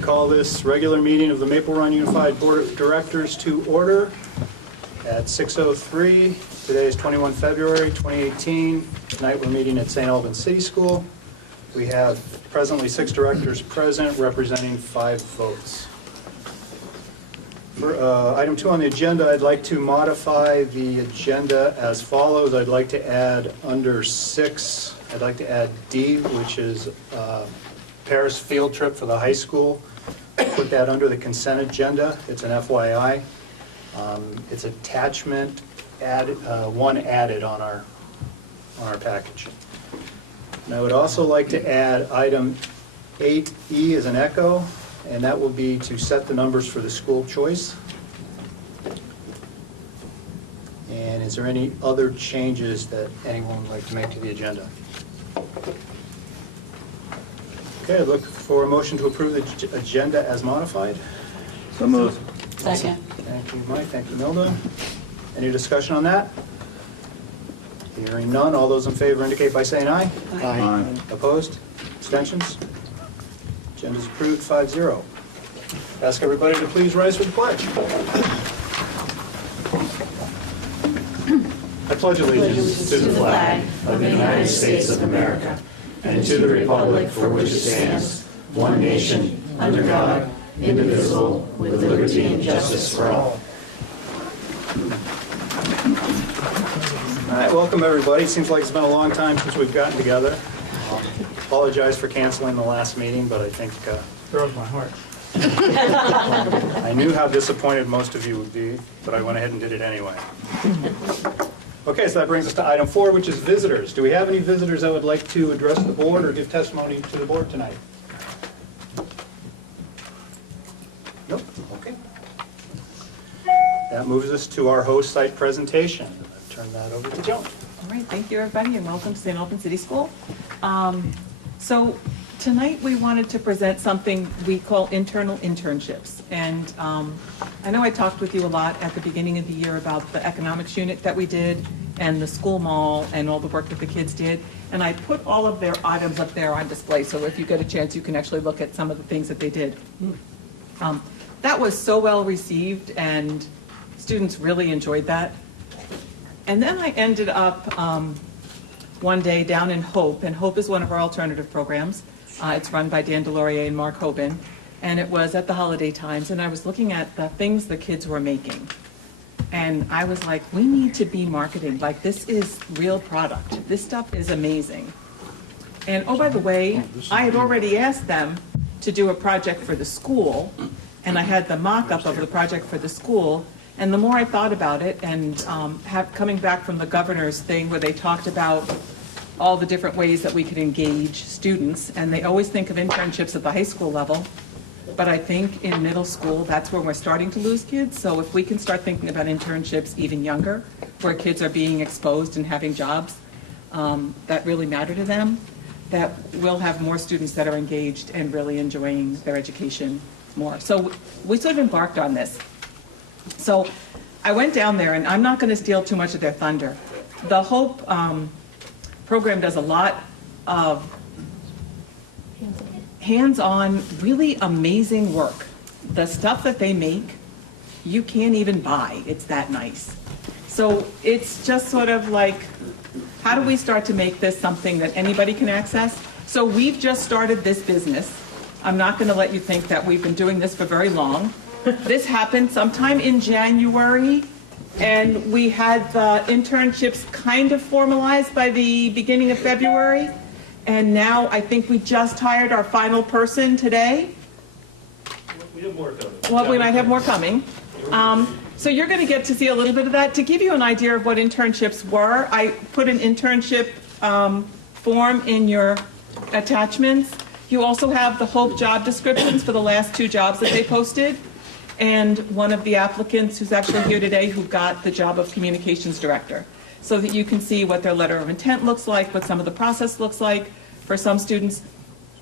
and call this regular meeting of the Maple Run Unified Board of Directors to order at 6:03. Today is 21 February 2018. Tonight we're meeting at St. Albans City School. We have presently 6 directors present representing 5 votes. For item 2 on the agenda, I'd like to modify the agenda as follows. I'd like to add under 6, I'd like to add D, which is Paris field trip for the high school. Put that under the consent agenda. It's an FYI. It's attachment added, 1 added on our package. And I would also like to add item 8E as an echo, and that will be to set the numbers for the school choice. And is there any other changes that anyone would like to make to the agenda? Okay, I'd look for a motion to approve the agenda as modified. So moved. Second. Thank you, Mike. Thank you, Milda. Any discussion on that? Hearing none. All those in favor indicate by saying aye. Aye. Opposed? Abstentions? Agenda's approved 5-0. Ask everybody to please rise for the pledge. I pledge allegiance to the flag of the United States of America and to the republic for which it stands, one nation, under God, indivisible, with liberty and justice for all. All right, welcome everybody. Seems like it's been a long time since we've gotten together. Apologize for canceling the last meeting, but I think Broke my heart. I knew how disappointed most of you would be, but I went ahead and did it anyway. Okay, so that brings us to item 4, which is visitors. Do we have any visitors that would like to address the board or give testimony to the board tonight? Nope, okay. That moves us to our host site presentation. I'll turn that over to Joan. All right, thank you everybody and welcome to St. Albans City School. So tonight we wanted to present something we call internal internships. And I know I talked with you a lot at the beginning of the year about the economics unit that we did and the school mall and all the work that the kids did. And I put all of their items up there on display, so if you get a chance you can actually look at some of the things that they did. That was so well received and students really enjoyed that. And then I ended up one day down in Hope, and Hope is one of our alternative programs. It's run by Dan Delorier and Mark Hoban, and it was at the holiday times, and I was looking at the things the kids were making. And I was like, we need to be marketing, like this is real product. This stuff is amazing. And oh, by the way, I had already asked them to do a project for the school, and I had the mock-up of the project for the school. And the more I thought about it, and coming back from the governor's thing where they talked about all the different ways that we could engage students, and they always think of internships at the high school level, but I think in middle school, that's where we're starting to lose kids. So if we can start thinking about internships even younger, where kids are being exposed and having jobs that really matter to them, that we'll have more students that are engaged and really enjoying their education more. So we sort of embarked on this. So I went down there, and I'm not going to steal too much of their thunder. The Hope program does a lot of hands-on, really amazing work. The stuff that they make, you can't even buy. It's that nice. So it's just sort of like, how do we start to make this something that anybody can access? So we've just started this business. I'm not going to let you think that we've been doing this for very long. This happened sometime in January, and we had the internships kind of formalized by the beginning of February, and now I think we just hired our final person today. We have more coming. Well, we might have more coming. So you're going to get to see a little bit of that. To give you an idea of what internships were, I put an internship form in your attachments. You also have the Hope job descriptions for the last 2 jobs that they posted. And one of the applicants who's actually here today who got the job of communications director, so that you can see what their letter of intent looks like, what some of the process looks like for some students.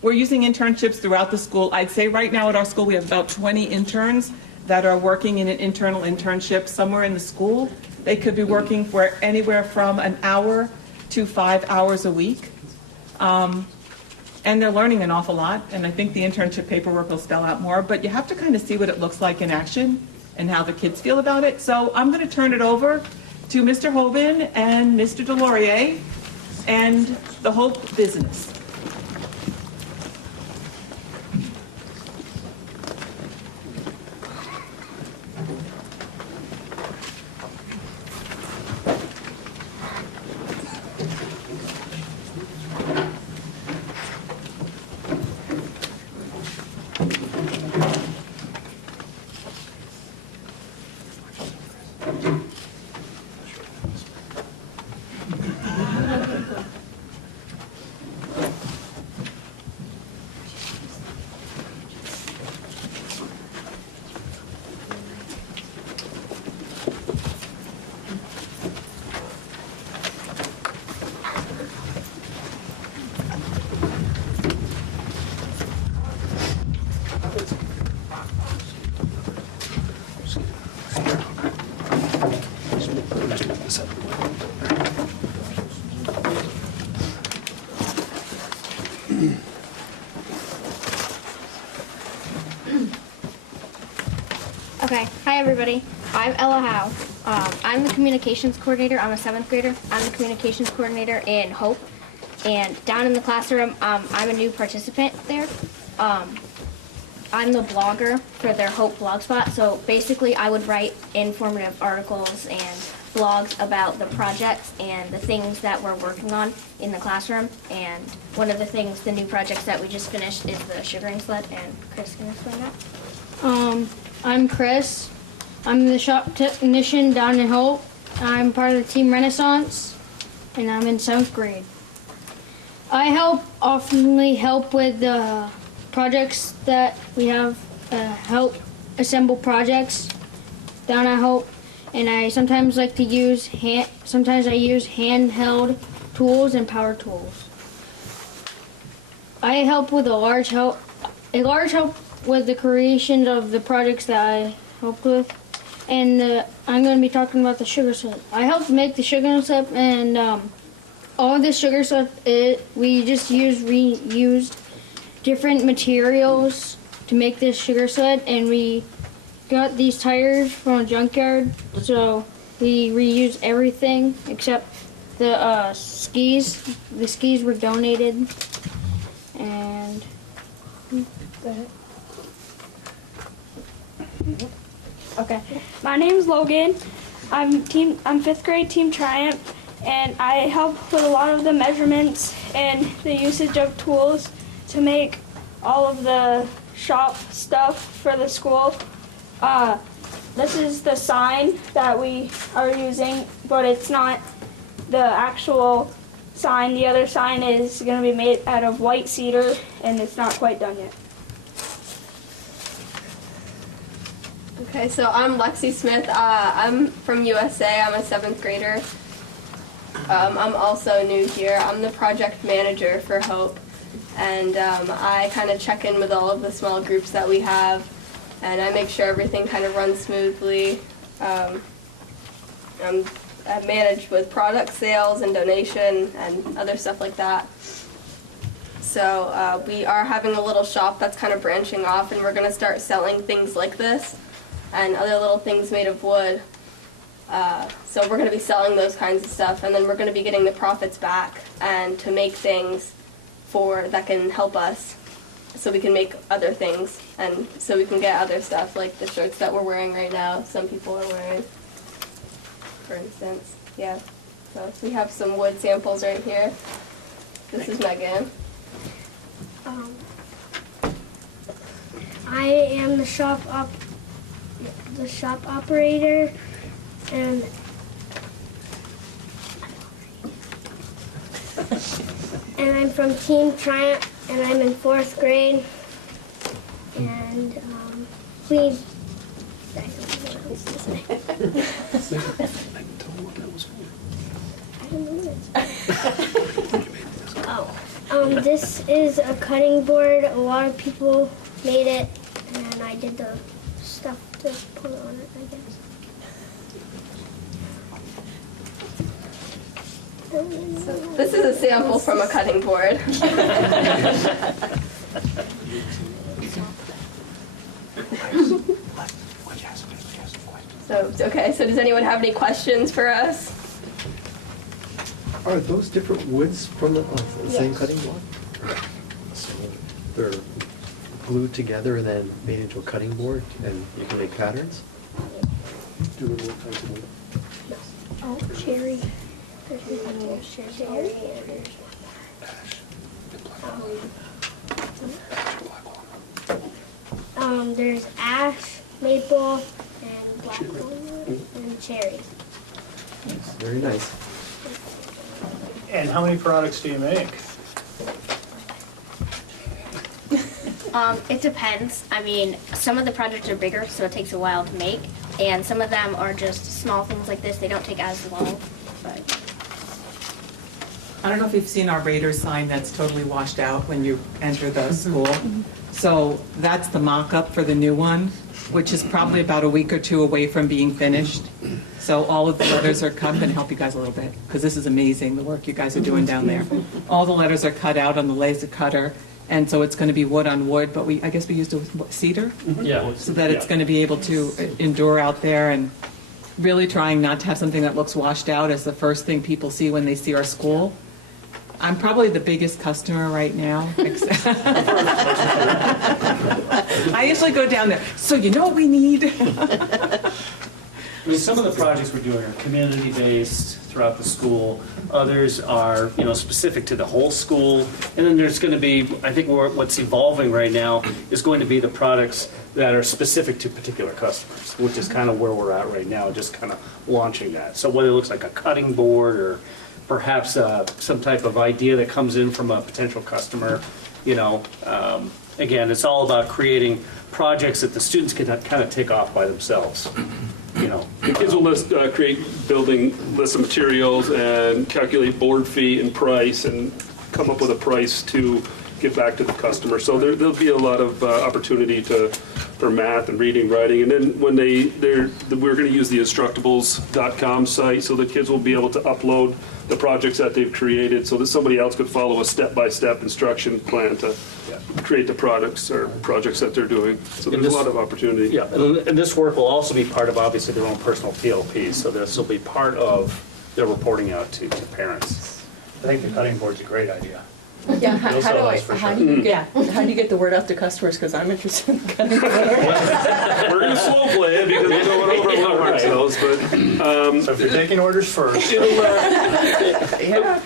We're using internships throughout the school. I'd say right now at our school we have about 20 interns that are working in an internal internship somewhere in the school. They could be working for anywhere from an hour to 5 hours a week. and they're learning an awful lot, and I think the internship paperwork will spell out more, but you have to kind of see what it looks like in action and how the kids feel about it. So I'm going to turn it over to Mr. Hoban and Mr. Delorier and the Hope business. Okay, hi everybody. I'm Ella Howe. I'm the communications coordinator. I'm a 7th grader. I'm the communications coordinator in Hope. And down in the classroom, I'm a new participant there. I'm the blogger for their Hope blogspot. So basically, I would write informative articles and blogs about the projects and the things that we're working on in the classroom. And one of the things, the new projects that we just finished is the sugaring sled, and Chris can explain that. I'm Chris. I'm the shop technician down in Hope. I'm part of the Team Renaissance, and I'm in 7th grade. I often help with the projects that we have, help assemble projects down at Hope, and I sometimes like to use handheld tools and power tools. I help with a large help with the creation of the projects that I helped with, and I'm going to be talking about the sugar syrup. I helped make the sugar syrup, and all of this sugar syrup, we just reused different materials to make this sugar syrup, and we got these tires from a junkyard, so we reused everything except the skis. The skis were donated, and go ahead. Okay, my name's Logan. I'm 5th grade Team Triumph, and I help with a lot of the measurements and the usage of tools to make all of the shop stuff for the school. This is the sign that we are using, but it's not the actual sign. The other sign is going to be made out of white cedar, and it's not quite done yet. Okay, so I'm Lexi Smith. I'm from USA. I'm a 7th grader. I'm also new here. I'm the project manager for Hope, and I kind of check in with all of the small groups that we have, and I make sure everything kind of runs smoothly. I manage with product sales and donation and other stuff like that. So we are having a little shop that's kind of branching off, and we're going to start selling things like this and other little things made of wood. So we're going to be selling those kinds of stuff, and then we're going to be getting the profits back and to make things that can help us so we can make other things, and so we can get other stuff like the shirts that we're wearing right now, some people are wearing, for instance. Yeah, so we have some wood samples right here. This is Megan. I am the shop operator, and I'm from Team Triumph, and I'm in 4th grade. And please, I don't know what else to say. I don't know this. This is a cutting board. A lot of people made it, and I did the stuff to put on it, I guess. This is a sample from a cutting board. So does anyone have any questions for us? Are those different woods from the same cutting block? So they're glued together and then made into a cutting board, and you can make patterns? Do you remember what kinds of wood? Oh, cherry. There's cherry and there's ash, maple, and black walnut, and cherry. Very nice. And how many products do you make? It depends. I mean, some of the projects are bigger, so it takes a while to make, and some of them are just small things like this. They don't take as long, but I don't know if you've seen our Raider sign that's totally washed out when you enter the school. So that's the mock-up for the new one, which is probably about a week or two away from being finished. So all of the letters are cut. I'm going to help you guys a little bit, because this is amazing, the work you guys are doing down there. All the letters are cut out on the laser cutter, and so it's going to be wood on wood, but I guess we used cedar? Yeah. So that it's going to be able to endure out there, and really trying not to have something that looks washed out as the first thing people see when they see our school. I'm probably the biggest customer right now. I usually go down there, so you know what we need? I mean, some of the projects we're doing are community-based throughout the school. Others are, specific to the whole school. And then there's going to be, I think what's evolving right now is going to be the products that are specific to particular customers, which is kind of where we're at right now, just kind of launching that. So whether it looks like a cutting board or perhaps some type of idea that comes in from a potential customer, again, it's all about creating projects that the students can kind of take off by themselves. The kids will create building lists of materials and calculate board fee and price and come up with a price to get back to the customer. So there'll be a lot of opportunity for math and reading, writing. And then when we're going to use the instructables.com site, so the kids will be able to upload the projects that they've created so that somebody else could follow a step-by-step instruction plan to create the products or projects that they're doing. So there's a lot of opportunity. Yeah, and this work will also be part of, obviously, their own personal PLPs, so this will be part of their reporting out to parents. I think the cutting board's a great idea. Yeah, how Those do are those for how sure. do you get the word out to customers? Because I'm interested in cutting. We're going to slow play it because we don't want to overwhelm ourselves, but So if you're taking orders first.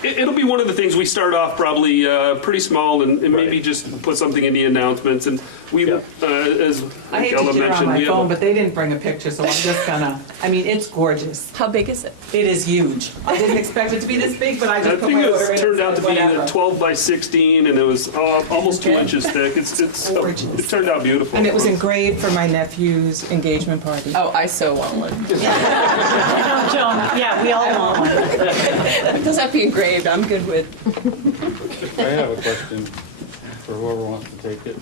it'll be one of the things we start off probably pretty small and maybe just put something in the announcements. And we, as I hate to Ella share on mentioned, my we have phone, but they didn't bring a picture, so I'm just gonna, it's gorgeous. How big is it? It is huge. I didn't expect it to be this big, but I I just put think my it order in. turned out to be whatever. 12 by 16, and it was almost 2 inches thick. It turned out beautiful. And it was engraved for my nephew's engagement party. Oh, I so want one. Yeah, we all want one. It doesn't have to be engraved. I'm good with. I have a question for whoever wants to take it.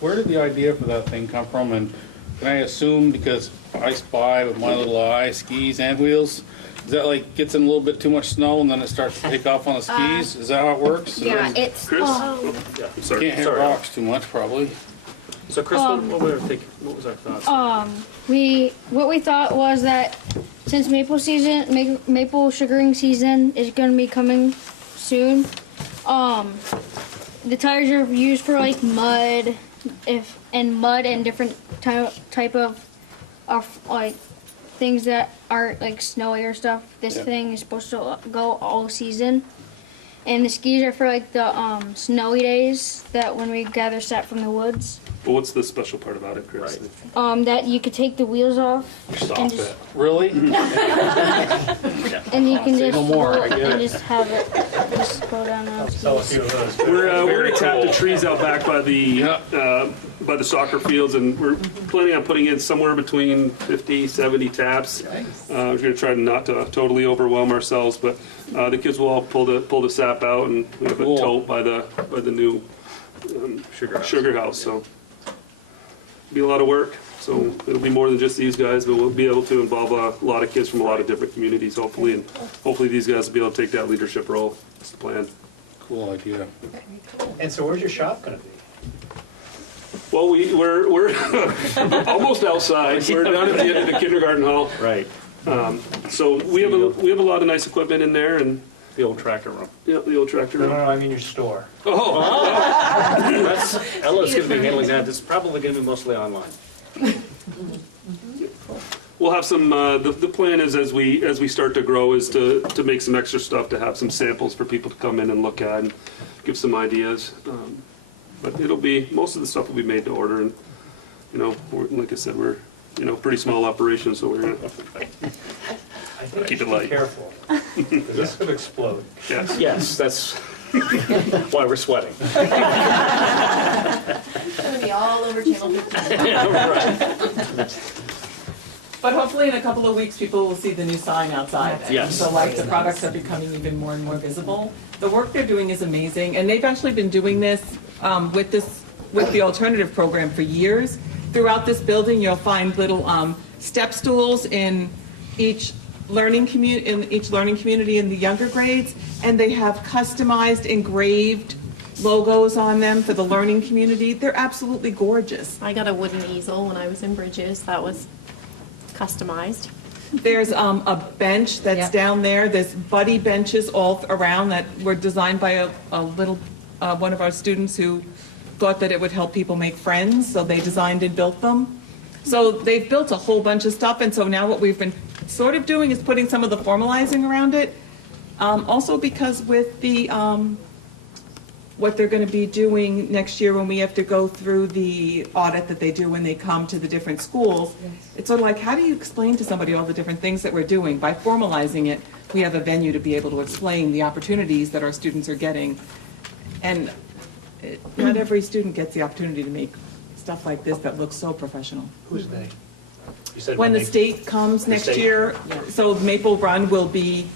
Where did the idea for that thing come from? And can I assume, because I spy with my little eye, skis and wheels, is that like gets in a little bit too much snow and then it starts to take off on the skis? Is that how it works? And yeah, then it's Chris? I'm sorry. can't hit Sorry. rocks too much, probably. So Chris, what was our thoughts? What we thought was that since maple sugaring season is going to be coming soon, the tires are used for like mud and different type of like things that are like snowy or stuff. This thing is supposed to go all season. And the skis are for like the snowy days that when we gather sap from the woods. Well, what's the special part about it, Chris? That you could take the wheels off and just, Really? and you can just no more, go I get and it. just have it just go down on Sell a skis. few of those. We're going Very to tap cool. the trees out back by the soccer fields, and we're planning on putting in somewhere between 50, 70 taps. We're going to try not to totally overwhelm ourselves, but the kids will all pull the sap out, and we have a Cool. tote by the new sugar house. So it'll be a lot of work. So it'll be more than just these guys, but we'll be able to involve a lot of kids from a lot of different communities, hopefully. And hopefully these guys will be able to take that leadership role. That's the plan. Cool idea. And so where's your shop gonna be? Well, we're almost outside. We're down at the end of the kindergarten hall. Right. So we have a lot of nice equipment in there, and The old tractor room. yeah, the old tractor No, room. I mean your store. Oh, Ella's going to be handling that. It's probably going to be mostly online. we'll have some. The plan is as we start to grow is to make some extra stuff, to have some samples for people to come in and look at and give some ideas. But it'll be, most of the stuff will be made to order, and like I said, we're pretty small operation, so we're gonna I think Keep you it should light. be careful. 'Cause this could explode. yes. Yes, that's why we're sweating. It's gonna be all over Channel 15. But hopefully in a couple of weeks, people will see the new sign outside. Yes. So like the products are becoming even more and more visible. The work they're doing is amazing, and they've actually been doing this with the alternative program for years. Throughout this building, you'll find little step stools in each learning community in the younger grades, and they have customized engraved logos on them for the learning community. They're absolutely gorgeous. I got a wooden easel when I was in Bridges. That was customized. There's a bench that's Yep. down there. There's buddy benches all around that were designed by a little one of our students who thought that it would help people make friends, so they designed and built them. So they've built a whole bunch of stuff, and so now what we've been sort of doing is putting some of the formalizing around it. Also because with the what they're going to be doing next year when we have to go through the audit that they do when they come to the different schools, it's sort of like, how do you explain to somebody all the different things that we're doing? By formalizing it, we have a venue to be able to explain the opportunities that our students are getting. And not every student gets the opportunity to make stuff like this that looks so professional. Who's they? You said When the they- state comes The next state. year, so Maple Run will be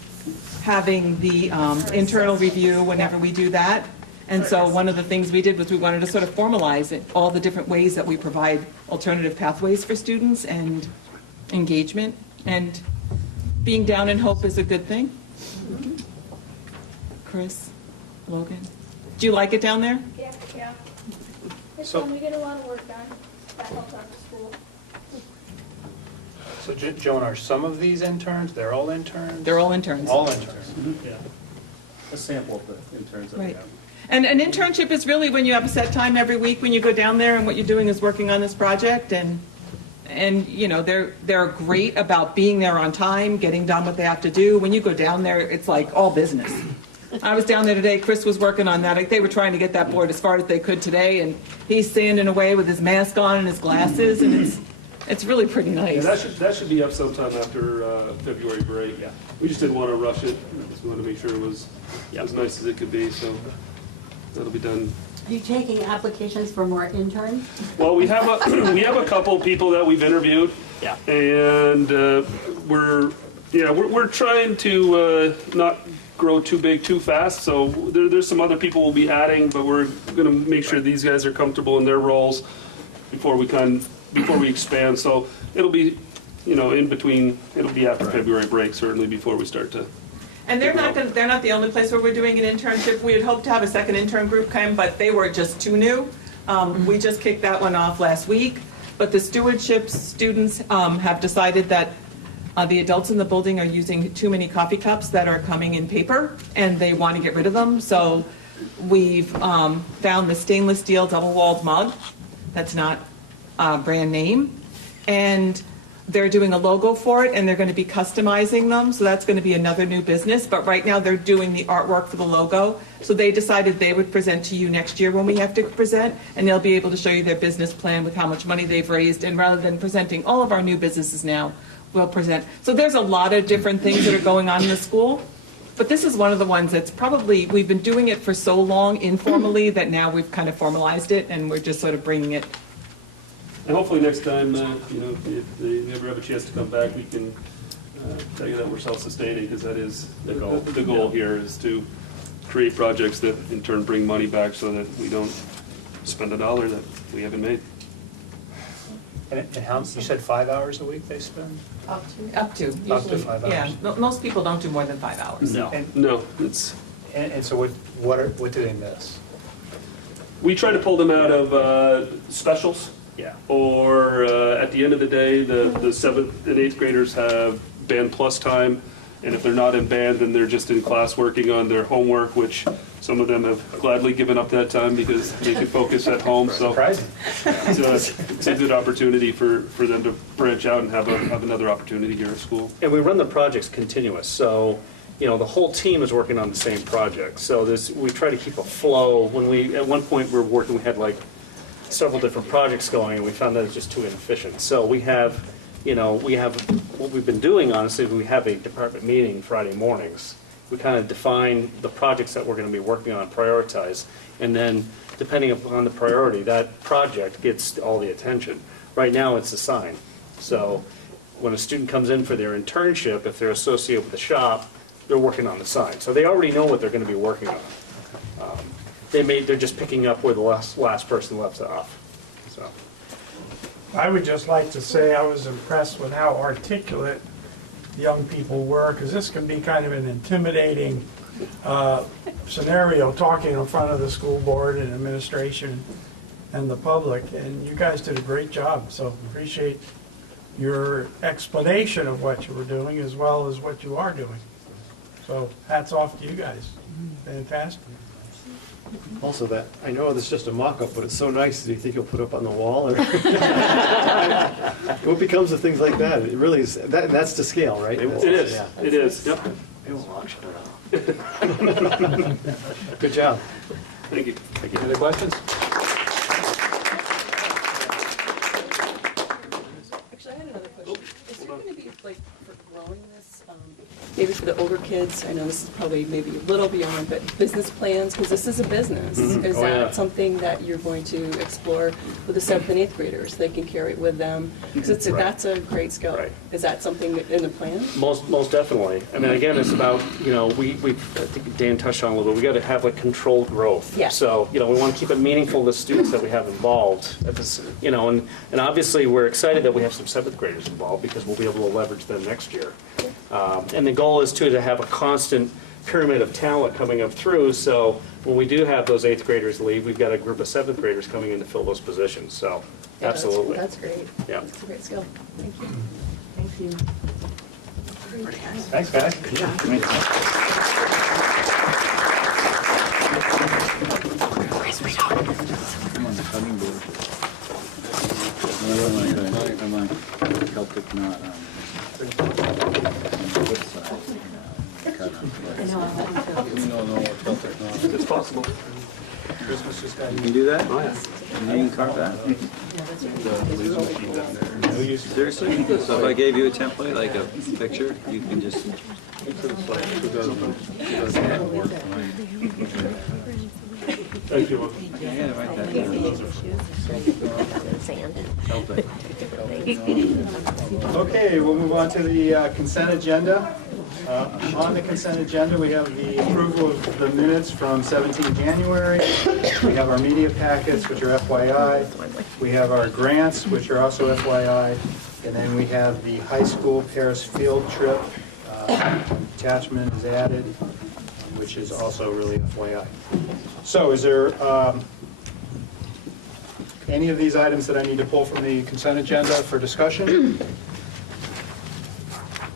having the internal review whenever we do that. And so one of the things we did was we wanted to sort of formalize it, all the different ways that we provide alternative pathways for students and engagement. And being down in Hope is a good thing. Chris, Logan, do you like it down there? Yeah. It's So- fun, we get a lot of work done. That helps out the school. So Joan, are some of these interns, they're all interns? They're all interns. All interns. Yeah. A sample of the interns that we Right. have. And an internship is really when you have a set time every week when you go down there and what you're doing is working on this project, and they're great about being there on time, getting done what they have to do. When you go down there, it's like all business. I was down there today, Chris was working on that. They were trying to get that board as far as they could today, and he's sanding away with his mask on and his glasses, and it's really pretty Yeah, nice. that should be up sometime after February break. Yeah. We just didn't want to rush it. We just wanted to make sure it was as nice as it could be. So that'll be done. Are you taking applications for more interns? Well, we have a couple people that we've interviewed. Yeah. And we're trying to not grow too big too fast. So there's some other people we'll be adding, but we're going to make sure these guys are comfortable in their roles before we expand. So it'll be, in between. It'll be after February break, certainly, before we start to. And they're not the only place where we're doing an internship. We had hoped to have a second intern group come, but they were just too new. We just kicked that one off last week. But the stewardship students have decided that the adults in the building are using too many coffee cups that are coming in paper, and they want to get rid of them. So we've found the stainless steel double-walled mug that's not brand name. And they're doing a logo for it, and they're going to be customizing them, so that's going to be another new business. But right now, they're doing the artwork for the logo. So they decided they would present to you next year when we have to present, and they'll be able to show you their business plan with how much money they've raised. And rather than presenting all of our new businesses now, we'll present. So there's a lot of different things that are going on in the school. But this is one of the ones that's probably, we've been doing it for so long informally that now we've kind of formalized it, and we're just sort of bringing it. And hopefully next time, if they ever have a chance to come back, we can tell you that we're self-sustaining, because that is the goal here, is to create projects that in turn bring money back so that we don't spend a dollar that we haven't made. And how, you said 5 hours a week they spend? Up to. Up to Usually, 5 yeah. hours. Most people don't do more than 5 hours. No. No, it's, And so what do they miss? we try to pull them out of specials. Yeah. Or at the end of the day, the 7th and 8th graders have band plus time, and if they're not in band, then they're just in class working on their homework, which some of them have gladly given up that time because they can focus at home. So Surprising. it's a good opportunity for them to branch out and have another opportunity here at school. And we run the projects continuous, so, you know, the whole team is working on the same project. So we try to keep a flow. At one point, we had like several different projects going, and we found that it's just too inefficient. So we have, what we've been doing, honestly, we have a department meeting Friday mornings. We kind of define the projects that we're going to be working on, prioritize, and then depending upon the priority, that project gets all the attention. Right now, it's assigned. So when a student comes in for their internship, if they're associated with the shop, they're working on the sign. So they already know what they're going to be working on. They're just picking up where the last person left off. So. I would just like to say I was impressed with how articulate young people were, because this can be kind of an intimidating scenario, talking in front of the school board and administration and the public, and you guys did a great job, so appreciate your explanation of what you were doing as well as what you are doing. So hats off to you guys. Fantastic. Also that, I know this is just a mock-up, but it's so nice. Do you think you'll put up on the wall? Or what becomes of things like that? It really is, that's to scale, right? It is, Yeah. it is, yep. They won't auction it off. Good job. Thank you. Any other questions? Actually, I had another question. Is there going to be, like, for growing this, maybe for the older kids, I know this is probably maybe a little beyond, but business plans, because this is a business. Is that something that you're going to explore with the 7th and 8th graders? They can carry it with them? Because that's a great skill. Right. Is that something in the plan? Most definitely. I mean, again, it's about, we I think Dan touched on a little bit, we got to have like controlled growth. Yeah. So, we want to keep it meaningful to the students that we have involved at this, and obviously we're excited that we have some 7th graders involved because we'll be able to leverage them next year. And the goal is to have a constant pyramid of talent coming up through, so when we do have those 8th graders leave, we've got a group of 7th graders coming in to fill those positions, so Yeah, absolutely. That's great. Yeah. That's a great skill. Thank you. Thank you. Thanks, guys. Good job. I'm on the cutting board. I'm on Celtic knot on the wood side. Cut on. You don't know what Celtic knot is. It's possible. Christmas just got You can do that? Oh, yeah. And you can carve that? no use. Seriously? So if I gave you a template, like a picture, you can just... Thank you. Yeah, write that down. Celtic. Okay, we'll move on to the consent agenda. On the consent agenda, we have the approval of the minutes from 17 January. We have our media packets, which are FYI. We have our grants, which are also FYI. And then we have the high school Paris field trip. Attachment is added, which is also really FYI. So is there any of these items that I need to pull from the consent agenda for discussion?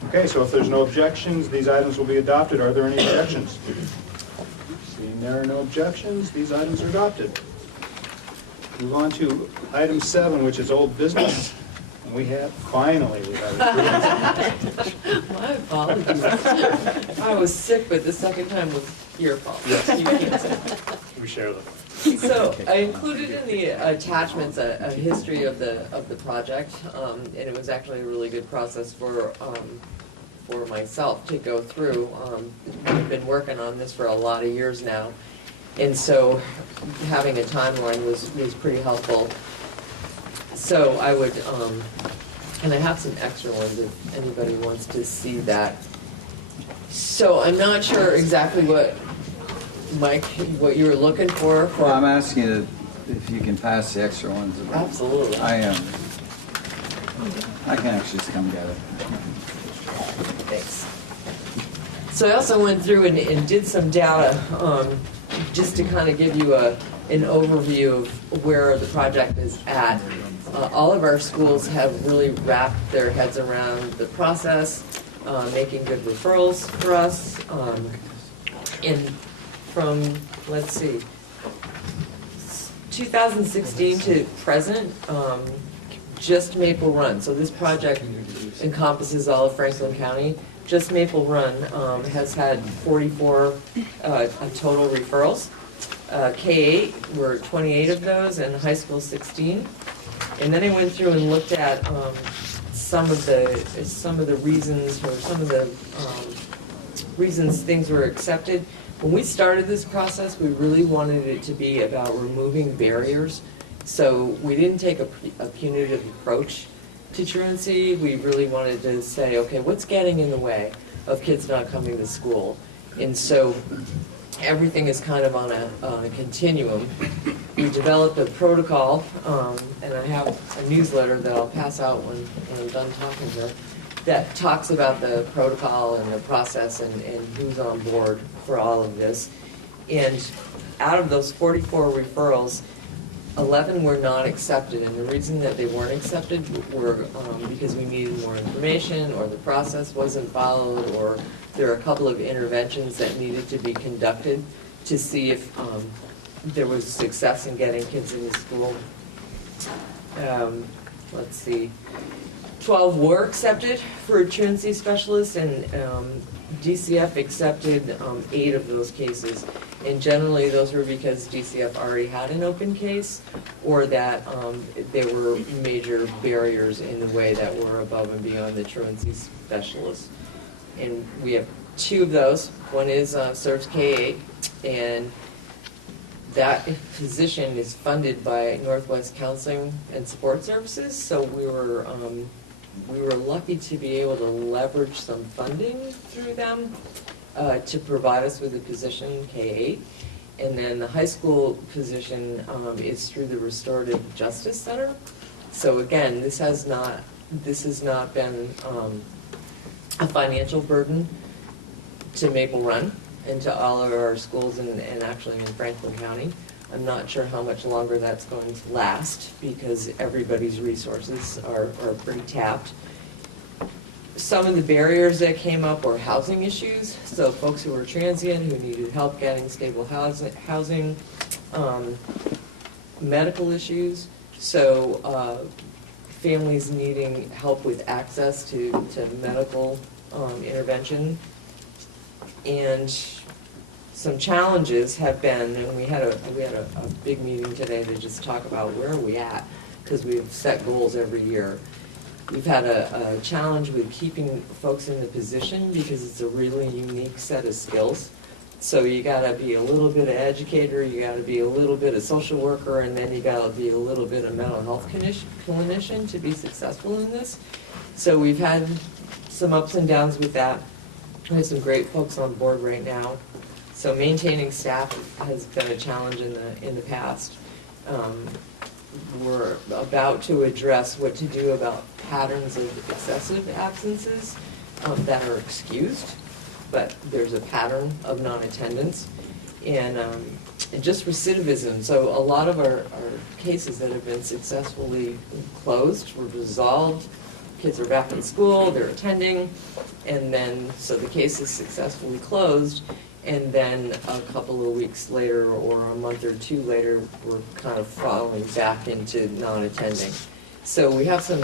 Okay, so if there's no objections, these items will be adopted. Are there any objections? Seeing there are no objections, these items are adopted. Move on to item 7, which is old business. And we have, finally, we have My apologies. I was sick, but the second time was your fault. Yes. You can't say that. we share them. So I included in the attachments a history of the project, and it was actually a really good process for myself to go through. I've been working on this for a lot of years now, and so having a timeline was pretty helpful. So I would, and I have some extra ones if anybody wants to see that. So I'm not sure exactly what, Mike, what you were looking for. Well, I'm asking you if you can pass the extra ones. Absolutely. I am. I can actually just come get it. Thanks. So I also went through and did some data, just to kind of give you an overview of where the project is at. All of our schools have really wrapped their heads around the process, making good referrals for us. From, let's see, 2016 to present, just Maple Run. So this project encompasses all of Franklin County. Just Maple Run has had 44 total referrals. K-8 were 28 of those, and high school 16. And then I went through and looked at some of the reasons, or some of the reasons things were accepted. When we started this process, we really wanted it to be about removing barriers. So we didn't take a punitive approach to truancy. We really wanted to say, okay, what's getting in the way of kids not coming to school? And so everything is kind of on a continuum. We developed a protocol, and I have a newsletter that I'll pass out when I'm done talking here, that talks about the protocol and the process and who's on board for all of this. And out of those 44 referrals, 11 were not accepted, and the reason that they weren't accepted were because we needed more information, or the process wasn't followed, or there are a couple of interventions that needed to be conducted to see if there was success in getting kids into school. Let's see, 12 were accepted for a truancy specialist, and DCF accepted 8 of those cases. And generally, those were because DCF already had an open case, or that there were major barriers in the way that were above and beyond the truancy specialist. And we have 2 of those. One is serves K-8, and that position is funded by Northwest Counseling and Support Services. So we were lucky to be able to leverage some funding through them to provide us with a position, K-8. And then the high school position is through the Restorative Justice Center. So again, this has not been a financial burden to Maple Run and to all of our schools and actually in Franklin County. I'm not sure how much longer that's going to last because everybody's resources are pretty tapped. Some of the barriers that came up were housing issues, so folks who were transient, who needed help getting stable housing, medical issues, so families needing help with access to medical intervention, and some challenges have been, and we had a big meeting today to just talk about where are we at, because we've set goals every year. We've had a challenge with keeping folks in the position because it's a really unique set of skills. So you gotta be a little bit of educator, you gotta be a little bit of social worker, and then you gotta be a little bit of mental health clinician to be successful in this. So we've had some ups and downs with that. We have some great folks on board right now. So maintaining staff has been a challenge in the past. We're about to address what to do about patterns of excessive absences that are excused, but there's a pattern of non-attendance, and just recidivism. So a lot of our cases that have been successfully closed were resolved. Kids are back in school, they're attending, and then so the case is successfully closed, and then a couple of weeks later or a month or 2 later, we're kind of falling back into non-attending. So we have some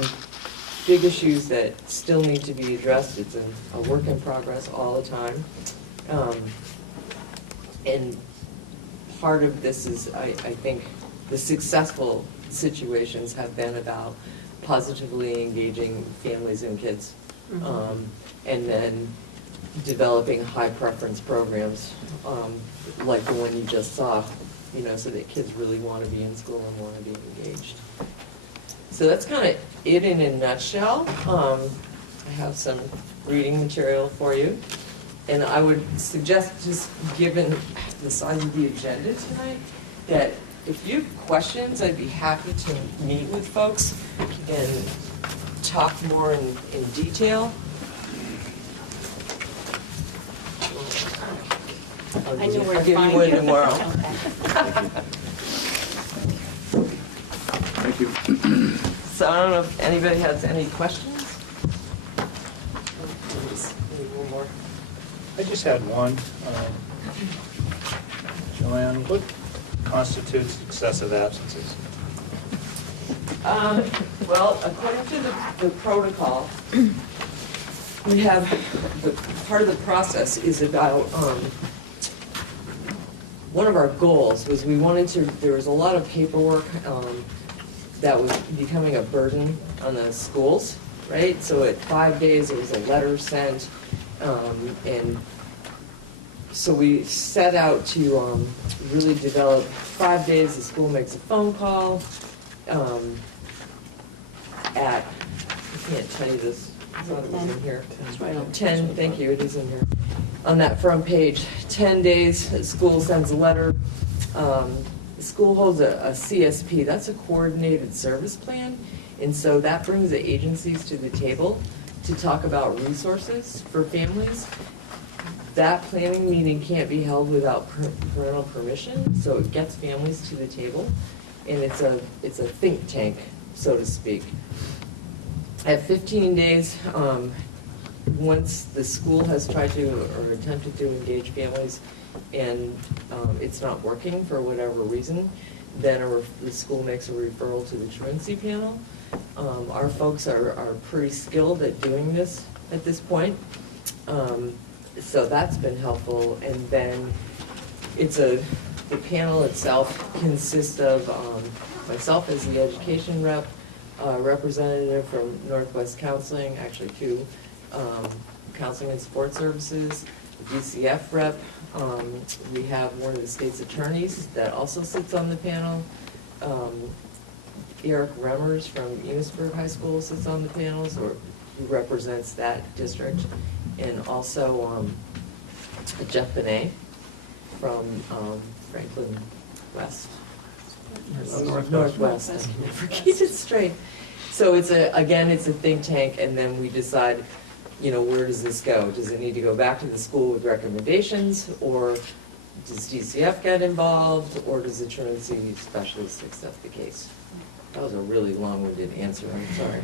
big issues that still need to be addressed. It's a work in progress all the time. And part of this is, I think, the successful situations have been about positively engaging families and kids. And then developing high preference programs, like the one you just saw, so that kids really want to be in school and want to be engaged. So that's kind of it in a nutshell. I have some reading material for you. And I would suggest, just given the size of the agenda tonight, that if you have questions, I'd be happy to meet with folks and talk more in detail. I know where to I'll give find you one you. tomorrow. Thank you. So I don't know if anybody has any questions? One more. I just had one. Joanne, what constitutes excessive absences? Well, according to the protocol, we have, part of the process is about, one of our goals was we wanted to, there was a lot of paperwork that was becoming a burden on the schools, right? So at 5 days, there was a letter sent, and so we set out to really develop 5 days, the school makes a phone call at, I can't tell you this, I thought it was in here. It's right on. 10, thank you, it is in here. On that front page, 10 days, the school sends a letter. The school holds a CSP, that's a coordinated service plan, and so that brings the agencies to the table to talk about resources for families. That planning meeting can't be held without parental permission, so it gets families to the table, and it's a think tank, so to speak. At 15 days, once the school has tried to or attempted to engage families and it's not working for whatever reason, then the school makes a referral to the truancy panel. Our folks are pretty skilled at doing this at this point. So that's been helpful. And then the panel itself consists of myself as the education rep, representative from Northwest Counseling, actually two, Counseling and Support Services, DCF rep. We have one of the state's attorneys that also sits on the panel. Eric Remmers from Enosburg High School sits on the panels, or who represents that district. And also Jeff Benet from Franklin West. Northwest. I can never keep it straight. So again, it's a think tank, and then we decide, where does this go? Does it need to go back to the school with recommendations, or does DCF get involved, or does the truancy specialist accept the case? That was a really long-winded answer, I'm sorry.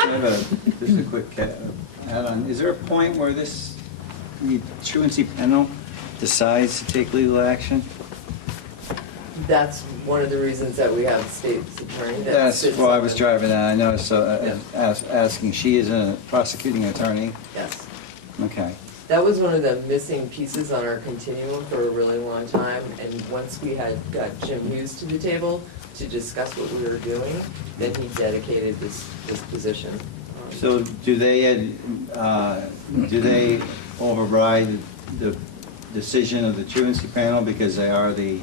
I have just a quick add-on. Is there a point where the truancy panel decides to take legal action? That's one of the reasons that we have a state's attorney. That's why I was driving at. I know, so asking, she is a prosecuting attorney? Yes. Okay. That was one of the missing pieces on our continuum for a really long time, and once we had got Jim Hughes to the table to discuss what we were doing, then he dedicated this position. So do they override the decision of the truancy panel because they are the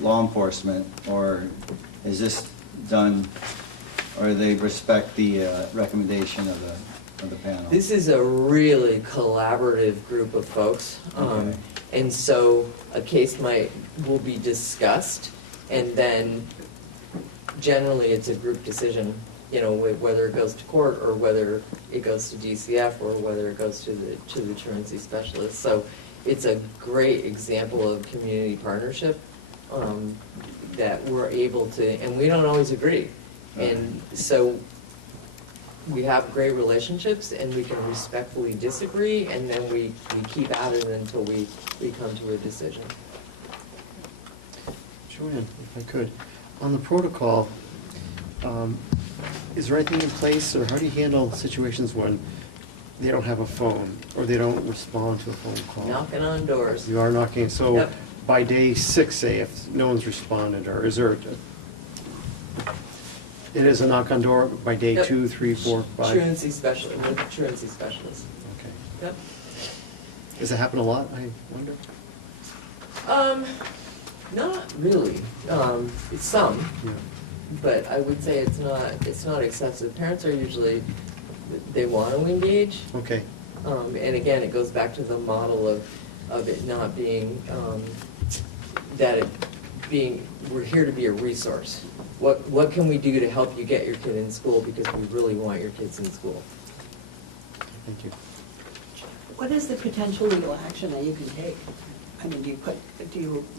law enforcement, or is this done, or they respect the recommendation of the panel? This is a really collaborative group of folks, and so a case will be discussed, and then generally it's a group decision, whether it goes to court or whether it goes to DCF or whether it goes to the truancy specialist. So it's a great example of community partnership that we're able to, and we don't always agree. And so we have great relationships, and we can respectfully disagree, and then we keep at it until we come to a decision. Joanne, if I could, on the protocol, is there anything in place, or how do you handle situations when they don't have a phone, or they don't respond to a phone call? Knocking on doors. You are knocking, so Yep. by day 6, say, if no one's responded, or is there, it is a knock on door by day Yep. 2, 3, 4, 5? Truancy specialist, with the truancy specialist. Okay. Yep. Does it happen a lot, I wonder? Not really. It's some, Yeah. but I would say it's not excessive. Parents are usually, they want to engage. Okay. And again, it goes back to the model of it not being, that we're here to be a resource. What can we do to help you get your kid in school, because we really want your kids in school? Thank you. What is the potential legal action that you can take? I mean, do you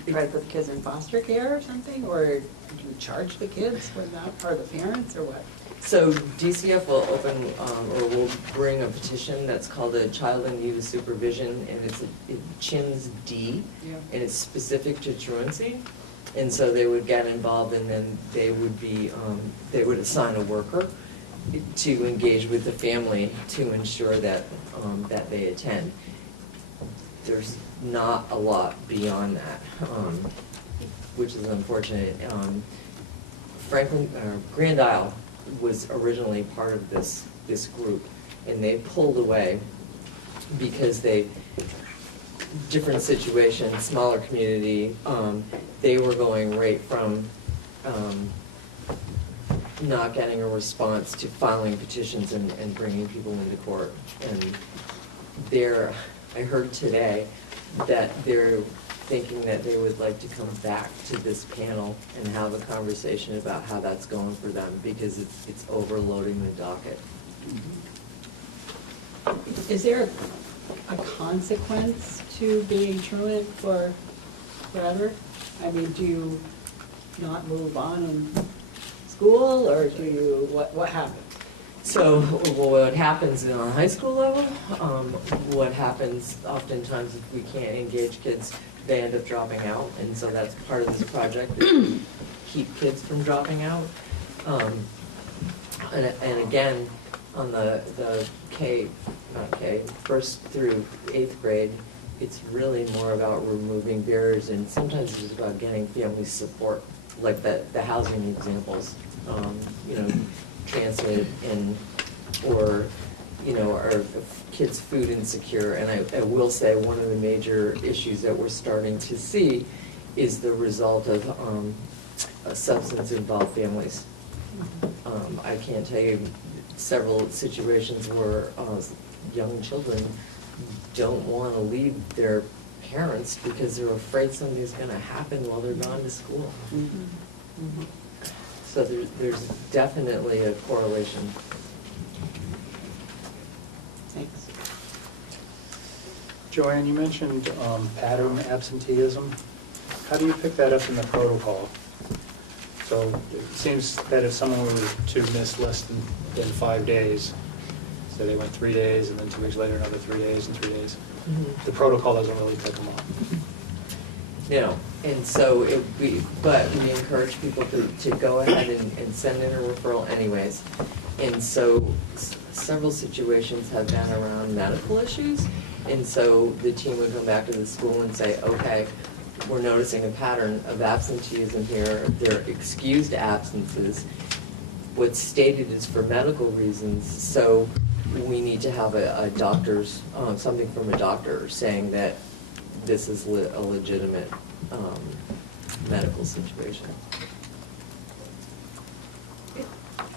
try to put the kids in foster care or something, or do you charge the kids for that, or the parents, or what? So DCF will open, or will bring a petition that's called a Child in Need of Supervision, and it's CHINS D, and it's specific to truancy. And so they would get involved, and then they would assign a worker to engage with the family to ensure that, that they attend. There's not a lot beyond that, which is unfortunate. Grand Isle was originally part of this group, and they pulled away because different situation, smaller community, they were going right from not getting a response to filing petitions and bringing people into court. And I heard today that they're thinking that they would like to come back to this panel and have a conversation about how that's going for them, because it's overloading the docket. Is there a consequence to being truant for forever? I mean, do you not move on in school, or do you, what happens? So what happens in a high school level, what happens oftentimes if we can't engage kids, they end up dropping out, and so that's part of this project, is to keep kids from dropping out. And again, on the first through 8th grade, it's really more about removing barriers, and sometimes it's about getting family support, like the housing examples, transit or are kids food insecure. And I will say one of the major issues that we're starting to see is the result of substance-involved families. I can't tell you several situations where young children don't want to leave their parents because they're afraid something's going to happen while they're gone to school. So there's definitely a correlation. Thanks. Joanne, you mentioned pattern absenteeism. How do you pick that up in the protocol? So it seems that if someone were to miss less than 5 days, so they went 3 days, and then 2 weeks later another 3 days and 3 days, the protocol doesn't really pick them up. No, and so but we encourage people to go ahead and send in a referral anyways. And so several situations have been around medical issues, and so the team would come back to the school and say, okay, we're noticing a pattern of absenteeism here. There are excused absences. What's stated is for medical reasons, so we need to have a doctor's, something from a doctor saying that this is a legitimate medical situation.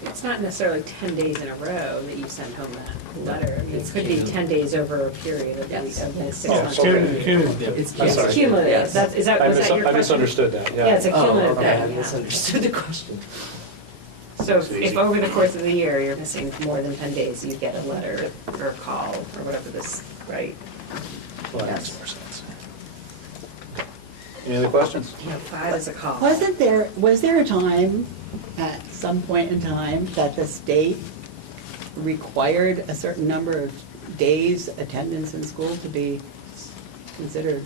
It's not necessarily 10 days in a row that you send home that letter. I mean, it could be 10 days over a period of the 6 months. Cumulative. It's cumulative. Yes. Is that your question? I misunderstood that, yeah. Yeah, it's a cumulative. Okay, I Yeah. misunderstood the question. So if over the course of the year you're missing more than 10 days, you get a letter or a call or whatever this, right? Well, that makes more sense. Any other questions? Yeah, 5 is a call. Was there a time, at some point in time, that the state required a certain number of days attendance in school to be considered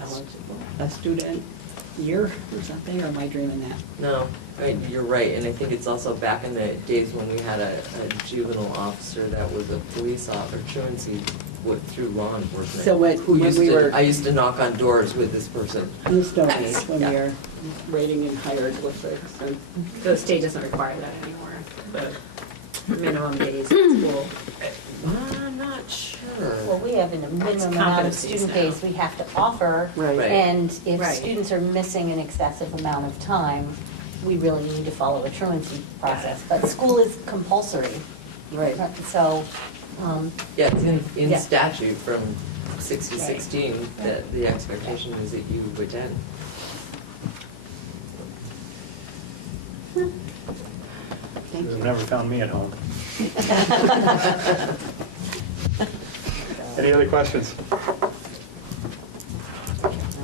eligible, a student year or something, or am I dreaming that? No, you're right, and I think it's also back in the days when we had a juvenile officer that was a police officer, truancy through law enforcement. So I used to knock on doors with this person. These days, when we are rating and hired districts, and The state doesn't require that anymore, the minimum days in school. I'm not sure. Well, we have a minimum amount of student days we have to offer. Right. And if Right. students are missing an excessive amount of time, we really need to follow a truancy process. But school is compulsory. Right. So, Yeah, it's in Yeah. statute from 6016 that the expectation is that you attend. You've never found me at home. Any other questions?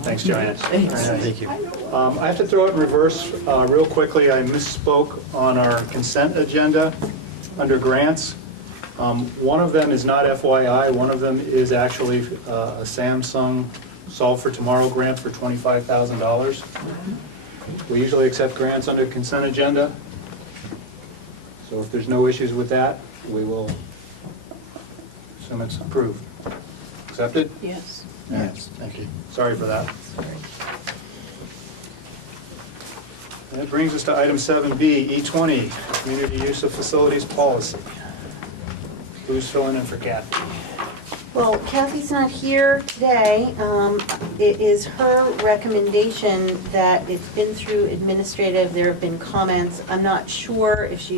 Thanks, Joanna. Thank you. I have to throw it in reverse real quickly. I misspoke on our consent agenda under grants. One of them is not FYI. One of them is actually a Samsung Solve for Tomorrow grant for $25,000. We usually accept grants under consent agenda. So if there's no issues with that, we will assume it's approved. Accepted? Yes. Yes. Thank you. Sorry for that. And that brings us to item 7B, E20, Community Use of Facilities Policy. Who's filling in for Kathy? Well, Kathy's not here today. It is her recommendation that it's been through administrative. There have been comments. I'm not sure if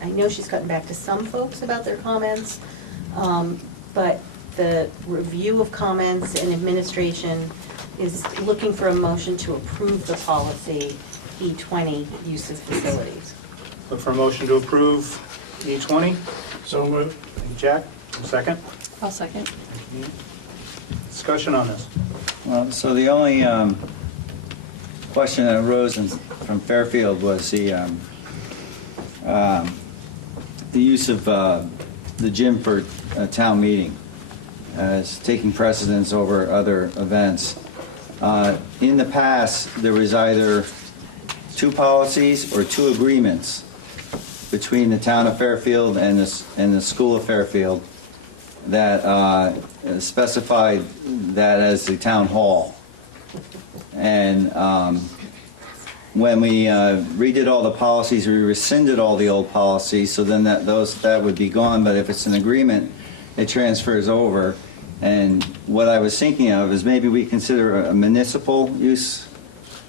I know she's gotten back to some folks about their comments, but the review of comments and administration is looking for a motion to approve the policy E20, use of facilities. Look for a motion to approve E20. So moved. Thank you, Jack. Second. I'll second. Discussion on this. Well, so the only question that arose from Fairfield was the use of the gym for a town meeting as taking precedence over other events. In the past, there was either 2 policies or 2 agreements between the town of Fairfield and the school of Fairfield that specified that as the town hall. And when we redid all the policies, we rescinded all the old policies, so then that would be gone. But if it's an agreement, it transfers over. And what I was thinking of is maybe we consider a municipal use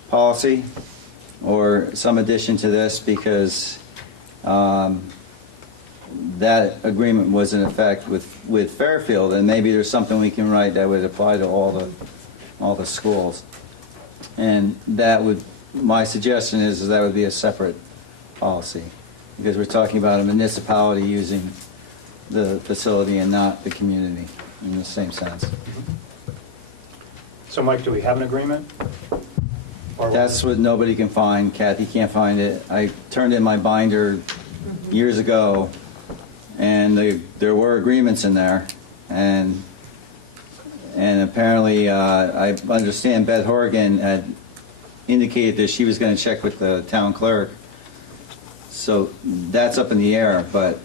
policy or some addition to this, because that agreement was in effect with Fairfield, and maybe there's something we can write that would apply to all the schools. And my suggestion is that would be a separate policy, because we're talking about a municipality using the facility and not the community in the same sense. So, Mike, do we have an agreement? That's what nobody can find. Kathy can't find it. I turned in my binder years ago, and there were agreements in there, and apparently I understand Beth Horgan had indicated that she was going to check with the town clerk. So that's up in the air, but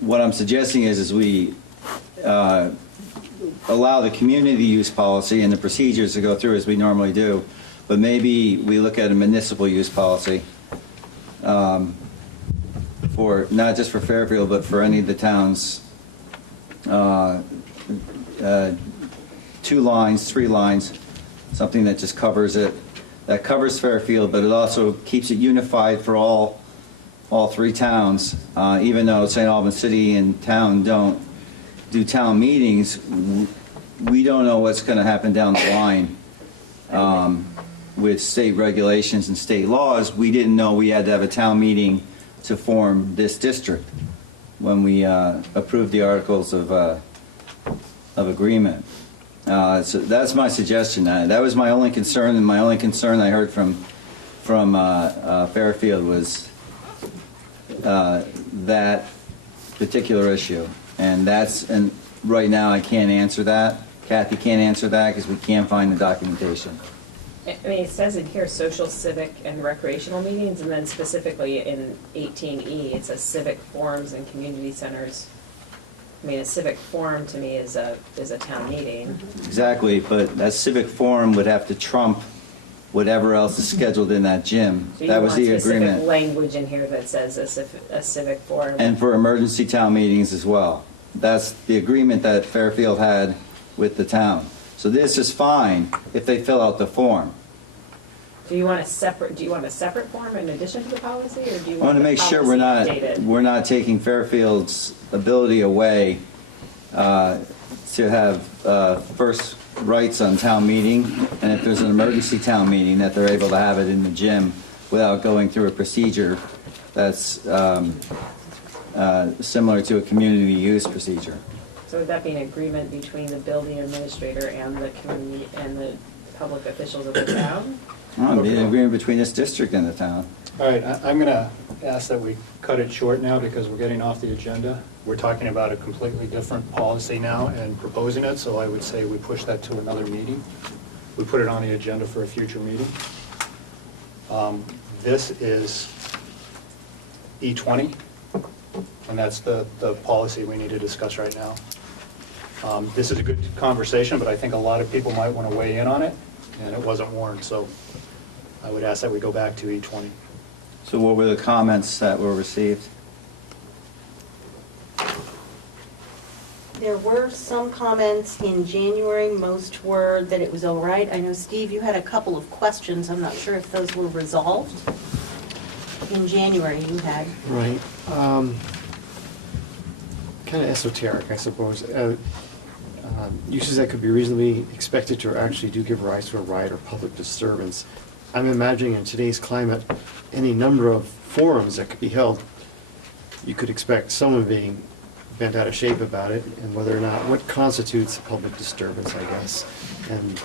what I'm suggesting is we allow the community use policy and the procedures to go through as we normally do, but maybe we look at a municipal use policy for not just for Fairfield, but for any of the towns. 2 lines, 3 lines, something that just covers it, that covers Fairfield, but it also keeps it unified for all 3 towns. Even though St. Albans City and town don't do town meetings, we don't know what's going to happen down the line with state regulations and state laws. We didn't know we had to have a town meeting to form this district when we approved the articles of agreement. So that's my suggestion. That was my only concern, and my only concern I heard from Fairfield was that particular issue. And right now I can't answer that. Kathy can't answer that because we can't find the documentation. I mean, it says in here social, civic, and recreational meetings, and then specifically in 18E, it says civic forums and community centers. I mean, a civic forum to me is a town meeting. Exactly, but that civic forum would have to trump whatever else is scheduled in that gym. So That was the you want specific agreement. language in here that says a civic forum. And for emergency town meetings as well. That's the agreement that Fairfield had with the town. So this is fine if they fill out the form. Do you want a separate form in addition to the policy, or do you I want want to the make sure policy updated? we're not taking Fairfield's ability away to have first rights on town meeting, and if there's an emergency town meeting, that they're able to have it in the gym without going through a procedure that's similar to a community use procedure. So would that be an agreement between the building administrator and the community and the public officials of the town? It'd be an agreement between this district and the town. All right, I'm going to ask that we cut it short now because we're getting off the agenda. We're talking about a completely different policy now and proposing it, so I would say we push that to another meeting. We put it on the agenda for a future meeting. This is E20, and that's the policy we need to discuss right now. This is a good conversation, but I think a lot of people might want to weigh in on it, and it wasn't warned, so I would ask that we go back to E20. So what were the comments that were received? There were some comments in January. Most were that it was all right. I know, Steve, you had a couple of questions. I'm not sure if those were resolved. In January, you had. Right. Kind of esoteric, I suppose. Uses that could be reasonably expected to actually do give rise to a riot or public disturbance. I'm imagining in today's climate, any number of forums that could be held, you could expect someone being bent out of shape about it, and whether or not, what constitutes a public disturbance, I guess, and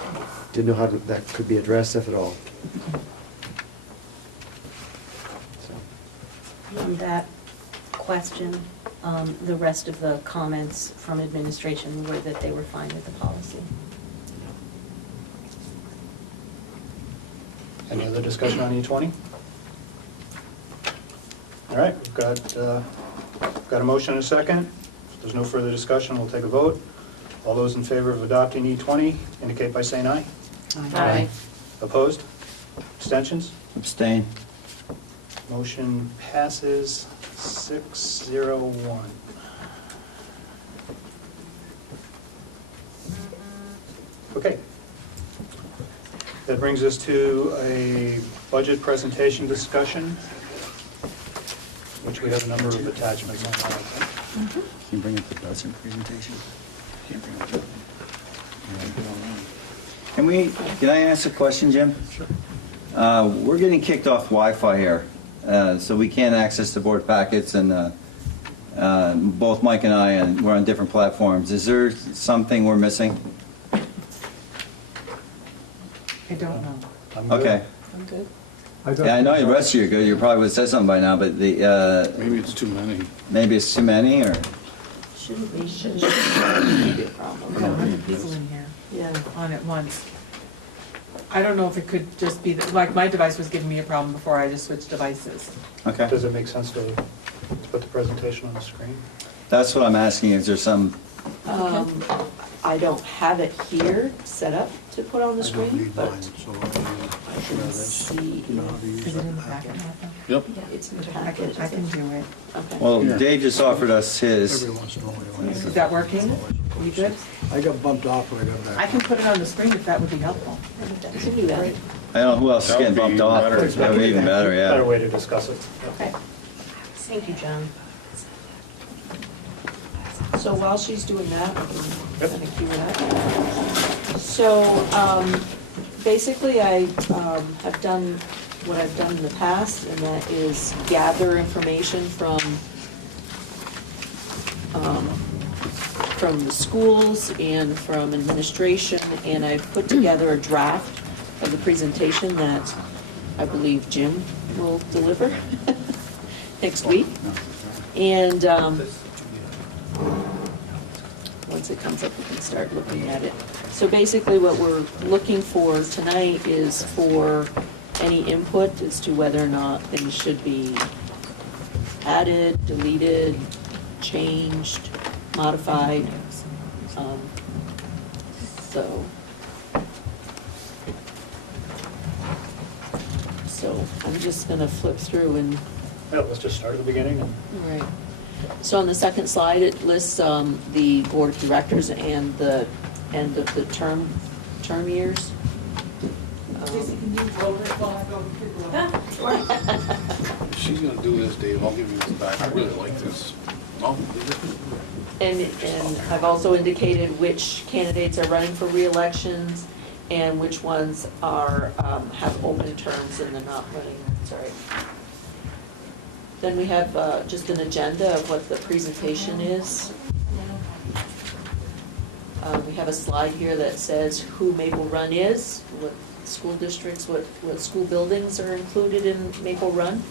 didn't know how that could be addressed, if at all. On that question, the rest of the comments from administration were that they were fine with the policy. Any other discussion on E20? All right, we've got a motion and a second. If there's no further discussion, we'll take a vote. All those in favor of adopting E20 indicate by saying aye. Aye. Opposed? Abstentions? Abstain. Motion passes 6-0-1. Okay. That brings us to a budget presentation discussion, which we have a number of attachments on. Can you bring up the budget presentation? Can I ask a question, Jim? Sure. We're getting kicked off Wi-Fi here, so we can't access the board packets, and both Mike and I, and we're on different platforms. Is there something we're missing? I don't know. Okay. I'm good. Yeah, I know the rest of you are good. You probably would have said something by now, but the... Maybe it's too many. Maybe it's too many, or... Shouldn't be. Shouldn't be a problem. We got 100 people in here. Yeah. On at once. I don't know if it could just be, like, my device was giving me a problem before I just switched devices. Okay. Does it make sense to put the presentation on the screen? That's what I'm asking. Is there some... I don't have it here set up to put on the screen, but I can see. Is it in the packet, Martha? Yep. Yeah, it's in the I packet. can do it. Okay. Well, Dave just offered us his. Is that working? You good? I got bumped off when I got back. I can put it on the screen if that would be helpful. I can do that. I don't know who else is That would getting be bumped off. better. That would be even better, Better yeah. way to discuss it. Okay. Thank you, John. So while she's doing that, I can Yep. kind of cue that. So basically, I have done what I've done in the past, and that is gather information from the schools and from administration, and I've put together a draft of the presentation that I believe Jim will deliver next week. And once it comes up, we can start looking at it. So basically what we're looking for tonight is for any input as to whether or not things should be added, deleted, changed, modified. So I'm just gonna flip through and. Yeah, let's just start at the beginning. All right. So on the second slide, it lists the board of directors and the end of the term years. Can you roll it while I go If she's gonna do this, Dave, I'll give you this back. I really like this. And I've also indicated which candidates are running for re-elections and which ones are, have open terms and they're not running, sorry. Then we have just an agenda of what the presentation is. We have a slide here that says who Maple Run is, what school districts, what school buildings are included in Maple Run.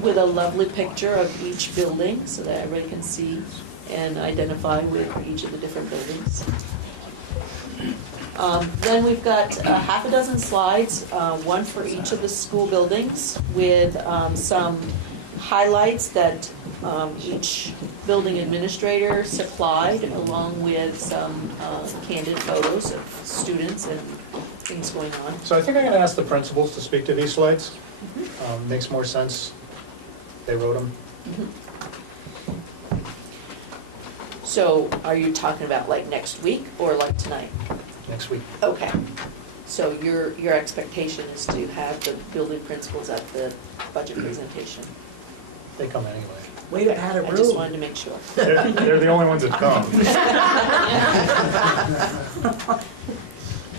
With a lovely picture of each building so that everybody can see and identify with each of the different buildings. Then we've got half a dozen slides, one for each of the school buildings with some highlights that each building administrator supplied, along with some candid photos of students and things going on. So I think I'm going to ask the principals to speak to these slides. Makes more sense. They wrote them. So are you talking about like next week or like tonight? Next week. Okay. So your expectation is to have the building principals at the budget presentation? They come anyway. Way to pad a room. I just wanted to make sure. They're the only ones that come.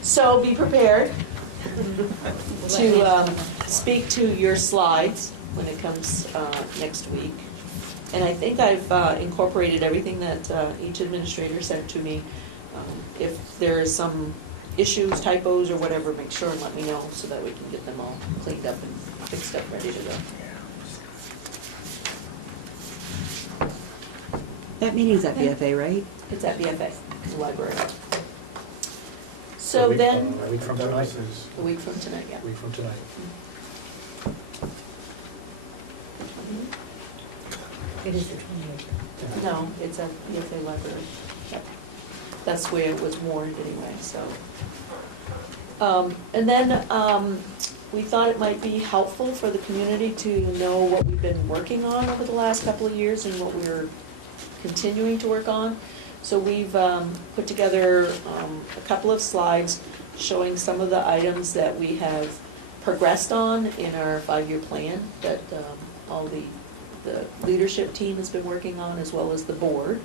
So be prepared to speak to your slides when it comes next week. And I think I've incorporated everything that each administrator sent to me. If there is some issues, typos, or whatever, make sure and let me know so that we can get them all cleaned up and fixed up, ready to go. That meeting's at BFA, right? It's at BFA, the library. So then, a week from tonight. a week from tonight, yeah. A week from tonight. It is the 28th. No, it's at BFA library. Yep. That's where it was warned anyway, so. And then we thought it might be helpful for the community to know what we've been working on over the last couple of years and what we're continuing to work on. So we've put together a couple of slides showing some of the items that we have progressed on in our 5-year plan that all the leadership team has been working on, as well as the board.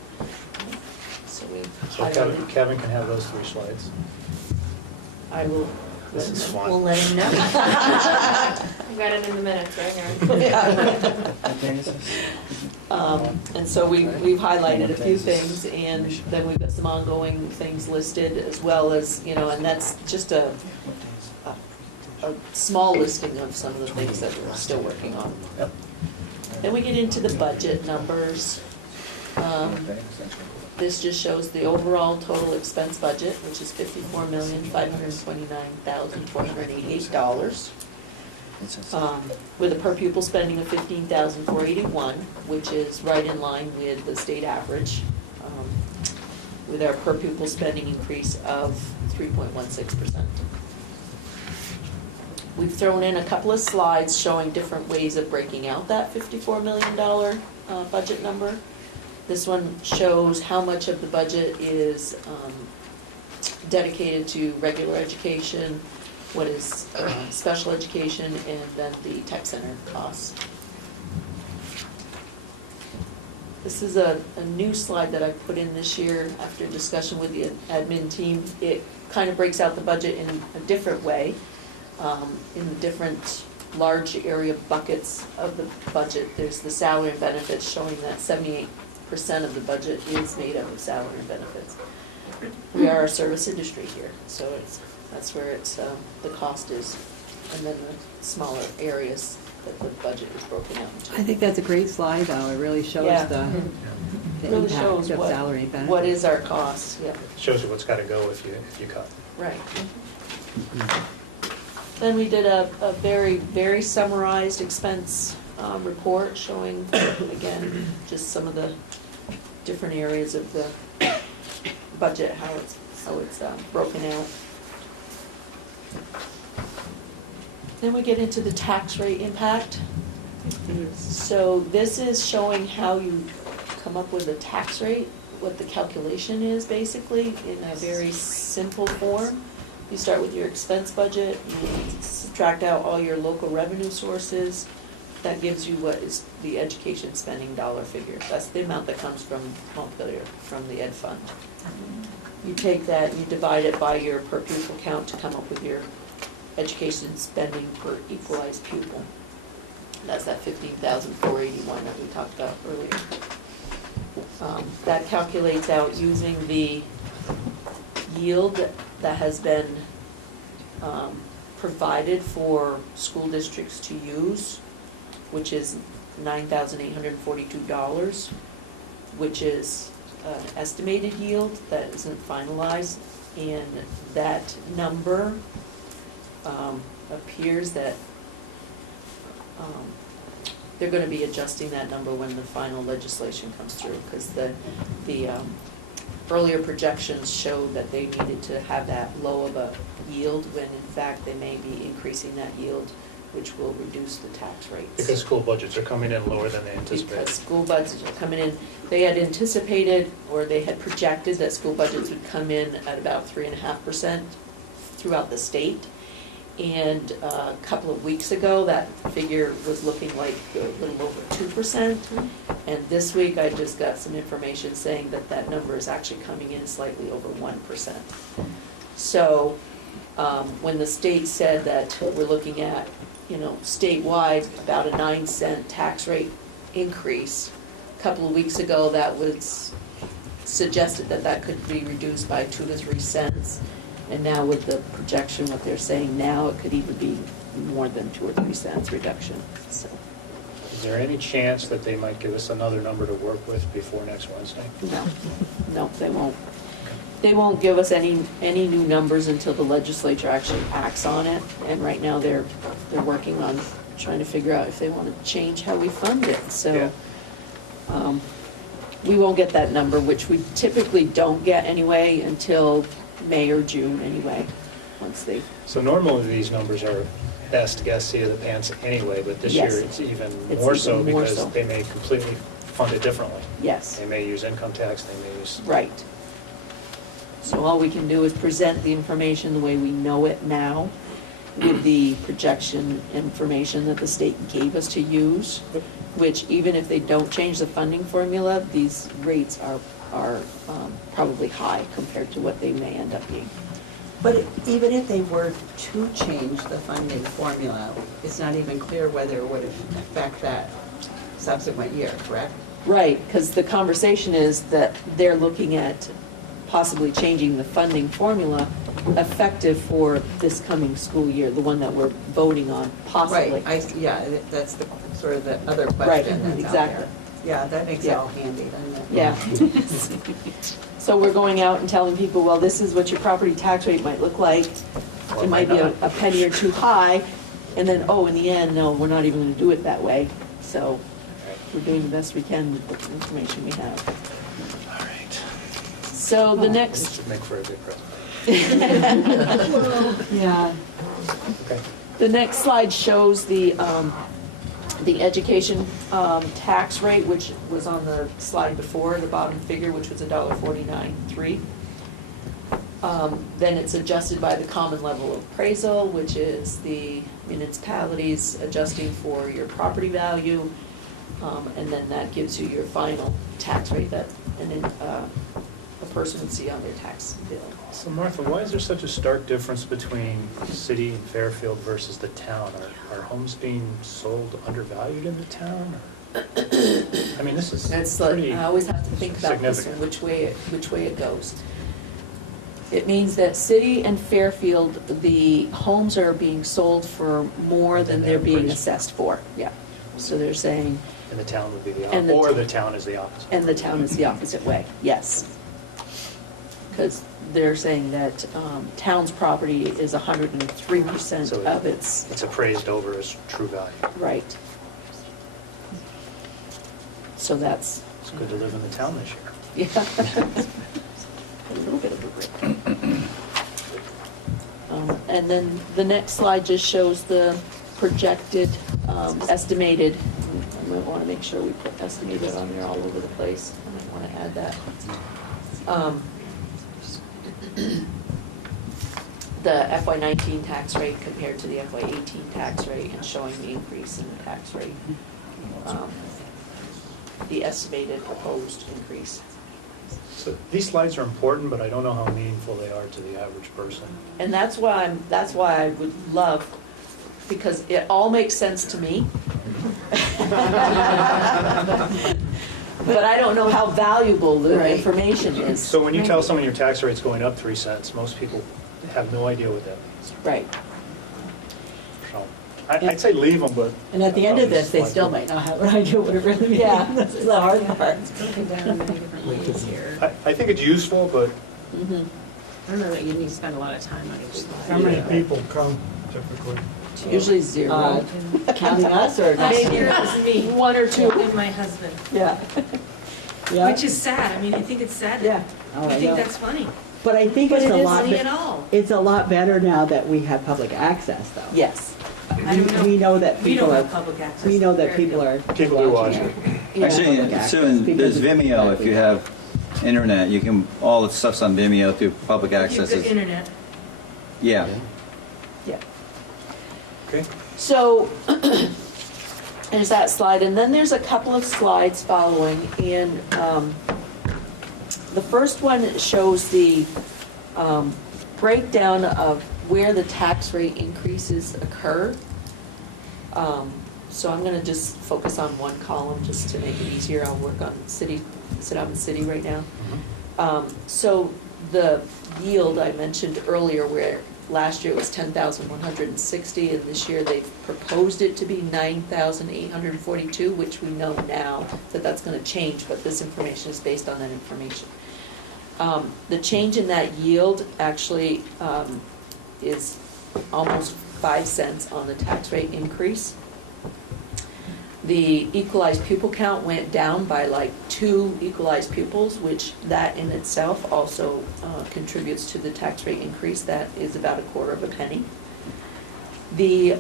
So we've highlighted. Kevin can have those 3 slides. I will. This is fun. We'll let him know. You got it in the minutes, right, Aaron? And so we've highlighted a few things, and then we've got some ongoing things listed, as well as, and that's just a small listing of some of the things that we're still working on. Yep. Then we get into the budget numbers. This just shows the overall total expense budget, which is $54,529,488, with a per pupil spending of $15,481, which is right in line with the state average, with our per pupil spending increase of 3.16%. We've thrown in a couple of slides showing different ways of breaking out that $54 million budget number. This one shows how much of the budget is dedicated to regular education, what is special education, and then the tech center costs. This is a new slide that I put in this year after discussion with the admin team. It kind of breaks out the budget in a different way, in the different large area buckets of the budget. There's the salary and benefits showing that 78% of the budget is made up of salary and benefits. We are a service industry here, so that's where the cost is, and then the smaller areas that the budget is broken out into. I think that's a great slide, though. It really shows the Really impact shows of salary and benefits. what is our cost. Yeah. Shows you what's got to go if you cut. Right. Then we did a very, very summarized expense report showing, again, just some of the different areas of the budget, how it's broken out. Then we get into the tax rate impact. So this is showing how you come up with a tax rate, what the calculation is basically in a very simple form. You start with your expense budget, you subtract out all your local revenue sources. That gives you what is the education spending dollar figure. That's the amount that comes from the ed fund. you take that, you divide it by your per pupil count to come up with your education spending per equalized pupil. That's that 15,481 that we talked about earlier. That calculates out using the yield that has been provided for school districts to use, which is $9,842, which is an estimated yield that isn't finalized, and that number appears that they're going to be adjusting that number when the final legislation comes through, because the earlier projections showed that they needed to have that low of a yield, when in fact they may be increasing that yield, which will reduce the tax rates. Because school budgets are coming in lower than they anticipated. Because school budgets are coming in, they had anticipated, or they had projected that school budgets would come in at about 3.5% throughout the state. And a couple of weeks ago, that figure was looking like a little over 2%. And this week, I just got some information saying that that number is actually coming in slightly over 1%. So when the state said that we're looking at, statewide, about a 9-cent tax rate increase, a couple of weeks ago, that was suggested that that could be reduced by 2 to 3 cents. And now with the projection, what they're saying now, it could even be more than 2 or 3 cents reduction, so. Is there any chance that they might give us another number to work with before next Wednesday? No, they won't. They won't give us any new numbers until the legislature actually acts on it. And right now, they're working on trying to figure out if they want to change how we fund it, so. We won't get that number, which we typically don't get anyway until May or June anyway, once they. So normally these numbers are best guess seat of the pants anyway, but this Yes. year it's even It's more even so more because so. they may completely fund it differently. Yes. They may use income tax, they may use. Right. So all we can do is present the information the way we know it now, with the projection information that the state gave us to use, which even if they don't change the funding formula, these rates are probably high compared to what they may end up being. But even if they were to change the funding formula, it's not even clear whether it would affect that subsequent year, correct? Right, because the conversation is that they're looking at possibly changing the funding formula effective for this coming school year, the one that we're voting on, possibly. Right, that's the sort of the other Right, question that's out exactly. there. Yeah, that makes it all handy, doesn't it? Yeah. So we're going out and telling people, well, this is what your property tax rate might look like. It might be a penny or two high, and then, in the end, no, we're not even gonna do it that way. So we're doing the best we can with the information we have. All right. So the next. This should make for a good presentation. Yeah. Okay. The next slide shows the education tax rate, which was on the slide before, the bottom figure, which was $1.49.3. Then it's adjusted by the common level of appraisal, which is the municipalities adjusting for your property value, and then that gives you your final tax rate that a person would see on their tax bill. So Martha, why is there such a stark difference between city and Fairfield versus the town? Are homes being sold undervalued in the town? I mean, this is pretty I always have to think about this one, significant. which way it goes. It means that city and Fairfield, the homes are being sold for more than they're being assessed for. Yeah. So they're saying. And the town would be the opposite, or the town is the opposite. And the town is the opposite way, yes. Because they're saying that town's property is 103% of its. It's appraised over as true value. Right. So that's. It's good to live in the town this year. Yeah. A little bit of a break. And then the next slide just shows the projected, estimated. I might want to make sure we put estimated on there all over the place. I might want to add that. The FY19 tax rate compared to the FY18 tax rate, and showing the increase in the tax rate. The estimated proposed increase. So these slides are important, but I don't know how meaningful they are to the average person. And that's why I would love, because it all makes sense to me. But I don't know how valuable the Right. information is. So when you tell someone your tax rate's going up 3 cents, most people have no idea what that means. Right. So I'd say leave them, but. And at the end of this, they still might not have an idea what it really means. Yeah. That's the hard part. It's broken down in many different ways here. I think it's useful, but Mhm. I don't know that you need to spend a lot of time on each slide. How many people come typically? Usually 0. Counting us or? Last year it was me. 1 or 2. And my husband. Yeah. Yeah. Which is sad. I mean, I think it's sad. Yeah. Oh, I I think know. that's funny. But I think But it's it a is lot, funny at all. it's a lot better now that we have public access, though. Yes. I don't know. We know that We people don't are, have public access. we know that Very people good. are. people do watch watching it. Yeah, Actually, public access, soon, because there's Vimeo, if you have internet, you can, all the stuff's on Vimeo through public If access. you've got internet. Yeah. Yeah. Okay. So there's that slide, and then there's a couple of slides following, and the first one shows the breakdown of where the tax rate increases occur. So I'm gonna just focus on one column just to make it easier. I'll work on city, sit on the city right now. So the yield I mentioned earlier, where last year it was 10,160, and this year they've proposed it to be 9,842, which we know now that that's gonna change, but this information is based on that information. The change in that yield actually is almost 5 cents on the tax rate increase. The equalized pupil count went down by like 2 equalized pupils, which that in itself also contributes to the tax rate increase. That is about 1/4 of a penny. The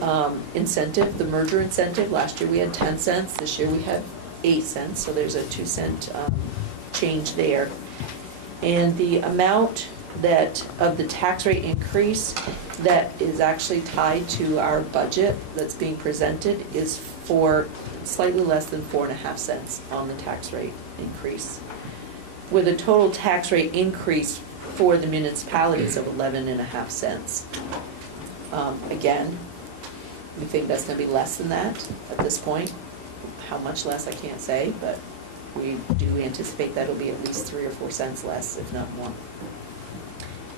incentive, the merger incentive, last year we had 10 cents, this year we have 8 cents, so there's a 2-cent change there. And the amount that, of the tax rate increase that is actually tied to our budget that's being presented is for slightly less than 4.5 cents on the tax rate increase, with a total tax rate increase for the municipalities of 11.5 cents. Again, we think that's gonna be less than that at this point. How much less, I can't say, but we do anticipate that'll be at least 3 or 4 cents less, if not more.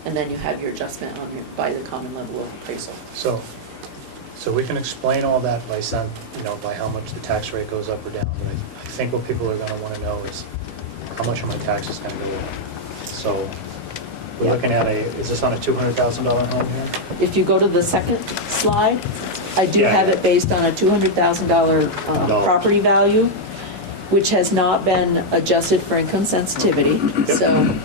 And then you have your adjustment on your, by the common level of appraisal. So we can explain all that by by how much the tax rate goes up or down, but I think what people are gonna wanna know is how much are my taxes gonna go up? So we're looking at is this on a $200,000 home here? If you go to the second slide, I do Yeah. have it based on a $200,000 property value, which has not been adjusted for income sensitivity. So,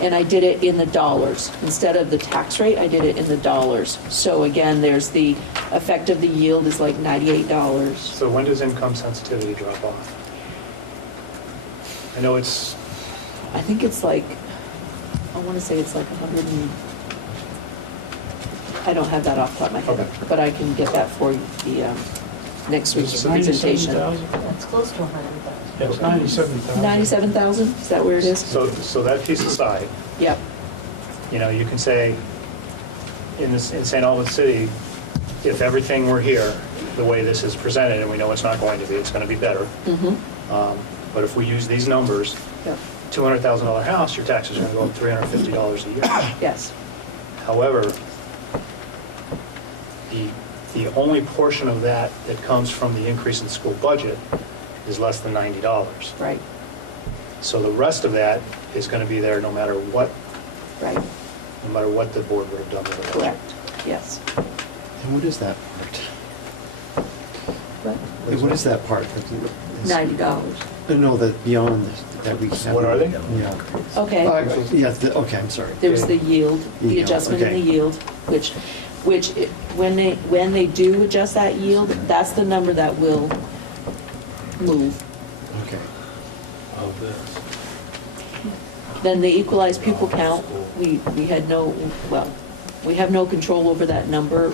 and I did it in the dollars. Instead of the tax rate, I did it in the dollars. So again, there's the effect of the yield is like $98. So when does income sensitivity drop off? I know it's, I think it's like, I want to say it's like 100 and, I don't have that off the top of my head, but I can get that for you, the next week's presentation. That's close to 100,000. Yeah, it's 97,000. 97,000, is that where it is? so that piece aside, Yep. you can say in St. Albans City, if everything were here, the way this is presented, and we know it's not going to be, it's going to be better. But if we use these numbers, Yep. $200,000 house, your taxes are going to go up $350 a year. Yes. However, the only portion of that comes from the increase in the school budget is less than $90. Right. So the rest of that is going to be there no matter what. Right. No matter what the board would have done with the budget. Correct, yes. And what is that part? What? What is that part? $90. No, the beyond that we have. What are they? Yeah. Okay. Yeah, okay, I'm sorry. There's the yield, the Yield, adjustment in okay. the yield, which when they do adjust that yield, that's the number that will move. Okay. Of this. Then the equalized pupil count, we have no control over that number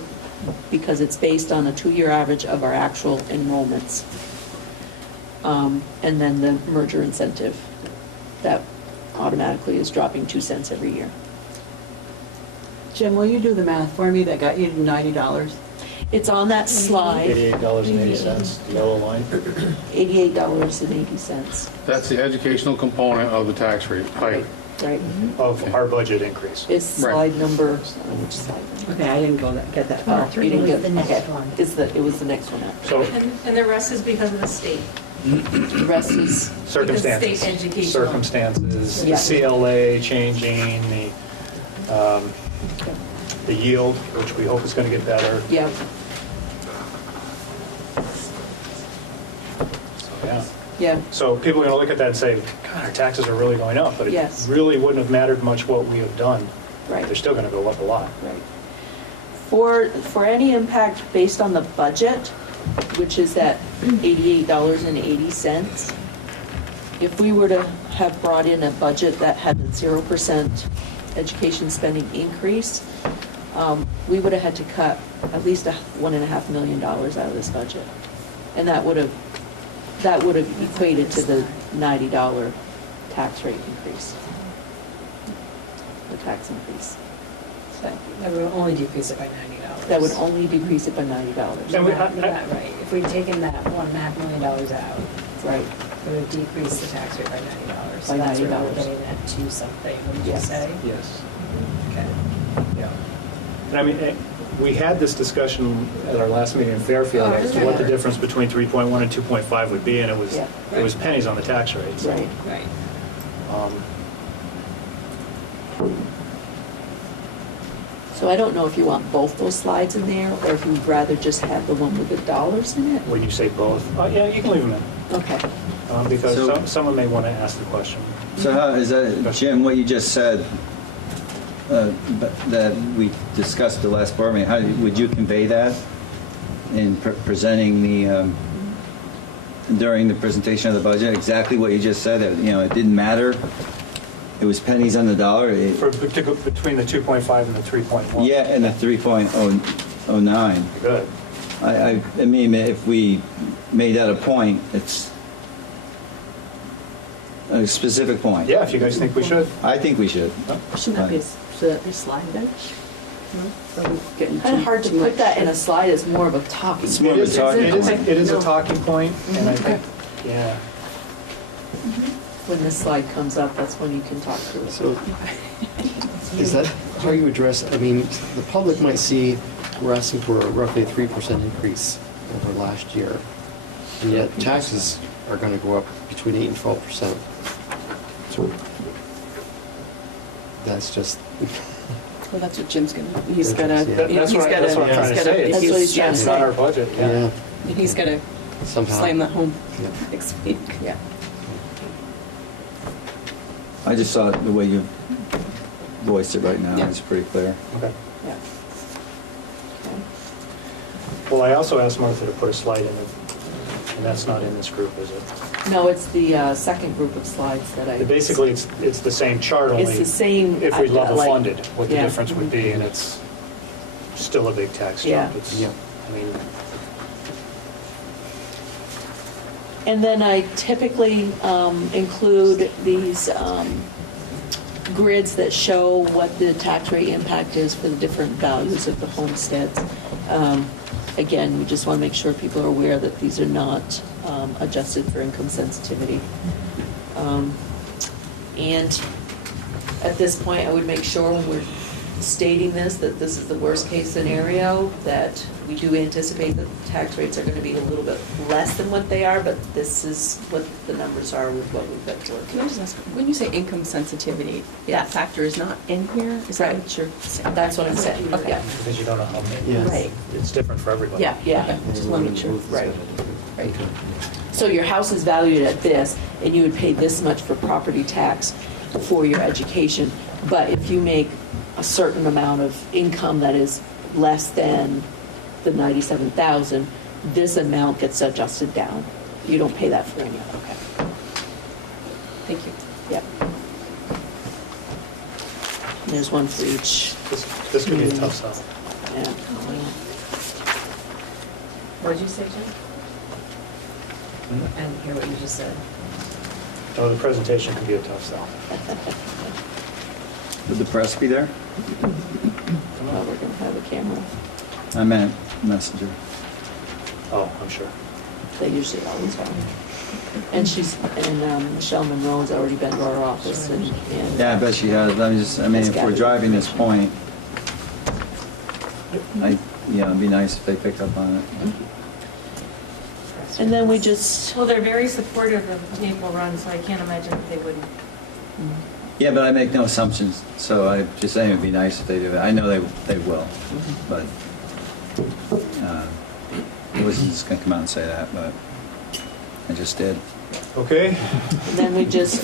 because it's based on a 2-year average of our actual enrollments. And then the merger incentive that automatically is dropping 2 cents every year. Jim, will you do the math for me that got you to $90? It's on that slide, $88.80, the yellow line. $88.80. That's the educational component of the tax rate hike. Right. Of our budget increase. It's slide number, I don't know which slide. Okay, I didn't get that Oh, far. you didn't get The next okay. one. It was the next one up. So And the rest is because of the state. The rest is, circumstances. state educational. Circumstances, Yeah. CLA changing, the yield, which we hope is going to get better. yeah, Yeah. yeah, So people are going to look at that and say, God, our taxes are really going up, but it Yes. really wouldn't have mattered much what we have done. right, They're still going to go up a lot. right. For any impact based on the budget, which is at $88.80, if we were to have brought in a budget that had a 0% education spending increase, we would have had to cut at least $1.5 million out of this budget. And that would have equated to the $90 tax rate increase. The tax increase. So That would only decrease it by $90. that would only decrease it by $90. You're not right. If we'd taken that $1.5 million out, Right. it would have decreased the tax rate by $90. By So that's where $90. we're getting that to something, would you Yes. say? Yes. Okay. Yeah. And I mean, we had this discussion at our last meeting in Fairfield as to what the difference between 3.1 and 2.5 would be, and it was pennies on the tax rate. So, Right. Right. So I don't know if you want both those slides in there, or if you'd rather just have the one with the dollars in it. When you say both, yeah, you can leave them in. Okay. Because So- someone may want to ask the question. So how is that, Jim, what you just said, that we discussed the last board meeting, how would you convey that in presenting during the presentation of the budget? Exactly what you just said, that, it didn't matter, it was pennies on the dollar? Between the 2.5 and the 3.1. Yeah, and the 3.09. Good. I mean, if we made that a point, it's a specific point. Yeah, if you guys think we should. I think we should. Shouldn't that be a slide then? Kind of hard to put that in a slide, it's more of a talking. It's more of a talking point. It is a talking point, and I think, yeah. When this slide comes up, that's when you can talk to it. So, is that how you address, I mean, the public might see we're asking for roughly a 3% increase over last year, and yet taxes are going to go up between 8 and 12%. So that's just, Well, that's what Jim's gonna, He's gotta, That's what I'm trying to say. That's what he's trying to It's not say. our budget, yeah, he's gotta somehow. slam that home Yeah. next week. Yeah. I just thought the way you voiced it right now is pretty clear. Okay. Yeah. Well, I also asked Martha to put a slide in it, and that's not in this group, is it? No, it's the second group of slides that I. Basically, it's the same chart, only. It's the same. If we level like- funded, what the yeah. difference would be, and it's still a big tax Yeah. jump. It's, Yeah. I mean, And then I typically include these grids that show what the tax rate impact is for the different values of the homesteads. Again, we just want to make sure people are aware that these are not adjusted for income sensitivity. And at this point, I would make sure when we're stating this, that this is the worst-case scenario, that we do anticipate that the tax rates are going to be a little bit less than what they are, but this is what the numbers are with what we've got to work. Can I just ask, when you say income sensitivity, that factor is not in here? Is that Right. what you're saying? That's what I'm saying, Okay. yeah. because you don't know how many. Yes. Right. It's different for everybody. Yeah, Yeah. just want to make sure. Right. Right. So your house is valued at this, and you would pay this much for property tax for your education. But if you make a certain amount of income that is less than the 97,000, this amount gets adjusted down. You don't pay that for any other. Okay. Thank you. Yep. There's one for each. This could be a tough sell. Yeah. What did you say, Jim? I didn't hear what you just said. Oh, the presentation could be a tough sell. Would the press be there? Well, we're gonna have a camera. I meant messenger. Oh, I'm sure. They usually always are. And Michelle Monroe's already been to our office and. Yeah, I bet she has. If we're driving this point, it'd be nice if they picked up on it. And then we just. Well, they're very supportive of the Maple Run, so I can't imagine that they wouldn't. Yeah, but I make no assumptions, so I'm just saying it'd be nice if they do it. I know they will, but I wasn't just gonna come out and say that, but I just did. Okay. And then I just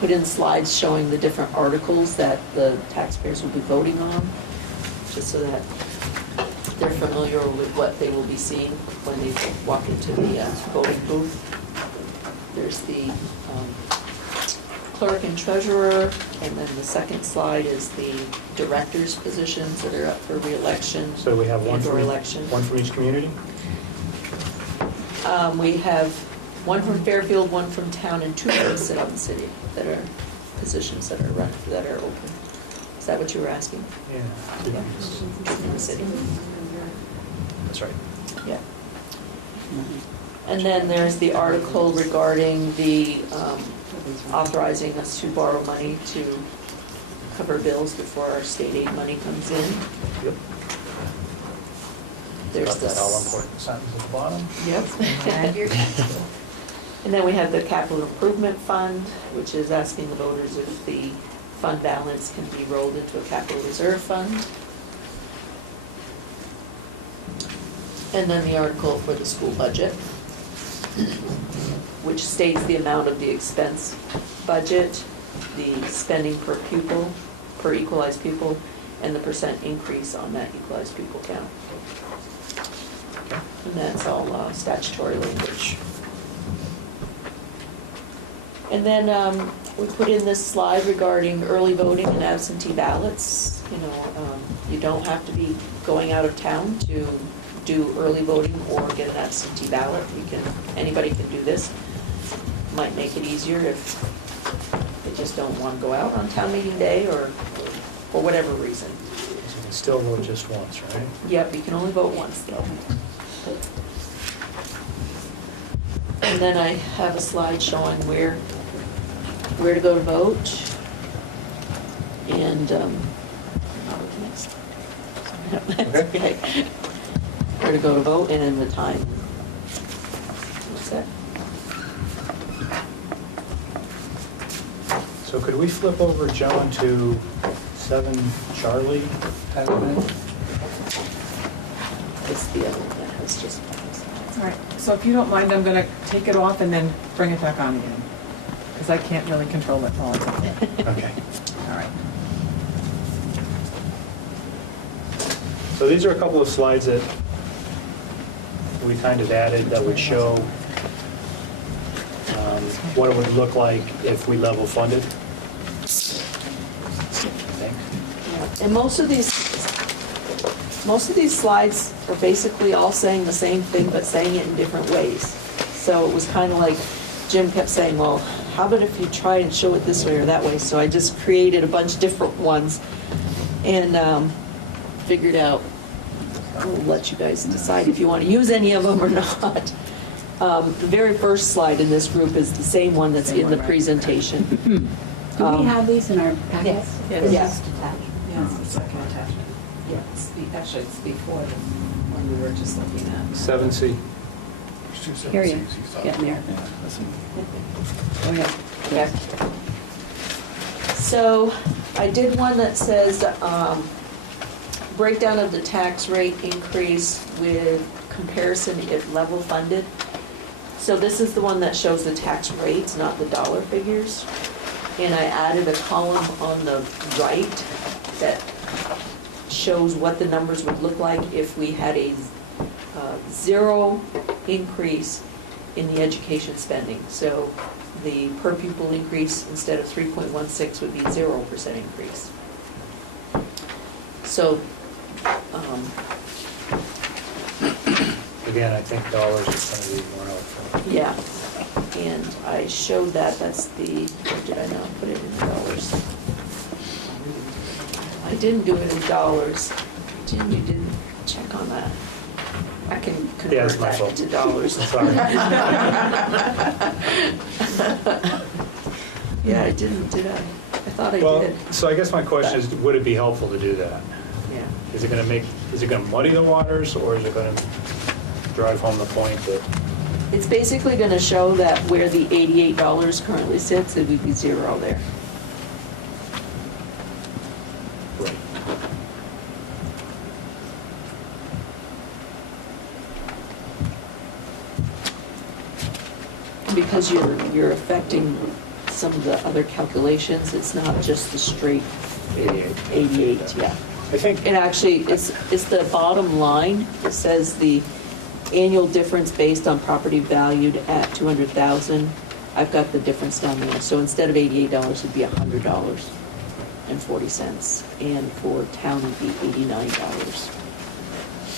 put in slides showing the different articles that the taxpayers will be voting on, just so that they're familiar with what they will be seeing when they walk into the voting booth. There's the clerk and treasurer, and then the second slide is the director's positions that are up for re-election. So we have one from each community? We have one from Fairfield, one from town, and two from Sit-Out City that are positions that are open. Is that what you were asking? Yeah. In the city. That's right. Yeah. And then there's the article regarding the authorizing us to borrow money to cover bills before our state aid money comes in. Yep. There's that all-important sentence at the bottom. Yep. And then we have the capital improvement fund, which is asking the voters if the fund balance can be rolled into a capital reserve fund. And then the article for the school budget, which states the amount of the expense budget, the spending per pupil, per equalized pupil, and the % increase on that equalized pupil count. And that's all statutory language. And then we put in this slide regarding early voting and absentee ballots. You don't have to be going out of town to do early voting or get an absentee ballot. Anybody can do this. Might make it easier if they just don't want to go out on town meeting day or for whatever reason. So you can still vote just once, right? Yep, you can only vote once though. And then I have a slide showing where to go to vote. And, next. Okay. Where to go to vote and in the time. What's that? So could we flip over, Joan, to 7 Charlie? It's the other one that has just. All right, so if you don't mind, I'm gonna take it off and then bring it back on again, because I can't really control it all the time. Okay. All right. So these are a couple of slides that we kind of added that would show what it would look like if we level funded. I think. Yeah. And most of these slides are basically all saying the same thing, but saying it in different ways. So it was kind of like Jim kept saying, well, how about if you try and show it this way or that way? So I just created a bunch of different ones and figured out, I'll let you guys decide if you want to use any of them or not. The very first slide in this group is the same one that's in the presentation. Do we have these in our packets? Yes. Yes. Attached. Yes, the second attachment. Yeah, actually, it's before the one we were just looking at. 7C. Here you, getting there. Go ahead. Okay. So I did one that says breakdown of the tax rate increase with comparison if level funded. So this is the one that shows the tax rates, not the dollar figures. And I added a column on the right that shows what the numbers would look like if we had a 0 increase in the education spending. So the per pupil increase instead of 3.16 would be 0% increase. So Again, I think dollars is going to be more helpful. yeah, And I showed that, that's the, or did I not put it in dollars? I didn't do it in dollars. Jim, you didn't check on that. I can Yeah, convert it's my that fault. to dollars. Sorry. Yeah, I didn't, did I? I thought I Well, did. so I guess my question is, would it be helpful to do that? Yeah. Is it gonna muddy the waters, or is it gonna drive home the point that, It's basically gonna show that where the $88 currently sits, it would be zero there. Because you're affecting some of the other calculations, it's not just the straight 88, yeah. I think. It actually, it's the bottom line, it says the annual difference based on property valued at 200,000. I've got the difference down there, so instead of $88, it'd be $100.40, and for town it'd be $89.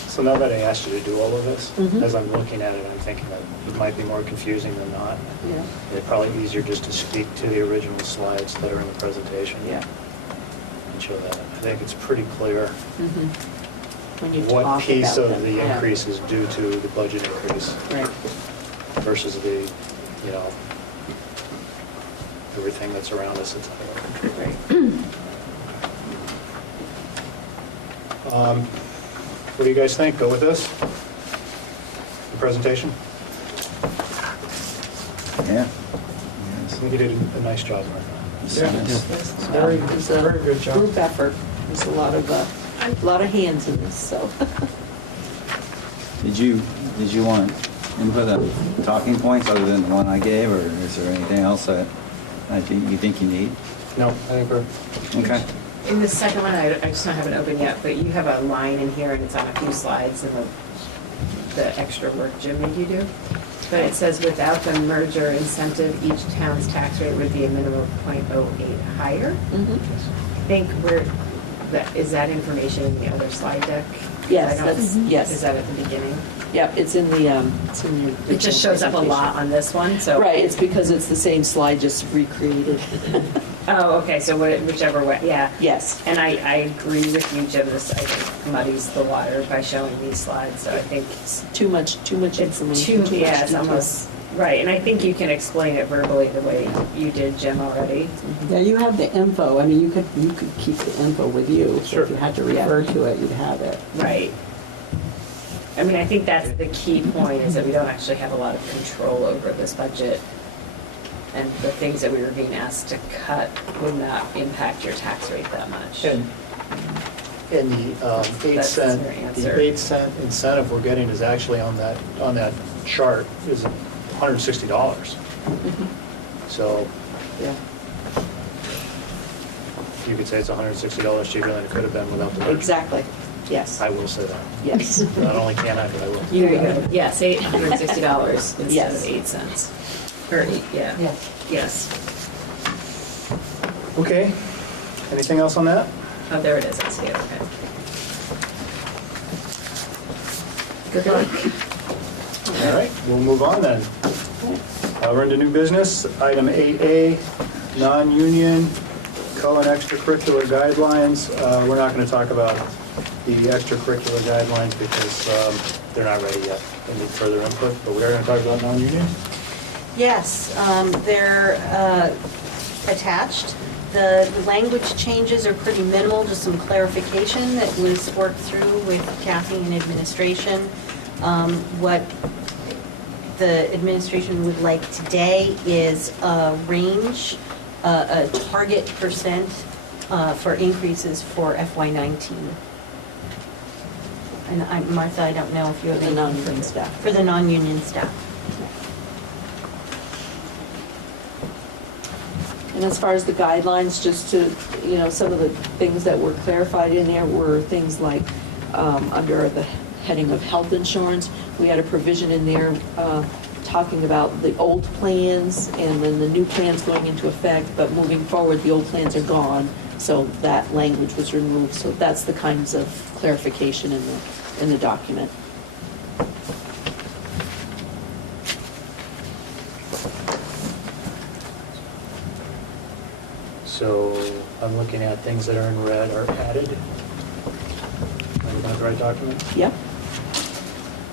So now that I asked you to do all of this, Mhm. as I'm looking at it, I'm thinking that it might be more confusing than not. Yeah. It's probably easier just to speak to the original slides that are in the presentation. Yeah. And show that. I think it's pretty clear When you what talk piece about of them, the yeah. increase is due to the budget increase Right. versus the, everything that's around us that's out of our control. Right. What do you guys think? Go with this? The presentation? Yeah. I think you did a nice job, Martha. Yeah. Very, It was a very good job. group effort. There's a lot of hands in this, so. Did you want input of talking points other than the one I gave, or is there anything else that you think you need? No, I think we're. Okay. In the second one, I just don't have it open yet, but you have a line in here and it's on a few slides and the extra work Jim made you do. But it says without the merger incentive, each town's tax rate would be a minimum of 0.08 higher. I think is that information in the other slide deck? Yes, I don't- yes. Is that at the beginning? Yeah, it's in the. It just shows up a lot on this one, so. Right, it's because it's the same slide, just recreated. Oh, okay, so whichever way, yeah. Yes. And I agree with you, Jim, this, I think, muddies the water by showing these slides, so I think. It's too much information. Yeah, it's almost, right, and I think you can explain it verbally the way you did, Jim, already. Yeah, you have the info. I mean, you could keep the info with you. So if you had to refer to it, you'd have it. Right. I mean, I think that's the key point, is that we don't actually have a lot of control over this budget. And the things that we were being asked to cut would not impact your tax rate that much. And the 8 That's cent, your answer. the 8 cent incentive we're getting is actually on that chart is $160. So Yeah. you could say it's $160 cheaper than it could have been without the merger. Exactly, yes. I will say that. Yes. Not only can I, but I will. There you go. Yes, $860 instead Yes. of 8 cents. Or 8, yeah. Yes. Yes. Okay. Anything else on that? Oh, there it is, I see it, okay. Good luck. All right, we'll move on then. We're into new business. Item 8A, non-union co- and extracurricular guidelines. We're not going to talk about the extracurricular guidelines because they're not ready yet. They need further input, but we are going to talk about non-union. Yes, they're attached. The language changes are pretty minimal, just some clarification that was worked through with Kathy and administration. What the administration would like today is a range, a target percent for increases for FY19. And Martha, I don't know if you have For the any non-union staff. For the non-union staff. And as far as the guidelines, just to, some of the things that were clarified in there were things like, under the heading of health insurance, we had a provision in there talking about the old plans and then the new plans going into effect, but moving forward, the old plans are gone, so that language was removed. So that's the kinds of clarification in the document. So I'm looking at things that are in red are added. Am I looking at the right document? Yep.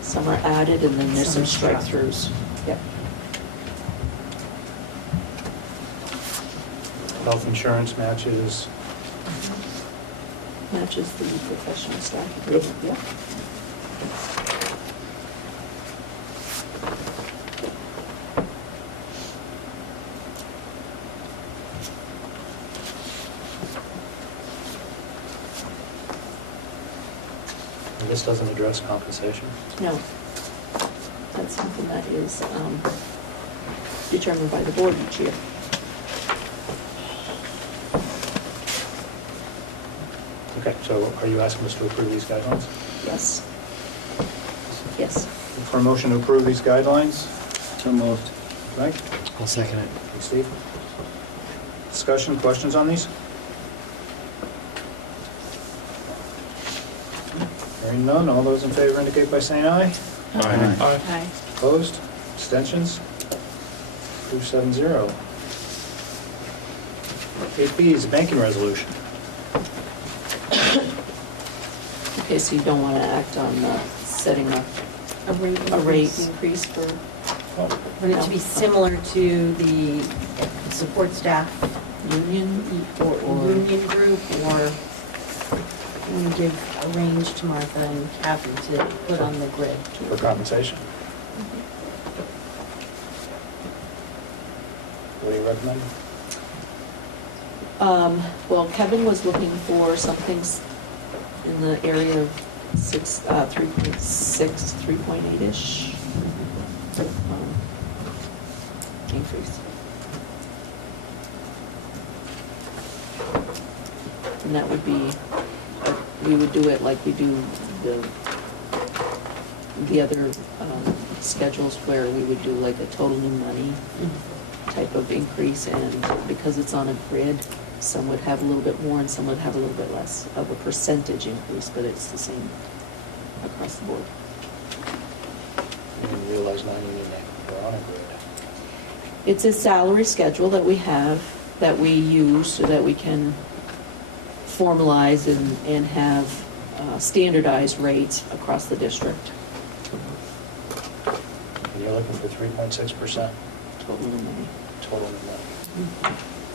Some are added and then there's some strike-throughs. Yep. Health insurance matches. Matches the professional staff Yep. agreement, yep. And this doesn't address compensation. No. That's something that is determined by the board each year. Okay, so are you asking us to approve these guidelines? Yes. Yes. For a motion to approve these guidelines? So moved. Mike? I'll second it. Okay, Steve? Discussion, questions on these? Hearing none, all those in favor indicate by saying aye. Aye. Aye. Opposed? Abstentions? Approved 7-0. 8B is a banking resolution. Okay, so you don't want to act on setting a rate increase for, Want it to be similar to the support staff union or or? union group, or we give a range to Martha and Kathy to put on the grid. For compensation. What do you recommend? Well, Kevin was looking for something in the area of 3.6, 3.8-ish increase. And that would be, we would do it like we do the other schedules where we would do like a total new money type of increase, and because it's on a grid, some would have a little bit more and some would have a little bit less of a percentage increase, but it's the same across the board. I didn't realize non-union were on a grid. It's a salary schedule that we have, that we use so that we can formalize and have standardized rates across the district. And you're looking for 3.6% Total new money. total new money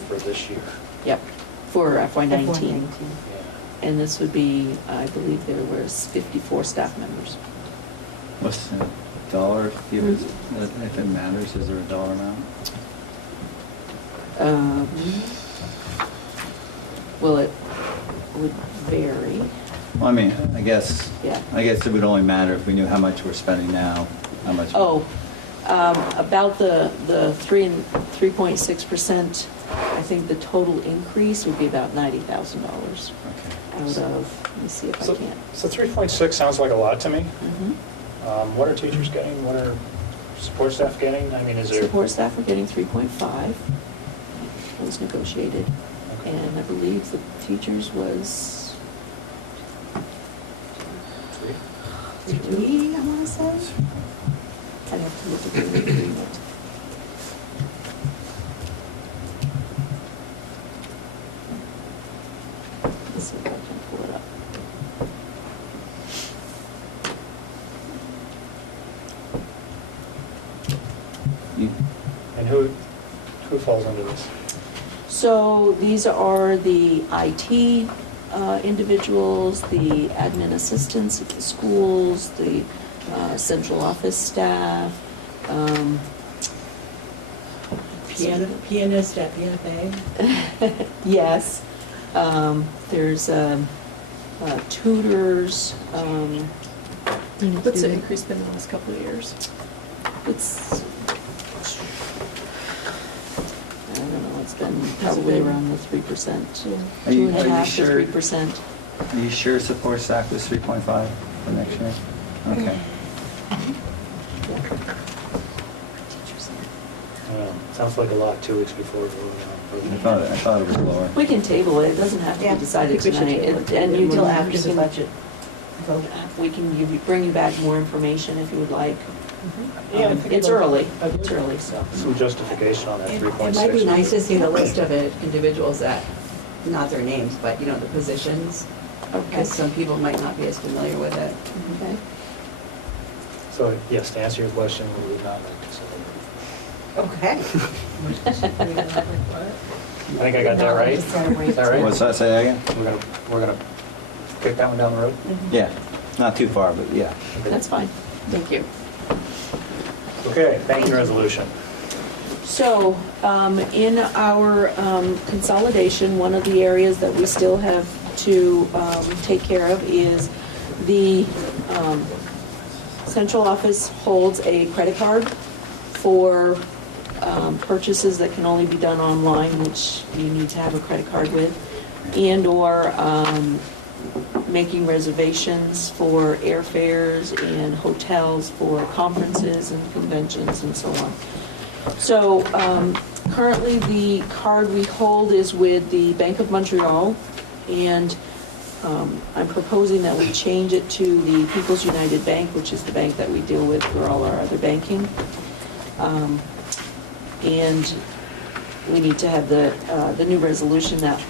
for this year. Yep, for FY19. FY19. Yeah. And this would be, I believe there was 54 staff members. What's the dollar, if it matters, is there a dollar amount? Well, it would vary. Well, I mean, I guess Yeah. it would only matter if we knew how much we're spending now, how much. Oh, about the 3.6%, I think the total increase would be about $90,000 Okay. out of, let me see if I can. So 3.6 sounds like a lot to me. Mhm. What are teachers getting? What are support staff getting? I mean, is there? Support staff are getting 3.5. It was negotiated. Okay. And I believe the teachers was 3, I want to say. I have to look at the agreement. Let's see if I can pull it up. And who falls under this? So these are the IT individuals, the admin assistants at the schools, the central office staff, Pianist at the FA. yes. There's tutors. What's the increase been in the last couple of years? It's, I don't know, it's been probably around the 3%, Are you 2.5 to sure? 3%. Are you sure support staff was 3.5 for next year? Okay. Sounds like a lot 2 weeks before voting on. I thought it was lower. We can table it, it doesn't have to be decided I think we should tonight. table it And you until can- after the budget. We can bring you back more information if you would like. Yeah, I think It's it'll- early, it's early, so. Some justification on that It 3.6. might be nice to see the list of individuals that, not their names, but, you know, the positions, because some people might not be as familiar with it. Okay. So, yes, to answer your question, we would not like to say. Okay. I think I got that right. Is that right? What's that, say that again? We're gonna kick that one down the road? Yeah, not too far, but yeah. That's fine, thank you. Okay, banking resolution. So, in our consolidation, one of the areas that we still have to take care of is the central office holds a credit card for purchases that can only be done online, which you need to have a credit card with, and/or making reservations for airfares and hotels for conferences and conventions and so on. So currently, the card we hold is with the Bank of Montreal, and I'm proposing that we change it to the People's United Bank, which is the bank that we deal with for all our other banking. And we need to have the new resolution that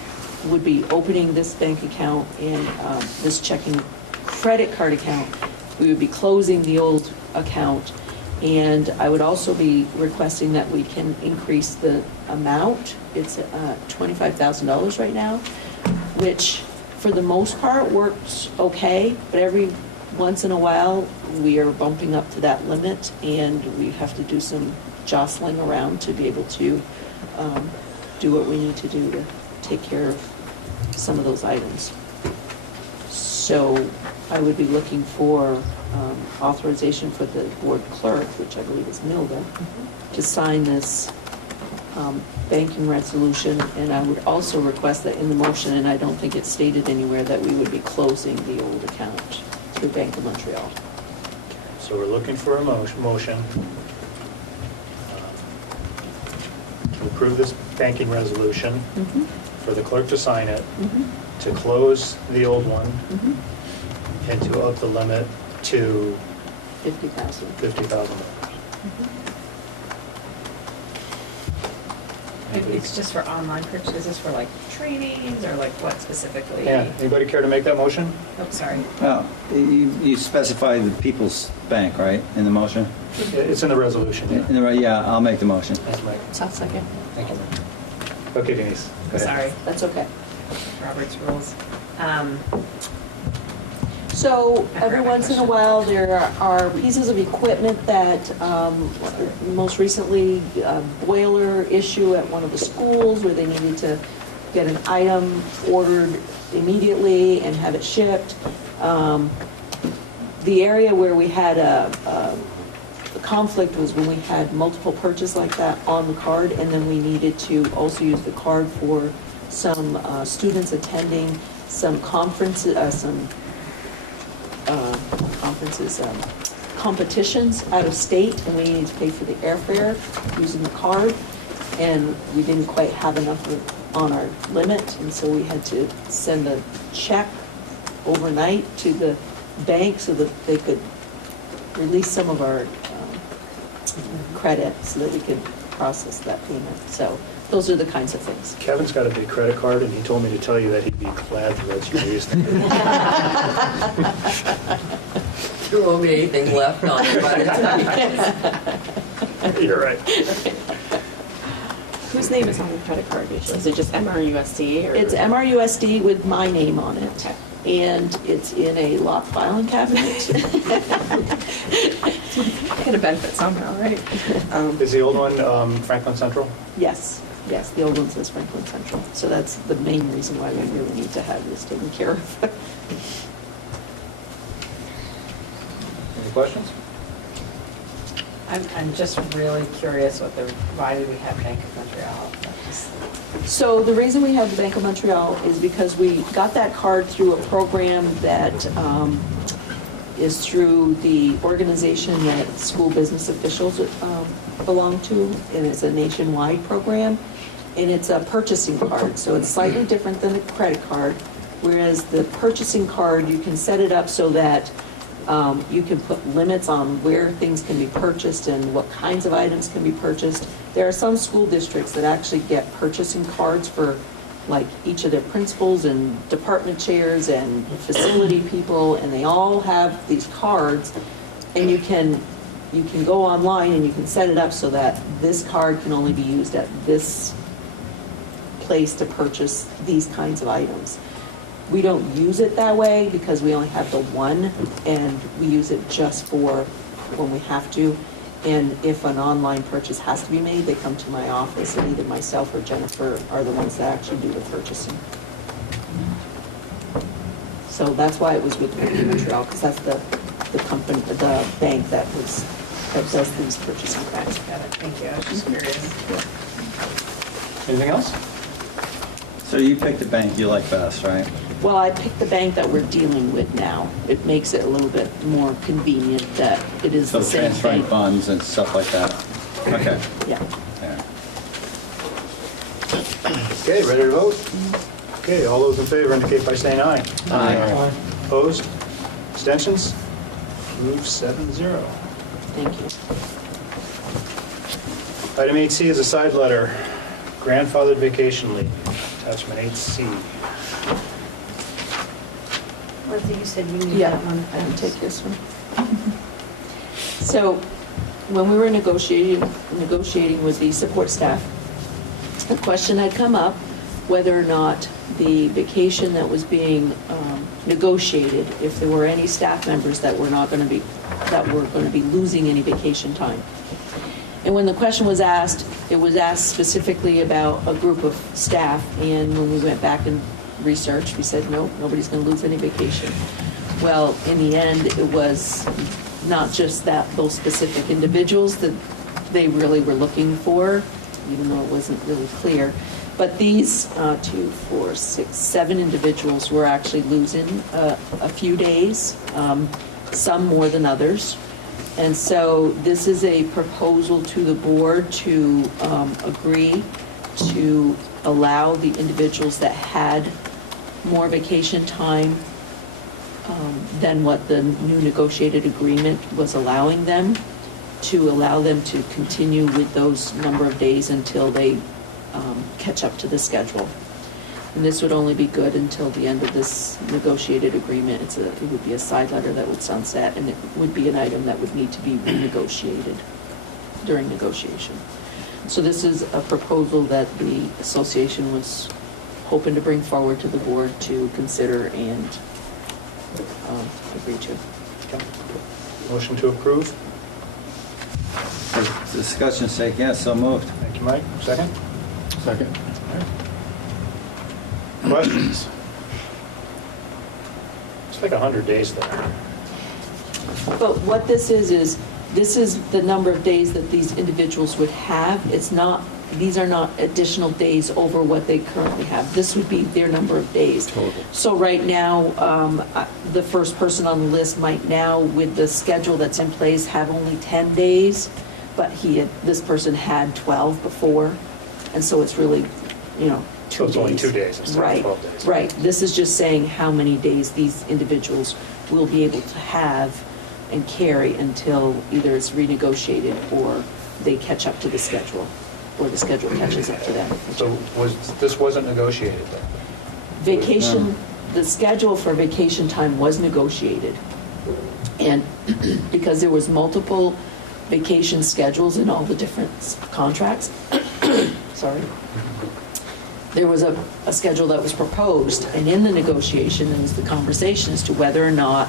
would be opening this bank account and this checking credit card account. We would be closing the old account. And I would also be requesting that we can increase the amount. It's $25,000 right now, which for the most part works okay, but every once in a while we are bumping up to that limit, and we have to do some jostling around to be able to do what we need to do to take care of some of those items. So I would be looking for authorization for the board clerk, which I believe is Milda, to sign this banking resolution. And I would also request that in the motion, and I don't think it's stated anywhere, that we would be closing the old account through Bank of Montreal. So we're looking for a motion to approve this banking resolution, for the clerk to sign it, to close the old one, and to up the limit to $50,000. It's just for online purchases, is this for like trainings or like what specifically? Yeah, anybody care to make that motion? Oh, sorry. Well, you specify the People's Bank, right, in the motion? It's in the resolution, yeah. Yeah, I'll make the motion. Thanks, Mike. I'll second. Thank you. Okay, Denise. go ahead. Sorry, That's okay. Robert's rules. So every once in a while, there are pieces of equipment that, most recently, a boiler issue at one of the schools where they needed to get an item ordered immediately and have it shipped. The area where we had a conflict was when we had multiple purchases like that on the card, and then we needed to also use the card for some students attending some conferences, competitions out of state, and we needed to pay for the airfare using the card, and we didn't quite have enough on our limit, and so we had to send a check overnight to the bank so that they could release some of our credit so that we could process that payment. So those are the kinds of things. Kevin's got a big credit card, and he told me to tell you that he'd be glad to let you use it. There won't be anything left on it by the time. You're right. Whose name is on the credit card usually? Is it just MRUSD or? It's MRUSD with my name on it, and it's in a locked filing cabinet. Get a benefit somehow, right? Is the old one Franklin Central? Yes, the old one says Franklin Central. So that's the main reason why we really need to have this taken care of. Any questions? I'm just really curious why do we have Bank of Montreal? So the reason we have the Bank of Montreal is because we got that card through a program that is through the organization that school business officials belong to, and it's a nationwide program, and it's a purchasing card, so it's slightly different than a credit card, Whereas the purchasing card, you can set it up so that you can put limits on where things can be purchased and what kinds of items can be purchased. There are some school districts that actually get purchasing cards for like each of their principals and department chairs and facility people, and they all have these cards, and you can go online and you can set it up so that this card can only be used at this place to purchase these kinds of items. We don't use it that way because we only have the one, and we use it just for when we have to. And if an online purchase has to be made, they come to my office, and either myself or Jennifer are the ones that actually do the purchasing. So that's why it was with Montreal, because that's the company, the bank that does these purchasing cards. Got it, thank you, I was just curious. Anything else? So you picked the bank you like best, right? Well, I picked the bank that we're dealing with now. It makes it a little bit more convenient that it is So the same transferring bank. funds and stuff like that. Okay. Yeah. Yeah. Okay, ready to vote? Okay, all those in favor indicate by saying aye. Aye. Opposed? Abstentions? Approved 7-0. Thank you. Item 8C is a side letter, grandfathered vacation leave, attachment 8C. Martha, you said you need Yeah, that one. I can take this one. So, when we were negotiating with the support staff, the question had come up whether or not the vacation that was being negotiated, if there were any staff members that were going to be losing any vacation time. And when the question was asked, it was asked specifically about a group of staff, and when we went back and researched, we said, no, nobody's going to lose any vacation. Well, in the end, it was not just those specific individuals that they really were looking for, even though it wasn't really clear. But these 2, 4, 6, 7 individuals were actually losing a few days, some more than others. And so this is a proposal to the board to agree to allow the individuals that had more vacation time than what the new negotiated agreement was allowing them, to allow them to continue with those number of days until they catch up to the schedule. And this would only be good until the end of this negotiated agreement. It would be a side letter that would sunset, and it would be an item that would need to be renegotiated during negotiation. So this is a proposal that the association was hoping to bring forward to the board to consider and agree to. Okay. Motion to approve. For discussion's sake, yes, so moved. Thank you, Mike. Second? Second. Questions? It's like 100 days there. But what this is the number of days that these individuals would have. These are not additional days over what they currently have. This would be their number of days. Total. So right now, the first person on the list might now, with the schedule that's in place, have only 10 days, but this person had 12 before, and so it's really, 2 days. So it's only 2 days instead of 12 days. Right. This is just saying how many days these individuals will be able to have and carry until either it's renegotiated or they catch up to the schedule, or the schedule catches up to them. So this wasn't negotiated then? Vacation, the schedule for vacation time was negotiated. And because there was multiple vacation schedules in all the different contracts, sorry, there was a schedule that was proposed, and in the negotiation, there was the conversation as to whether or not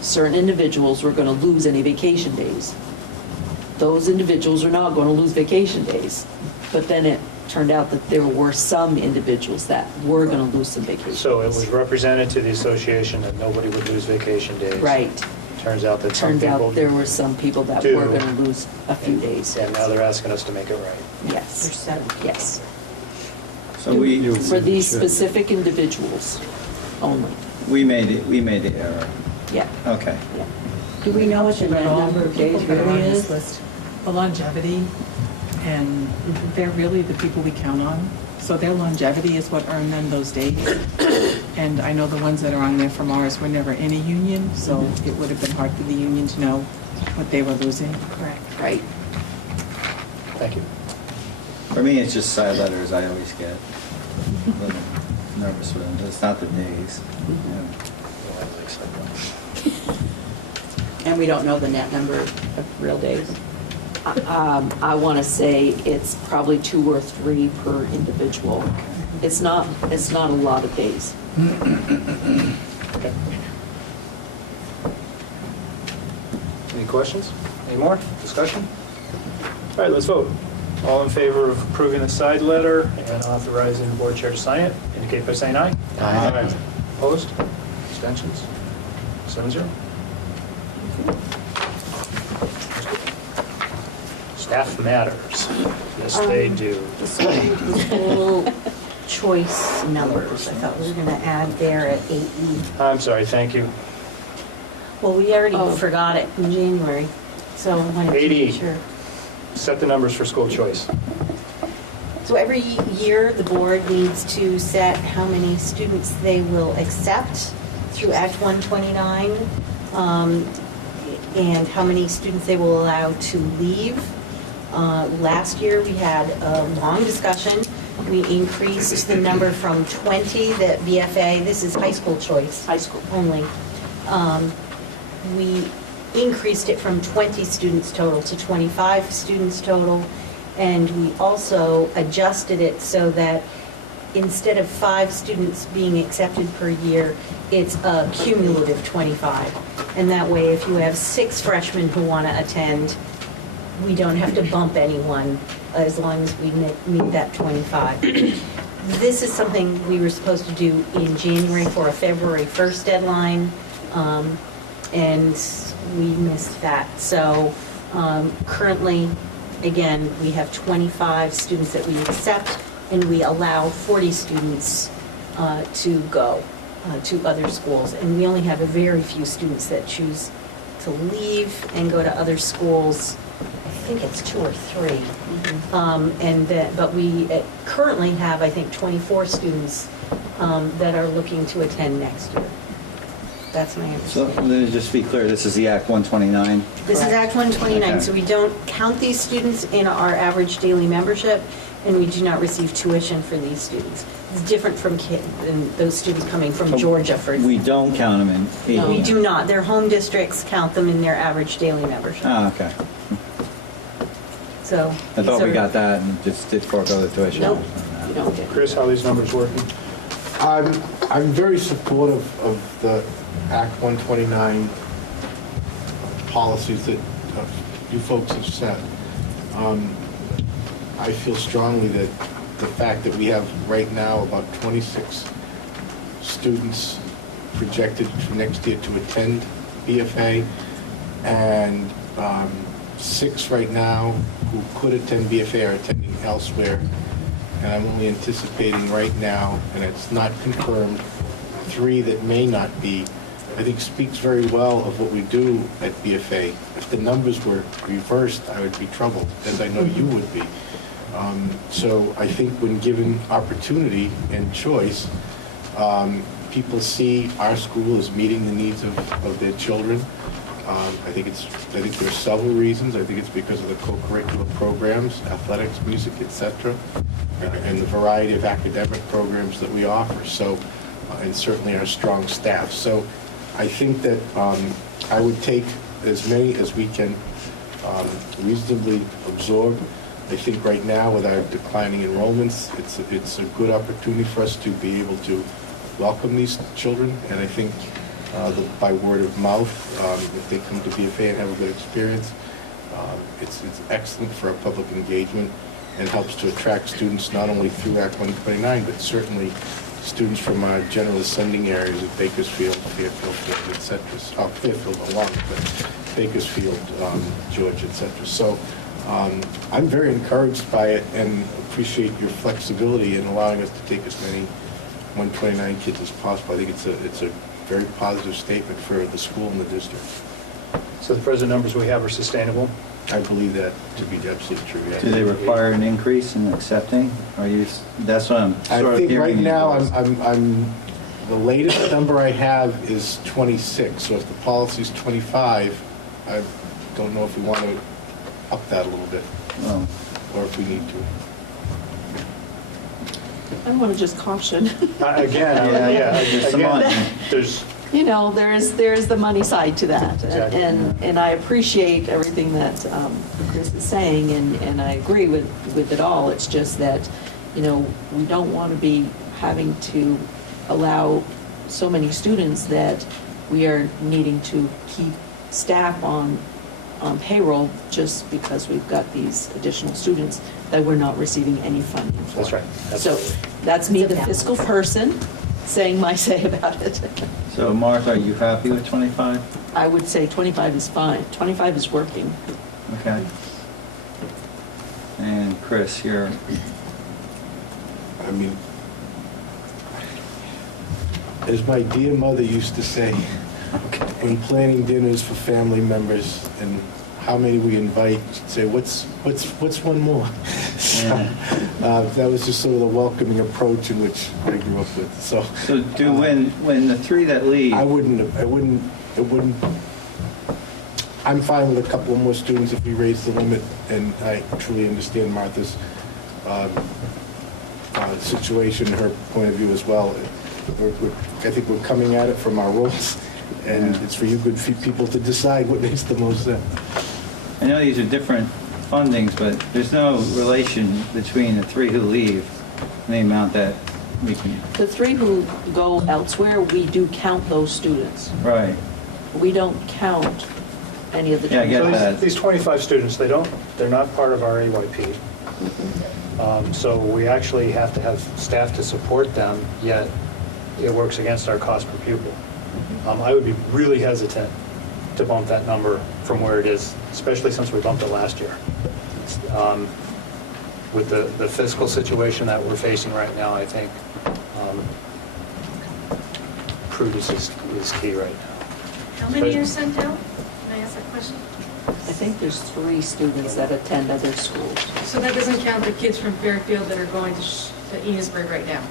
certain individuals were going to lose any vacation days. Those individuals are not going to lose vacation days. But then it turned out that there were some individuals that were going to lose some vacation So it days. was represented to the association that nobody would lose vacation days. Right. Turns out that some Turned people out there were some people that do. were going to lose a few days. And now they're asking us to make it right. Yes. There's 7. Yes. So we For these specific individuals only. made the error. Yeah. Okay. Yeah. Do we know what the number of days People that are really on this is? list, the longevity, and they're really the people we count on So their longevity is what earned them those days. And I know the ones that are on there from ours were never in a union, so it would have been hard for the union to know what they were losing. Correct. Right. Thank you. For me, it's just side letters I always get. A little nervous with them. It's not the days. And we don't know the net number of real days. I want to say it's probably 2 or 3 per individual. It's not a lot of days. Okay. Any questions? Any more? Discussion? All right, let's vote. All in favor of approving the side letter and authorizing the board chair to sign it, indicate by saying aye. Aye. Opposed? Abstentions? 7-0. Staff matters. Yes, they do. The school choice numbers, I thought we were going to add there at 8E. I'm sorry, thank you. Well, we already forgot it in January, so I wanted to 8E. make sure. Set the numbers for school choice. So every year, the board needs to set how many students they will accept through Act 129, and how many students they will allow to leave. Last year, we had a long discussion. We increased the number from 20 that BFA, this is high school choice. High school. Only. We increased it from 20 students total to 25 students total. And we also adjusted it so that instead of 5 students being accepted per year, it's a cumulative 25. And that way, if you have 6 freshmen who want to attend, we don't have to bump anyone as long as we meet that 25. This is something we were supposed to do in January for a February 1st deadline, and we missed that. So currently, again, we have 25 students that we accept, and we allow 40 students to go to other schools. And we only have a very few students that choose to leave and go to other schools. I think it's 2 or 3. But we currently have, I think, 24 students that are looking to attend next year. That's my So understanding. then just to be clear, this is the Act 129. This is Act 129, Okay. so we don't count these students in our average daily membership, and we do not receive tuition for these students. It's different from than those students coming from Georgia, for example. We don't count them in. No, we do not. Their home districts count them in their average daily membership. Oh, okay. So. I thought these we are- got that and just did forego the tuition. Nope. You don't get. Chris, how are these numbers working? I'm very supportive of the Act 129 policies that you folks have set. I feel strongly that the fact that we have right now about 26 students projected for next year to attend BFA, and 6 right now who could attend BFA are attending elsewhere. And I'm only anticipating right now, and it's not confirmed, 3 that may not be, I think speaks very well of what we do at BFA. If the numbers were reversed, I would be troubled, as I know you would be. So I think when given opportunity and choice, people see our school as meeting the needs of their children. I think there's several reasons. I think it's because of the co-curricular programs, athletics, music, etc., and the variety of academic programs that we offer. So, and certainly our strong staff. So, I think that I would take as many as we can reasonably absorb. I think right now, with our declining enrollments, it's a good opportunity for us to be able to welcome these children, and I think by word of mouth, if they come to BFA and have a good experience, it's excellent for our public engagement and helps to attract students not only through Act 129, but certainly students from our general ascending areas of Bakersfield, Fairfield, et cetera. Fairfield along, but Bakersfield, Georgia, et cetera. So I'm very encouraged by it and appreciate your flexibility in allowing us to take as many 129 kids as possible. I think it's a very positive statement for the school and the district. So the present numbers we have are sustainable? I believe that to be absolutely true, yes. Do they require an increase in accepting? Are you, that's what I'm I sort of think right hearing. now, the latest number I have is 26, so if the policy's 25, I don't know if we want to up that a little bit, Oh. or if we need to. I want to just caution. There's, You know, there's the money side to that. Exactly. And I appreciate everything that Chris is saying, and I agree with it all. It's just that, you know, we don't want to be having to allow so many students that we are needing to keep staff on payroll just because we've got these additional students that we're not receiving any funding for. That's right. So that's me, the fiscal person, saying my say about it. So Martha, are you happy with 25? I would say 25 is fine. 25 is working. Okay. And Chris, you're, I mean, as my dear mother used to say, when planning dinners for family members and how many we invite, she'd say, what's one more? So, that was just sort of the welcoming approach in which I grew up with. So do when the three that leave, I wouldn't. I'm fine with a couple more students if we raise the limit, and I truly understand Martha's situation, her point of view as well. I think we're coming at it from our roles, and it's for you good people to decide what makes the most sense. I know these are different fundings, but there's no relation between the three who leave and the amount that we can. The three who go elsewhere, we do count those students. Right. We don't count any of the. Yeah, I get so that. these 25 students, they're not part of our AYP. So we actually have to have staff to support them, yet it works against our cost per pupil. I would be really hesitant to bump that number from where it is, especially since we bumped it last year. With the fiscal situation that we're facing right now, I think prudence is key right now. How many are sent out? Can I ask that question? I think there's 3 students that attend other schools. So that doesn't count the kids from Fairfield that are going to Enosburg right now?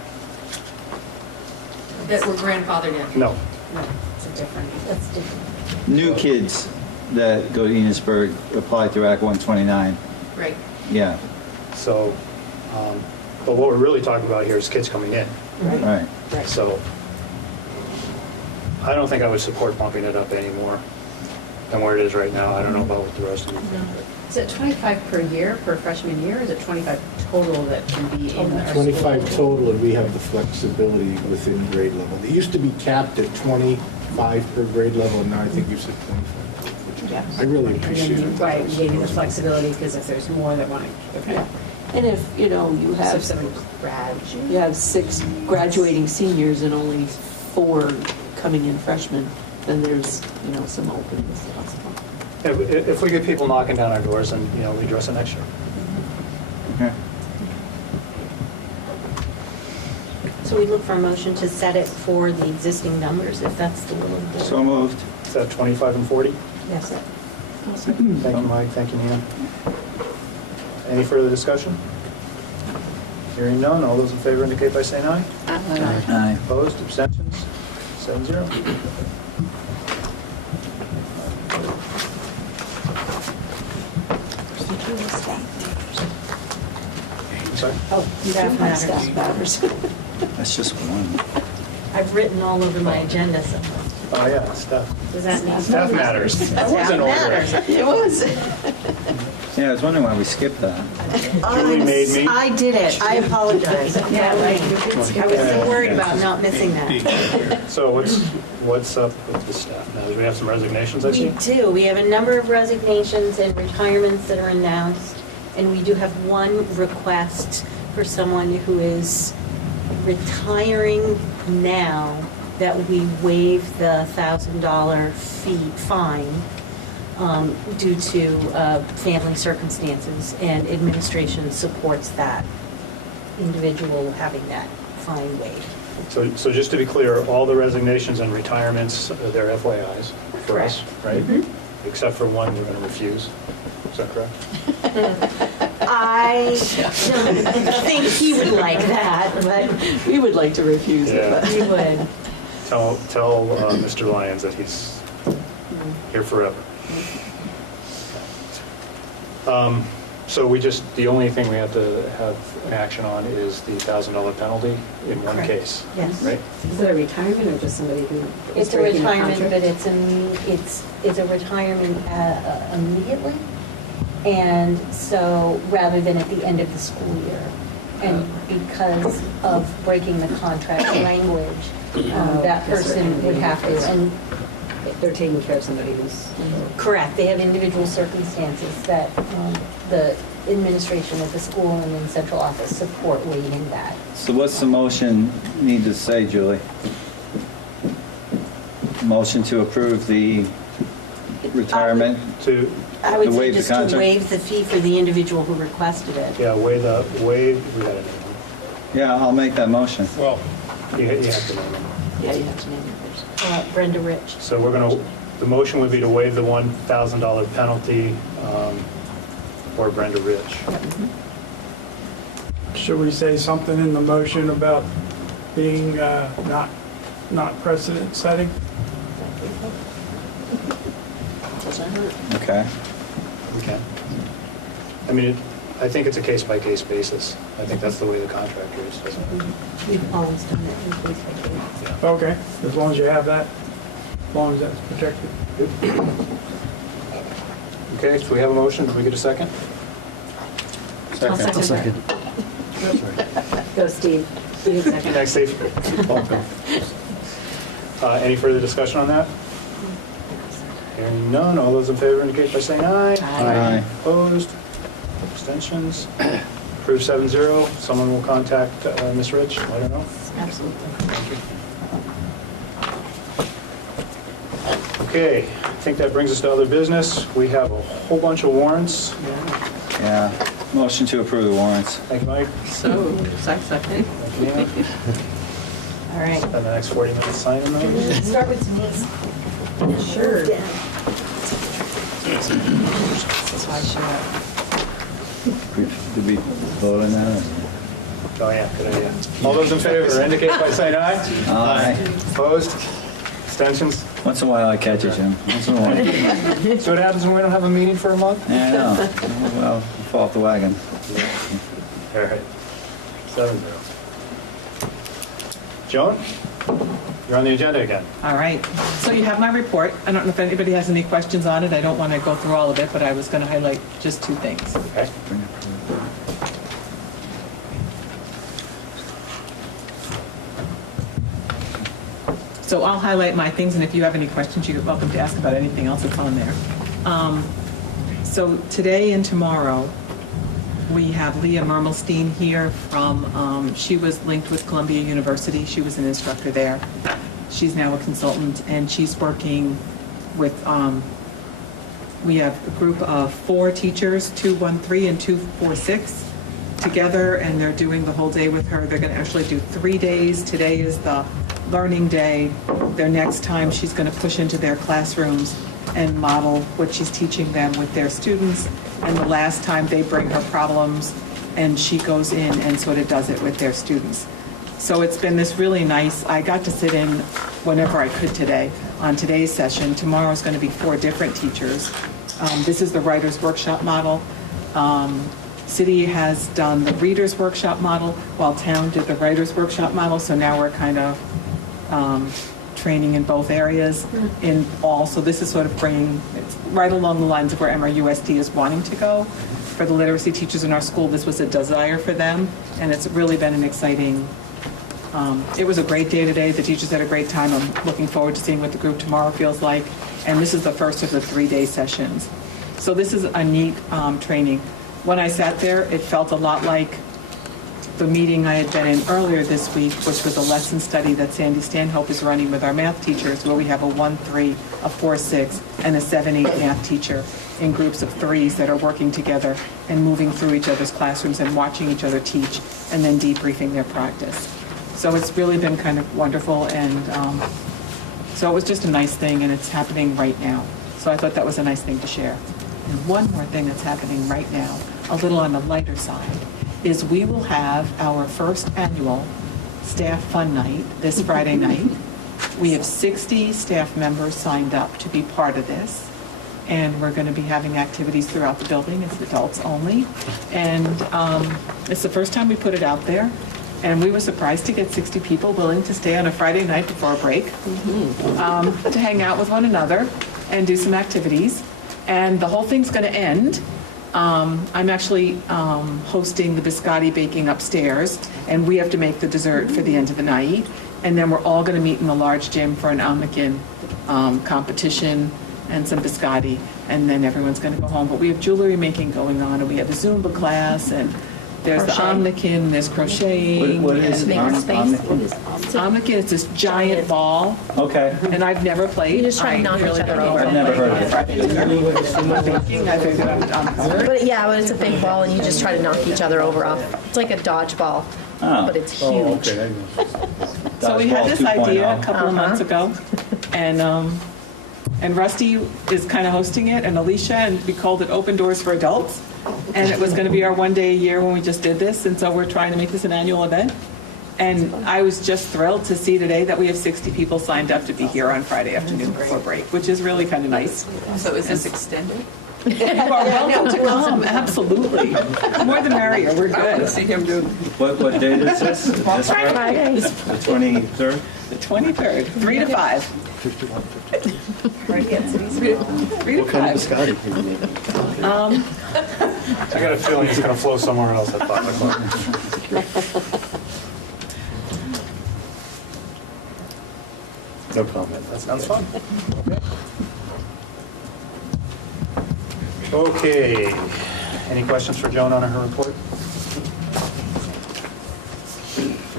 That were grandfathered in? No. No, that's different. New kids that go to Enosburg apply through Act 129. Right. Yeah. So, but what we're really talking about here is kids coming in. Right. So, I don't think I would support bumping it up any more than where it is right now. I don't know about what the rest of you think. Is it 25 per year for freshman year, or is it 25 total that can be in our 25 school? total, and we have the flexibility within grade level. They used to be capped at 25 per grade level, and now I think you said 25. Yeah. I really appreciate it. Right, we gave you the flexibility because if there's more that want to, okay. Yeah. And if, you know, you So have, if someone graduates. you have 6 graduating seniors and only 4 coming in freshmen, then there's, you know, some openings. If we get people knocking down our doors, then, we address it next year. Okay. So we look for a motion to set it for the existing numbers, if that's the will of the board. So moved. Is that 25 and 40? Yes. Thank you, Mike. Thank you, Nina. Any further discussion? Hearing none, all those in favor indicate by saying aye. Aye. Opposed, abstentions, 7-0. Sorry? Oh, Staff matters. That's just one. I've written all over my agenda, so. Oh, yeah, stuff. Does that mean? Staff matters. That wasn't matters. over. It was. Yeah, I was wondering why we skipped that. Julie made me. I did it. I apologize. Yeah, right. I was so worried about not missing that. So what's up with the staff now? Do we have some resignations, I see? We do. We have a number of resignations and retirements that are announced, and we do have one request for someone who is retiring now that we waive the $1,000 fine due to family circumstances, and administration supports that individual having that fine waived. So just to be clear, all the resignations and retirements, they're FYIs for us, right? Except for one we're going to refuse. that correct? I don't think he would like that, but We would like to refuse it, Yeah. but. he would. Tell Mr. Lyons that he's here forever. So the only thing we have to have an action on is the $1,000 penalty in one Correct. case. Yes. Right? Is it a retirement or just somebody who is It's a breaking the retirement, contract? but it's a retirement immediately, and so, rather than at the end of the school year. And because of breaking the contract language, that person would have to, and They're taking care of somebody who's. correct, they have individual circumstances that the administration of the school and in central office support waiving that. So what's the motion need to say, Julie? Motion to approve the retirement? I would To say waive the just to contract? waive the fee for the individual who requested it. Yeah, we got it. Yeah, I'll make that motion. Well, You have to name him. Yeah, you have to name it first. Brenda Rich. So the motion would be to waive the $1,000 penalty for Brenda Rich. Should we say something in the motion about being not precedent setting? Doesn't hurt. Okay. We can. I mean, I think it's a case-by-case basis. I think that's the way the contract is, doesn't it? We've always done it in case by case. Okay, as long as you have that, as long as that's protected. Okay, so we have a motion. Did we get a second? I'll second. Go, Steve. Steve, second. Thanks, Steve. Welcome. Any further discussion on that? Hearing none, all those in favor indicate by saying aye. Aye. Opposed? Abstentions? Approved 7-0. Someone will contact Ms. Rich, let her know. Absolutely. Okay, I think that brings us to other business. We have a whole bunch of warrants. Yeah. Motion to approve the warrants. Thank you, Mike. So, second. Thank you, Nina. All right. Spend the next 40 minutes signing those. Start with Denise. Sure. Yeah. That's why I show up. Did we vote on that? Oh, yeah, good idea. All those in favor indicate by saying aye. Aye. Opposed? Abstentions? Once in a while I catch it, Jim. Once in a while. So what happens when we don't have a meeting for a month? Yeah, I know. Well, fall off the wagon. All right. 7-0. Joan, you're on the agenda again. All right, so you have my report. I don't know if anybody has any questions on it. I don't want to go through all of it, but I was going to highlight just two things. Okay. So I'll highlight my things, and if you have any questions, you're welcome to ask about anything else that's on there. So today and tomorrow, we have Leah Mermelstein here from, she was linked with Columbia University. She was an instructor there. She's now a consultant, and she's working with, we have a group of 4 teachers, 213 and 246, together, and they're doing the whole day with her. They're going to actually do 3 days. Today is the learning day. Their next time, she's going to push into their classrooms and model what she's teaching them with their students. And the last time, they bring her problems, and she goes in and sort of does it with their students. So it's been this really nice, I got to sit in whenever I could today on today's session. Tomorrow's going to be 4 different teachers. This is the Writer's Workshop model. City has done the Reader's Workshop model, while Town did the Writer's Workshop model, so now we're kind of training in both areas in all. So this is sort of bringing, it's right along the lines of where MRUSD is wanting to go. For the literacy teachers in our school, this was a desire for them, and it's really been an exciting, it was a great day today. The teachers had a great time. I'm looking forward to seeing what the group tomorrow feels like. And this is the first of the 3-day sessions. So this is a neat training. When I sat there, it felt a lot like the meeting I had been in earlier this week, which was a lesson study that Sandy Stanhope is running with our math teachers, where we have a 1-3, a 4-6, and a 7-8 math teacher in groups of 3s that are working together and moving through each other's classrooms and watching each other teach and then debriefing their practice. So it's really been kind of wonderful, and so it was just a nice thing, and it's happening right now. So I thought that was a nice thing to share. And one more thing that's happening right now, a little on the lighter side, is we will have our first annual staff fun night this Friday night. We have 60 staff members signed up to be part of this. And we're going to be having activities throughout the building. It's adults only. And it's the first time we put it out there. And we were surprised to get 60 people willing to stay on a Friday night before a break to hang out with one another and do some activities. And the whole thing's going to end. I'm actually hosting the biscotti baking upstairs, and we have to make the dessert for the end of the night. And then we're all going to meet in the large gym for an Almacan competition and some biscotti, and then everyone's going to go home. But we have jewelry making going on, and we have a Zumba class, and there's the Omnikin, there's crocheting. What is Omnikin? Omnikin is this giant ball. Okay. And I've never played. You just try to knock each other over. I've never heard of it. But yeah, but it's a big ball and you just try to knock each other over off. It's like a dodgeball, but it's huge. So we had this idea a couple of months ago, and Rusty is kind of hosting it, and Alicia, and we called it Open Doors for Adults. And it was going to be our one day a year when we just did this, and so we're trying to make this an annual event. And I was just thrilled to see today that we have 60 people signed up to be here on Friday afternoon before break, which is really kind of nice. So is this extended? You are welcome to come, absolutely. More the merrier, we're I want to good. see him do. What date is this? This Friday. The 23rd? The 23rd, 3 to 5. 3 to What kind of 5. biscotti can you make? I got a feeling it's going to flow somewhere else at 5 o'clock. No comment. That sounds fun. Okay. Any questions for Joan on her report?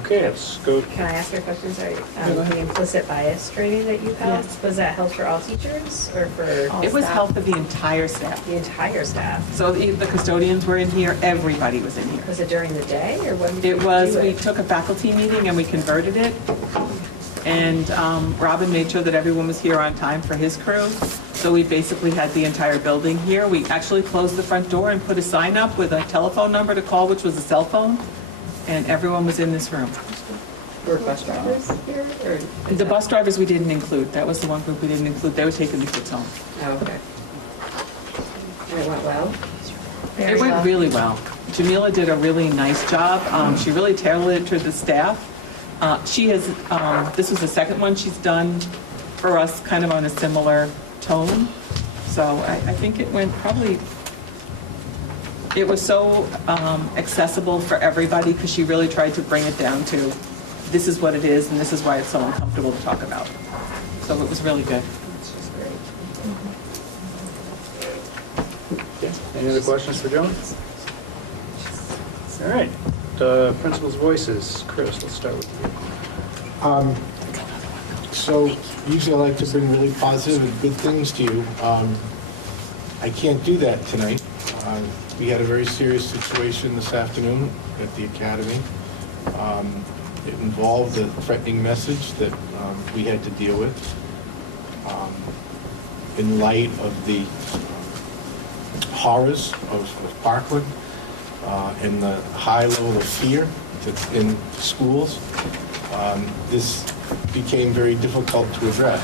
Okay, let's go. Can I ask her a question? Sorry. The implicit bias training that you held, was that held for all teachers or for all It was staff? held for the entire staff. The entire staff? So the custodians were in here, everybody was in here. Was it during the day or when? did It you was, do we took a faculty meeting and we converted it. And Robin made sure that everyone was here on time for his crew. So we basically had the entire building here. We actually closed the front door and put a sign up with a telephone number to call, which was a cell phone. And everyone was in this room. Were bus drivers here? Or The bus drivers we didn't include. That was the one group we didn't include. They were taking the kids home. Oh, okay. And it went well? It went really well. Jamila did a really nice job. She really tailored it to the staff. She has, this was the second one she's done for us, kind of on a similar tone. So I think it went probably, it was so accessible for everybody because she really tried to bring it down to this is what it is and this is why it's so uncomfortable to talk about. So it was really good. Okay. Any other questions for Joan? All right. Principal's voices. Chris, let's start with you. So usually I like to bring really positive and good things to you. I can't do that tonight. We had a very serious situation this afternoon at the academy. It involved a threatening message that we had to deal with. In light of the horrors of Parkland and the high level of fear that's in schools, this became very difficult to address.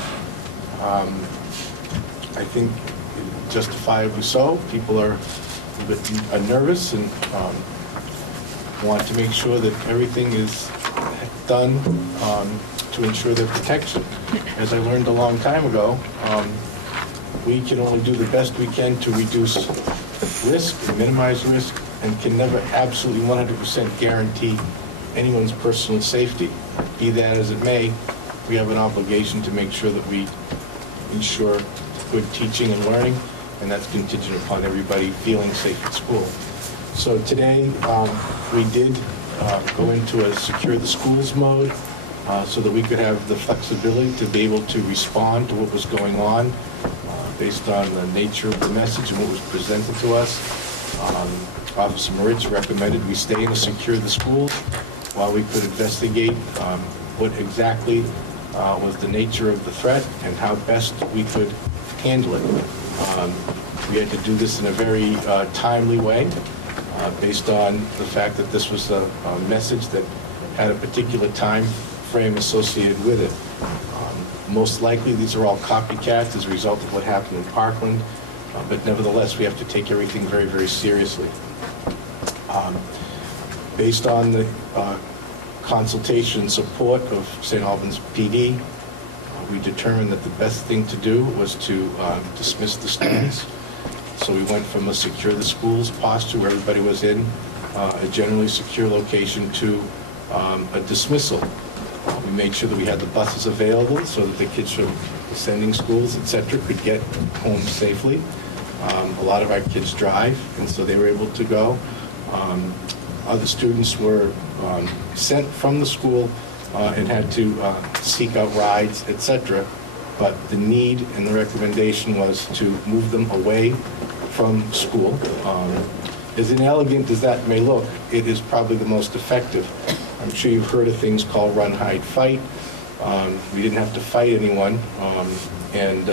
I think justifiably so. People are a bit nervous and want to make sure that everything is done to ensure their protection. As I learned a long time ago, we can only do the best we can to reduce risk and minimize risk, and can never absolutely 100% guarantee anyone's personal safety. Be that as it may, we have an obligation to make sure that we ensure good teaching and learning, and that's contingent upon everybody feeling safe at school. So today, we did go into a secure the schools mode so that we could have the flexibility to be able to respond to what was going on based on the nature of the message and what was presented to us. Officer Moritz recommended we stay in a secure the schools while we could investigate what exactly was the nature of the threat and how best we could handle it. We had to do this in a very timely way, based on the fact that this was a message that had a particular time frame associated with it. Most likely, these are all copycats as a result of what happened in Parkland, but nevertheless, we have to take everything very, very seriously. Based on the consultation support of St. Albans PD, we determined that the best thing to do was to dismiss the students. So we went from a secure the schools posture where everybody was in a generally secure location to a dismissal. We made sure that we had the buses available so that the kids from ascending schools, etc., could get home safely. A lot of our kids drive, and so they were able to go. Other students were sent from the school and had to seek out rides, etc. But the need and the recommendation was to move them away from school. As inelegant as that may look, it is probably the most effective. I'm sure you've heard of things called run, hide, fight. We didn't have to fight anyone, and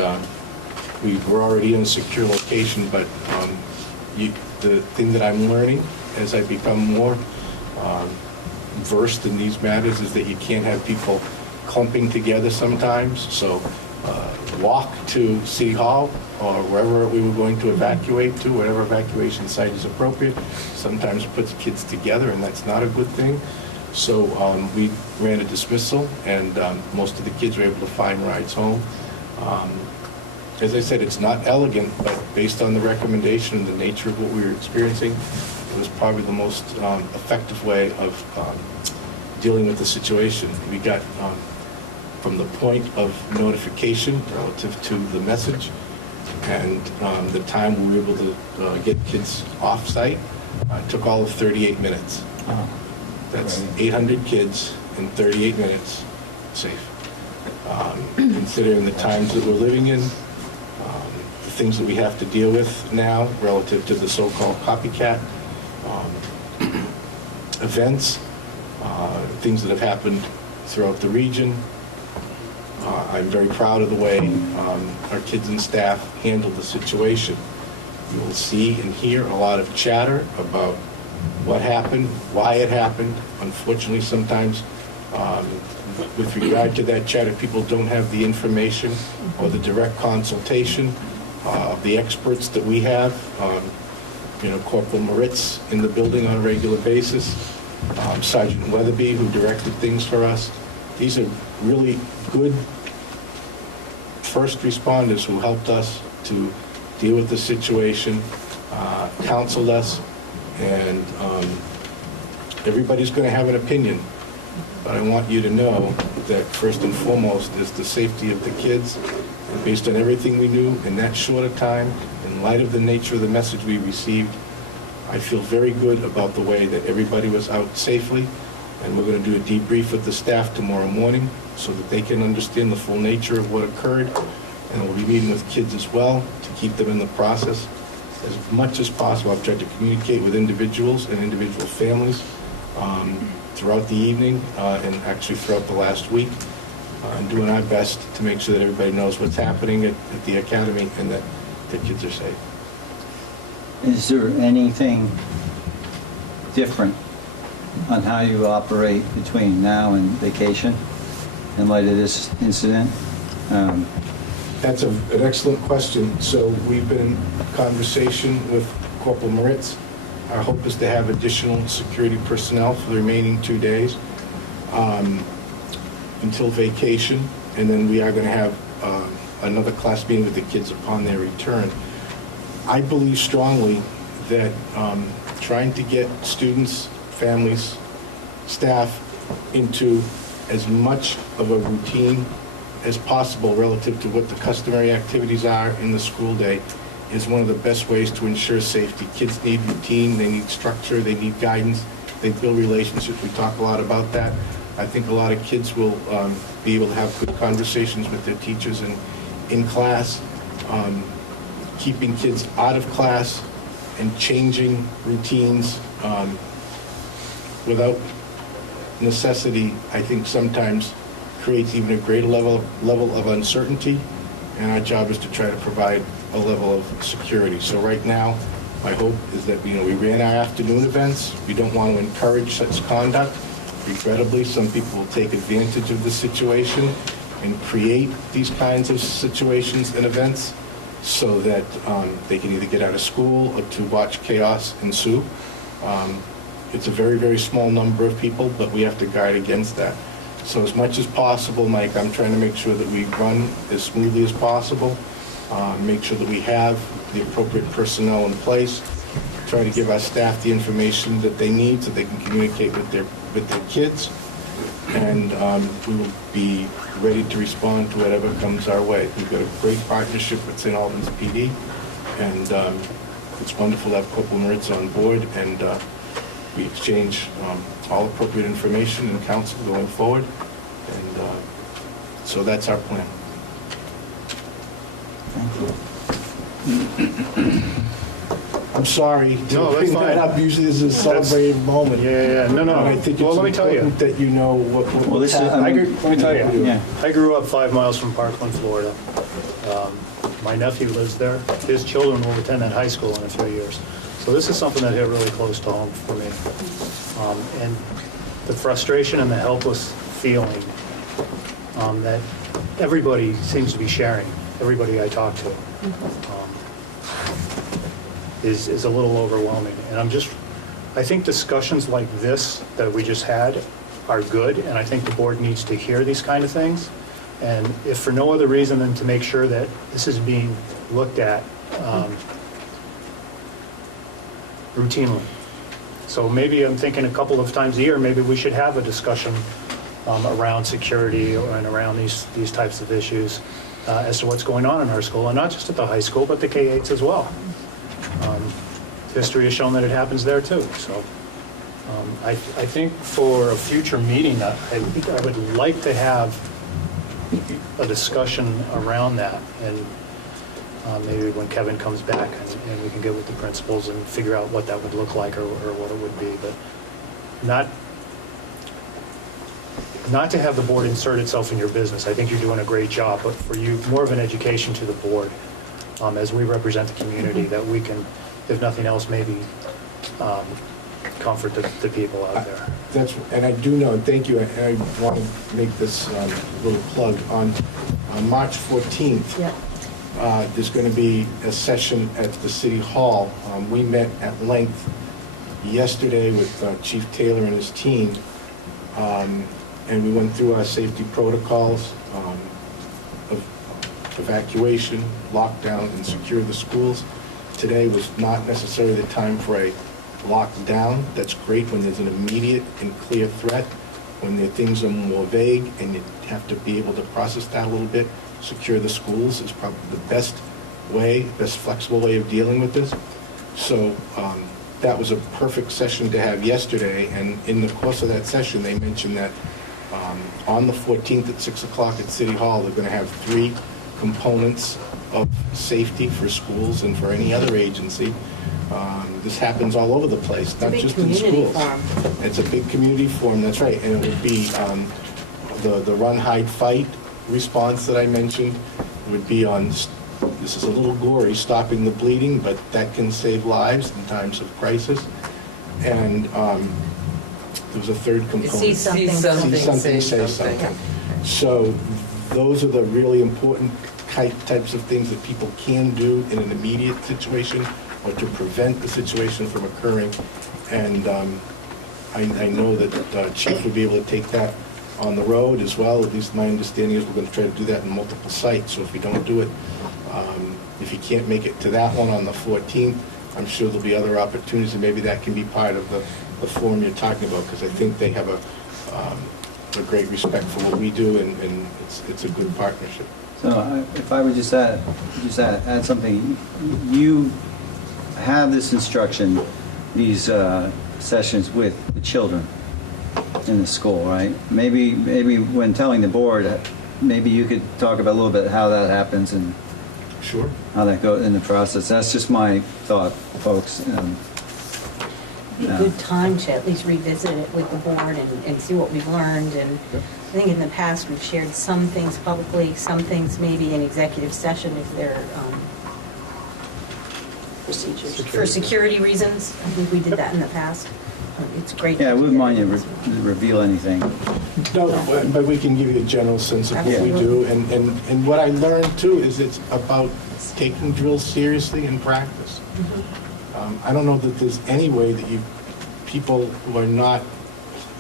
we were already in a secure location, but the thing that I'm learning as I become more versed in these matters is that you can't have people clumping together sometimes. So walk to City Hall or wherever we were going to evacuate to, whatever evacuation site is appropriate, sometimes puts kids together, and that's not a good thing. So we ran a dismissal, and most of the kids were able to find rides home. As I said, it's not elegant, but based on the recommendation and the nature of what we were experiencing, it was probably the most effective way of dealing with the situation. We got from the point of notification relative to the message and the time we were able to get kids off-site, took all of 38 minutes. That's 800 kids in 38 minutes safe. Considering the times that we're living in, the things that we have to deal with now relative to the so-called copycat events, things that have happened throughout the region. I'm very proud of the way our kids and staff handled the situation. You will see and hear a lot of chatter about what happened, why it happened. Unfortunately, sometimes with regard to that chatter, people don't have the information or the direct consultation of the experts that we have. Corporal Moritz in the building on a regular basis, Sergeant Weatherby, who directed things for us. These are really good first responders who helped us to deal with the situation, counseled us, and everybody's going to have an opinion. But I want you to know that first and foremost is the safety of the kids. And based on everything we knew in that short a time, in light of the nature of the message we received, I feel very good about the way that everybody was out safely. And we're going to do a debrief with the staff tomorrow morning so that they can understand the full nature of what occurred. And we'll be meeting with kids as well to keep them in the process. As much as possible, I've tried to communicate with individuals and individual families throughout the evening and actually throughout the last week, and doing our best to make sure that everybody knows what's happening at the academy and that the kids are safe. Is there anything different on how you operate between now and vacation in light of this incident? That's an excellent question. So we've been in conversation with Corporal Moritz. Our hope is to have additional security personnel for the remaining 2 days until vacation, and then we are going to have another class meeting with the kids upon their return. I believe strongly that trying to get students, families, staff into as much of a routine as possible relative to what the customary activities are in the school day is one of the best ways to ensure safety. Kids need routine, they need structure, they need guidance, they build relationships. We talk a lot about that. I think a lot of kids will be able to have good conversations with their teachers and in class. Keeping kids out of class and changing routines without necessity, I think sometimes creates even a greater level of uncertainty and our job is to try to provide a level of security. So right now, my hope is that, we ran our afternoon events. We don't want to encourage such conduct. Regrettably, some people will take advantage of the situation and create these kinds of situations and events so that they can either get out of school or to watch chaos ensue. It's a very, very small number of people, but we have to guard against that. So as much as possible, Mike, I'm trying to make sure that we run as smoothly as possible, make sure that we have the appropriate personnel in place, try to give our staff the information that they need so they can communicate with their kids, and we will be ready to respond to whatever comes our way. We've got a great partnership with St. Albans PD, and it's wonderful to have Corporal Meritz on board, and we exchange all appropriate information and counsel going forward, and so that's our plan. I'm sorry to bring that up. Usually this is a celebrated moment. Yeah. No. I think Well, it's let me tell you. important that you know what's happening. Let me tell you. Yeah. I grew up 5 miles from Parkland, Florida. My nephew lives there. His children will attend that high school in a few years. So this is something that hit really close to home for me. And the frustration and the helpless feeling that everybody seems to be sharing, everybody I talk to, is a little overwhelming. And I think discussions like this that we just had are good, and I think the board needs to hear these kind of things. And if for no other reason than to make sure that this is being looked at routinely. So maybe I'm thinking a couple of times a year, maybe we should have a discussion around security and around these types of issues as to what's going on in our school, and not just at the high school, but the K-8s as well. History has shown that it happens there too. So I think for a future meeting, I would like to have a discussion around that, and maybe when Kevin comes back and we can get with the principals and figure out what that would look like or what it would be, but not to have the board insert itself in your business. I think you're doing a great job, but for you, more of an education to the board as we represent the community, that we can, if nothing else, maybe comfort the people out there. And I do know, and thank you, I want to make this little plug. On March 14th, there's going to be a session at the City Hall. We met at length yesterday with Chief Taylor and his team, and we went through our safety protocols of evacuation, lockdown, and secure the schools. Today was not necessarily the time for a lockdown. That's great when there's an immediate and clear threat. When the things are more vague and you have to be able to process that a little bit, secure the schools is probably the best flexible way of dealing with this. So that was a perfect session to have yesterday, and in the course of that session, they mentioned that on the 14th at 6 o'clock at City Hall, they're going to have 3 components of safety for schools and for any other agency. This happens all over the place, not just in schools. It's a big community forum, that's right, and it would be the run, hide, fight response that I mentioned would be on, this is a little gory, stopping the bleeding, but that can save lives in times of crisis. And there was a third component. See something, say something. So those are the really important types of things that people can do in an immediate situation or to prevent the situation from occurring. And I know that Chief would be able to take that on the road as well. At least my understanding is we're going to try to do that in multiple sites. So if we don't do it, if you can't make it to that one on the 14th, I'm sure there'll be other opportunities, and maybe that can be part of the forum you're talking about, because I think they have a great respect for what we do, and it's a good partnership. So if I would just add something, you have this instruction, these sessions with the children in the school, right? Maybe when telling the board, maybe you could talk about a little bit how that happens and sure how that goes in the process. That's just my thought, folks. Be a good time to at least revisit it with the board and see what we've learned, and think in the past, we've shared some things publicly, some things maybe in executive session if they're Procedures. for security reasons. I think we did that in the past. It's great. Yeah, I wouldn't mind you reveal anything. No, but we can give you a general sense of what we do. And what I learned too is it's about taking drills seriously in practice. I don't know that there's any way that people who are not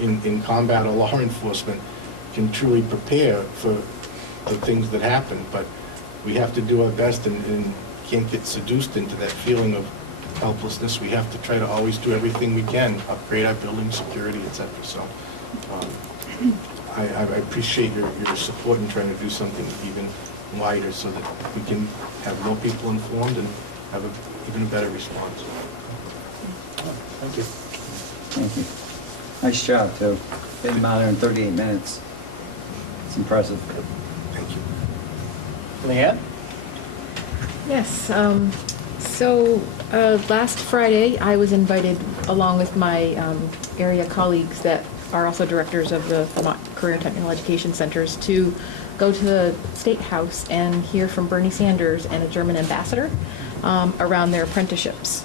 in combat or law enforcement can truly prepare for the things that happen, but we have to do our best and can't get seduced into that feeling of helplessness. We have to try to always do everything we can, upgrade our building security, etc. So I appreciate your support in trying to do something even wider so that we can have more people informed and have even a better response. Thank you. Thank you. Nice job, too. Getting them out there in 38 minutes. It's impressive. Thank you. Leanne? Yes. So last Friday, I was invited, along with my area colleagues that are also directors of the Vermont Career and Technical Education Centers, to go to the State House and hear from Bernie Sanders and a German ambassador around their apprenticeships.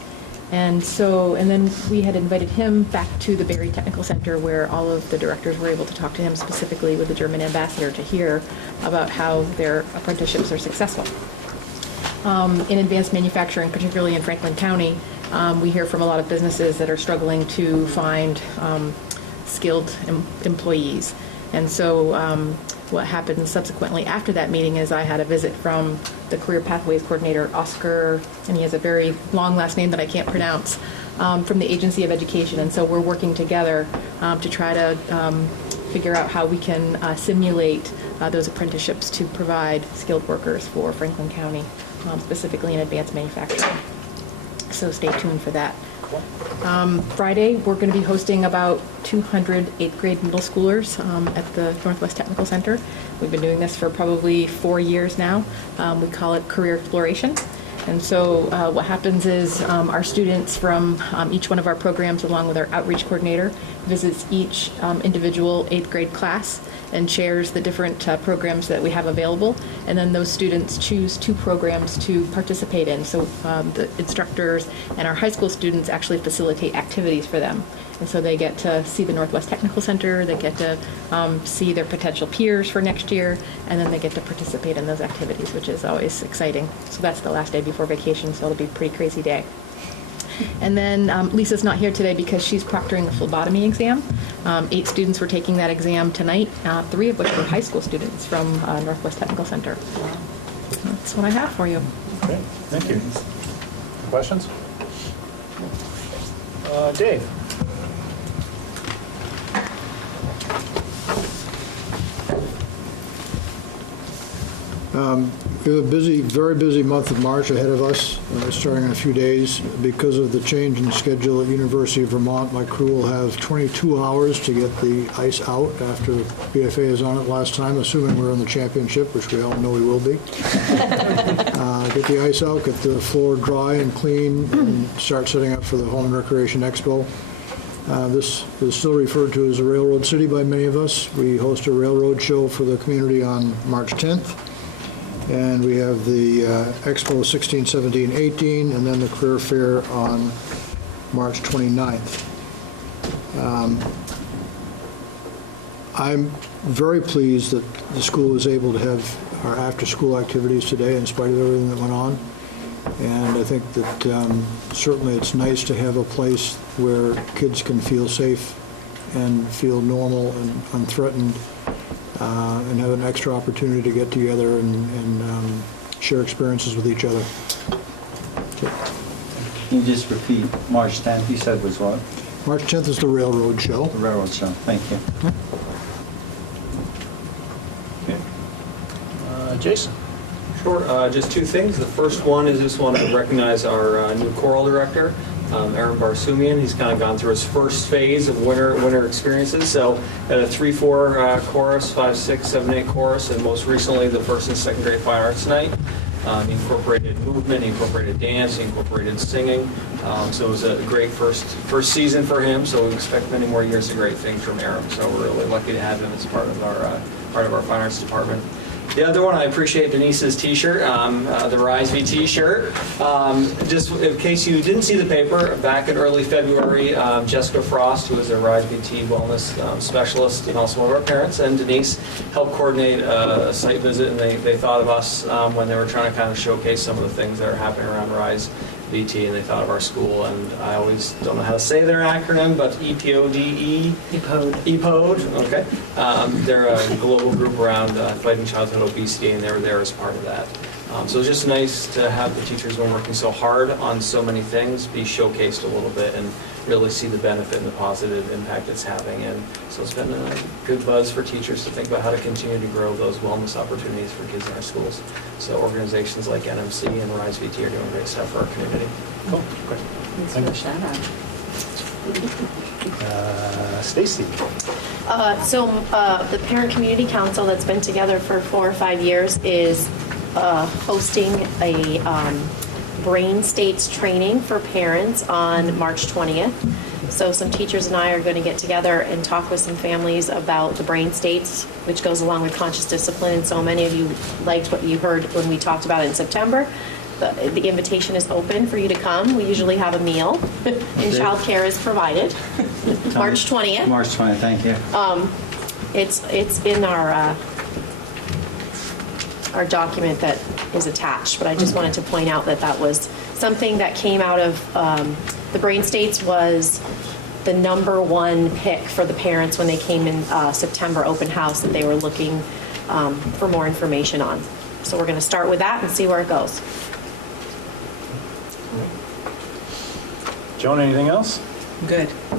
And then we had invited him back to the Barry Technical Center, where all of the directors were able to talk to him specifically with the German ambassador to hear about how their apprenticeships are successful. In advanced manufacturing, particularly in Franklin County, we hear from a lot of businesses that are struggling to find skilled employees. And so what happened subsequently after that meeting is I had a visit from the Career Pathways Coordinator, Oscar, and he has a very long last name that I can't pronounce, from the Agency of Education. And so we're working together to try to figure out how we can simulate those apprenticeships to provide skilled workers for Franklin County, specifically in advanced manufacturing. So stay tuned for that. Friday, we're going to be hosting about 200 8th grade middle schoolers at the Northwest Technical Center. We've been doing this for probably 4 years now. We call it Career Exploration. And so what happens is our students from each one of our programs, along with our outreach coordinator, visits each individual 8th grade class and shares the different programs that we have available. And then those students choose 2 programs to participate in. So the instructors and our high school students actually facilitate activities for them. And so they get to see the Northwest Technical Center, they get to see their potential peers for next year, and then they get to participate in those activities, which is always exciting. So that's the last day before vacation, so it'll be a pretty crazy day. And then Lisa's not here today because she's proctoring the phlebotomy exam. 8 students were taking that exam tonight, 3 of which were high school students from Northwest Technical Center. That's what I have for you. Okay, thank you. Questions? Dave? We have a busy, very busy month of March ahead of us, starting in a few days. Because of the change in schedule at University of Vermont, my crew will have 22 hours to get the ice out after BFA is on it last time, assuming we're in the championship, which we all know we will be. Get the ice out, get the floor dry and clean, and start setting up for the Home and Recreation Expo. This is still referred to as a Railroad City by many of us. We host a railroad show for the community on March 10th. And we have the Expo 16, 17, 18, and then the Career Fair on March 29th. I'm very pleased that the school was able to have our after-school activities today in spite of everything that went on. And I think that certainly it's nice to have a place where kids can feel safe and feel normal and unthreatened, and have an extra opportunity to get together and share experiences with each other. Can you just repeat March 10th, you said was what? March 10th is the Railroad Show. The Railroad Show, thank you. Okay. Jason? Sure, just 2 things. The first one is just want to recognize our new choral director, Aaron Barsumian. He's kind of gone through his first phase of winter experiences. So at a 3-4 chorus, 5, 6, 7, 8 chorus, and most recently the 1st and 2nd grade fine arts night. He incorporated movement, he incorporated dance, he incorporated singing. So it was a great first season for him. So we expect many more years of great things from Aram. So we're really lucky to have him as part of our fine arts department. The other one, I appreciate Denise's T-shirt, the Rise VT shirt. Just in case you didn't see the paper, back in early February, Jessica Frost, who is a Rise VT wellness specialist, and also one of our parents, and Denise helped coordinate a site visit, and they thought of us when they were trying to kind of showcase some of the things that are happening around Rise VT, and they thought of our school, and I always don't know how to say their acronym, but EPODE? EPODE, okay. They're a global group around fighting childhood obesity, and they were there as part of that. So it's just nice to have the teachers who are working so hard on so many things be showcased a little bit and really see the benefit and the positive impact it's having. And so it's been a good buzz for teachers to think about how to continue to grow those wellness opportunities for kids in our schools. So organizations like NMC and Rise VT are doing great stuff for our community. Cool, great. Thanks for the shout out. Stacy. The Parent Community Council that's been together for 4 or 5 years is hosting a brain states training for parents on March 20th. So some teachers and I are going to get together and talk with some families about the brain states, which goes along with conscious discipline. And so many of you liked what you heard when we talked about it in September. The invitation is open for you to come. We usually have a meal, and childcare is provided. March 20th. March 20th, thank you. It's in our document that is attached, but I just wanted to point out that that was something that came out of the brain states was the #1 pick for the parents when they came in September open house that they were looking for more information on. So we're going to start with that and see where it goes. Joan, anything else? Good. Okay. I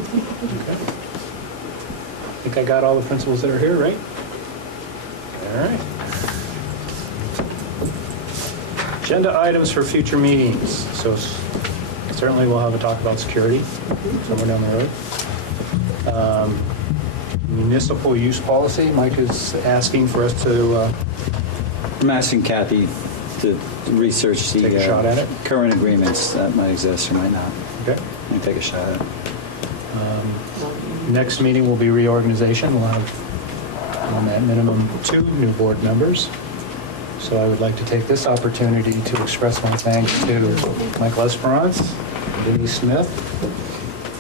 think I got all the principals that are here, right? All right. Agenda items for future meetings. So certainly we'll have a talk about security somewhere down the road. Municipal use policy, Mike is asking for us to... I'm asking Kathy to research the Take a shot at it? current agreements that might exist or might not. Okay. Let me take a shot at it. Next meeting will be reorganization. We'll have at minimum 2 new board members. So I would like to take this opportunity to express my thanks to Michael Esperance and Denise Smith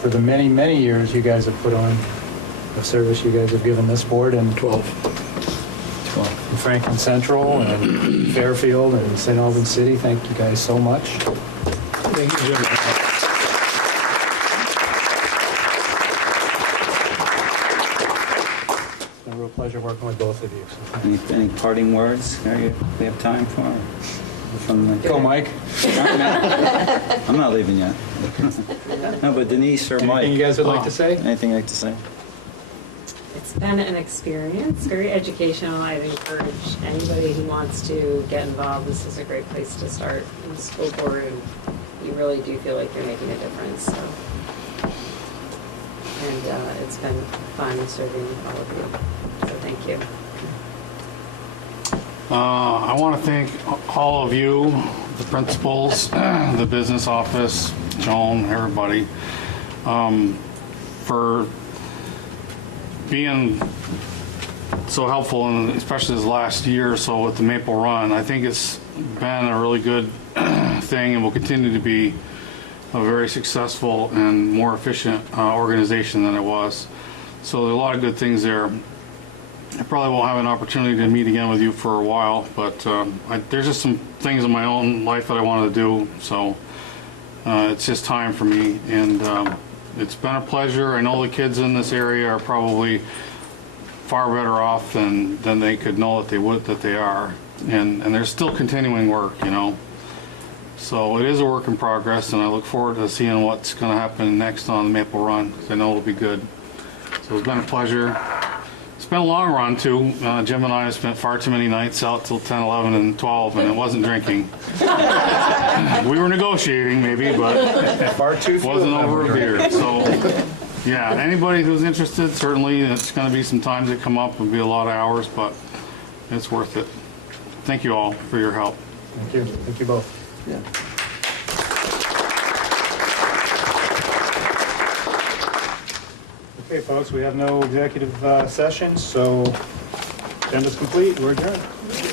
for the many, many years you guys have put on, the service you guys have given this board, and 12. In Franklin Central and Fairfield and St. Albans City. Thank you guys so much. Thank you, Jim. It's been a real pleasure working with both of you. So Any parting words we have time for? Go, Mike. I'm not leaving yet. No, but Denise or Mike. Anything you guys would like to say? Anything you'd like to say? It's been an experience, very educational. I'd encourage anybody who wants to get involved. This is a great place to start in the school board, and you really do feel like you're making a difference. So. And it's been fun serving all of you. So thank you. I want to thank all of you, the principals, the business office, Joan, everybody, for being so helpful, and especially this last year or so with the Maple Run. I think it's been a really good thing and will continue to be a very successful and more efficient organization than it was. So there's a lot of good things there. I probably won't have an opportunity to meet again with you for a while, but there's just some things in my own life that I wanted to do, so it's just time for me, and it's been a pleasure. I know the kids in this area are probably far better off than they could know that they are, and there's still continuing work, you know. So it is a work in progress, and I look forward to seeing what's going to happen next on the Maple Run, because I know it'll be good. So it's been a pleasure. It's been a long run, too. Jim and I have spent far too many nights out till 10, 11, and 12, and it wasn't drinking. We were negotiating, maybe, but it wasn't over a beer. So, yeah, anybody who's interested, certainly, it's going to be some times that come up. It'll be a lot of hours, but it's worth it. Thank you all for your help. Thank you. Thank you both. Yeah. Okay, folks, we have no executive sessions, so agenda's complete. We're adjourned.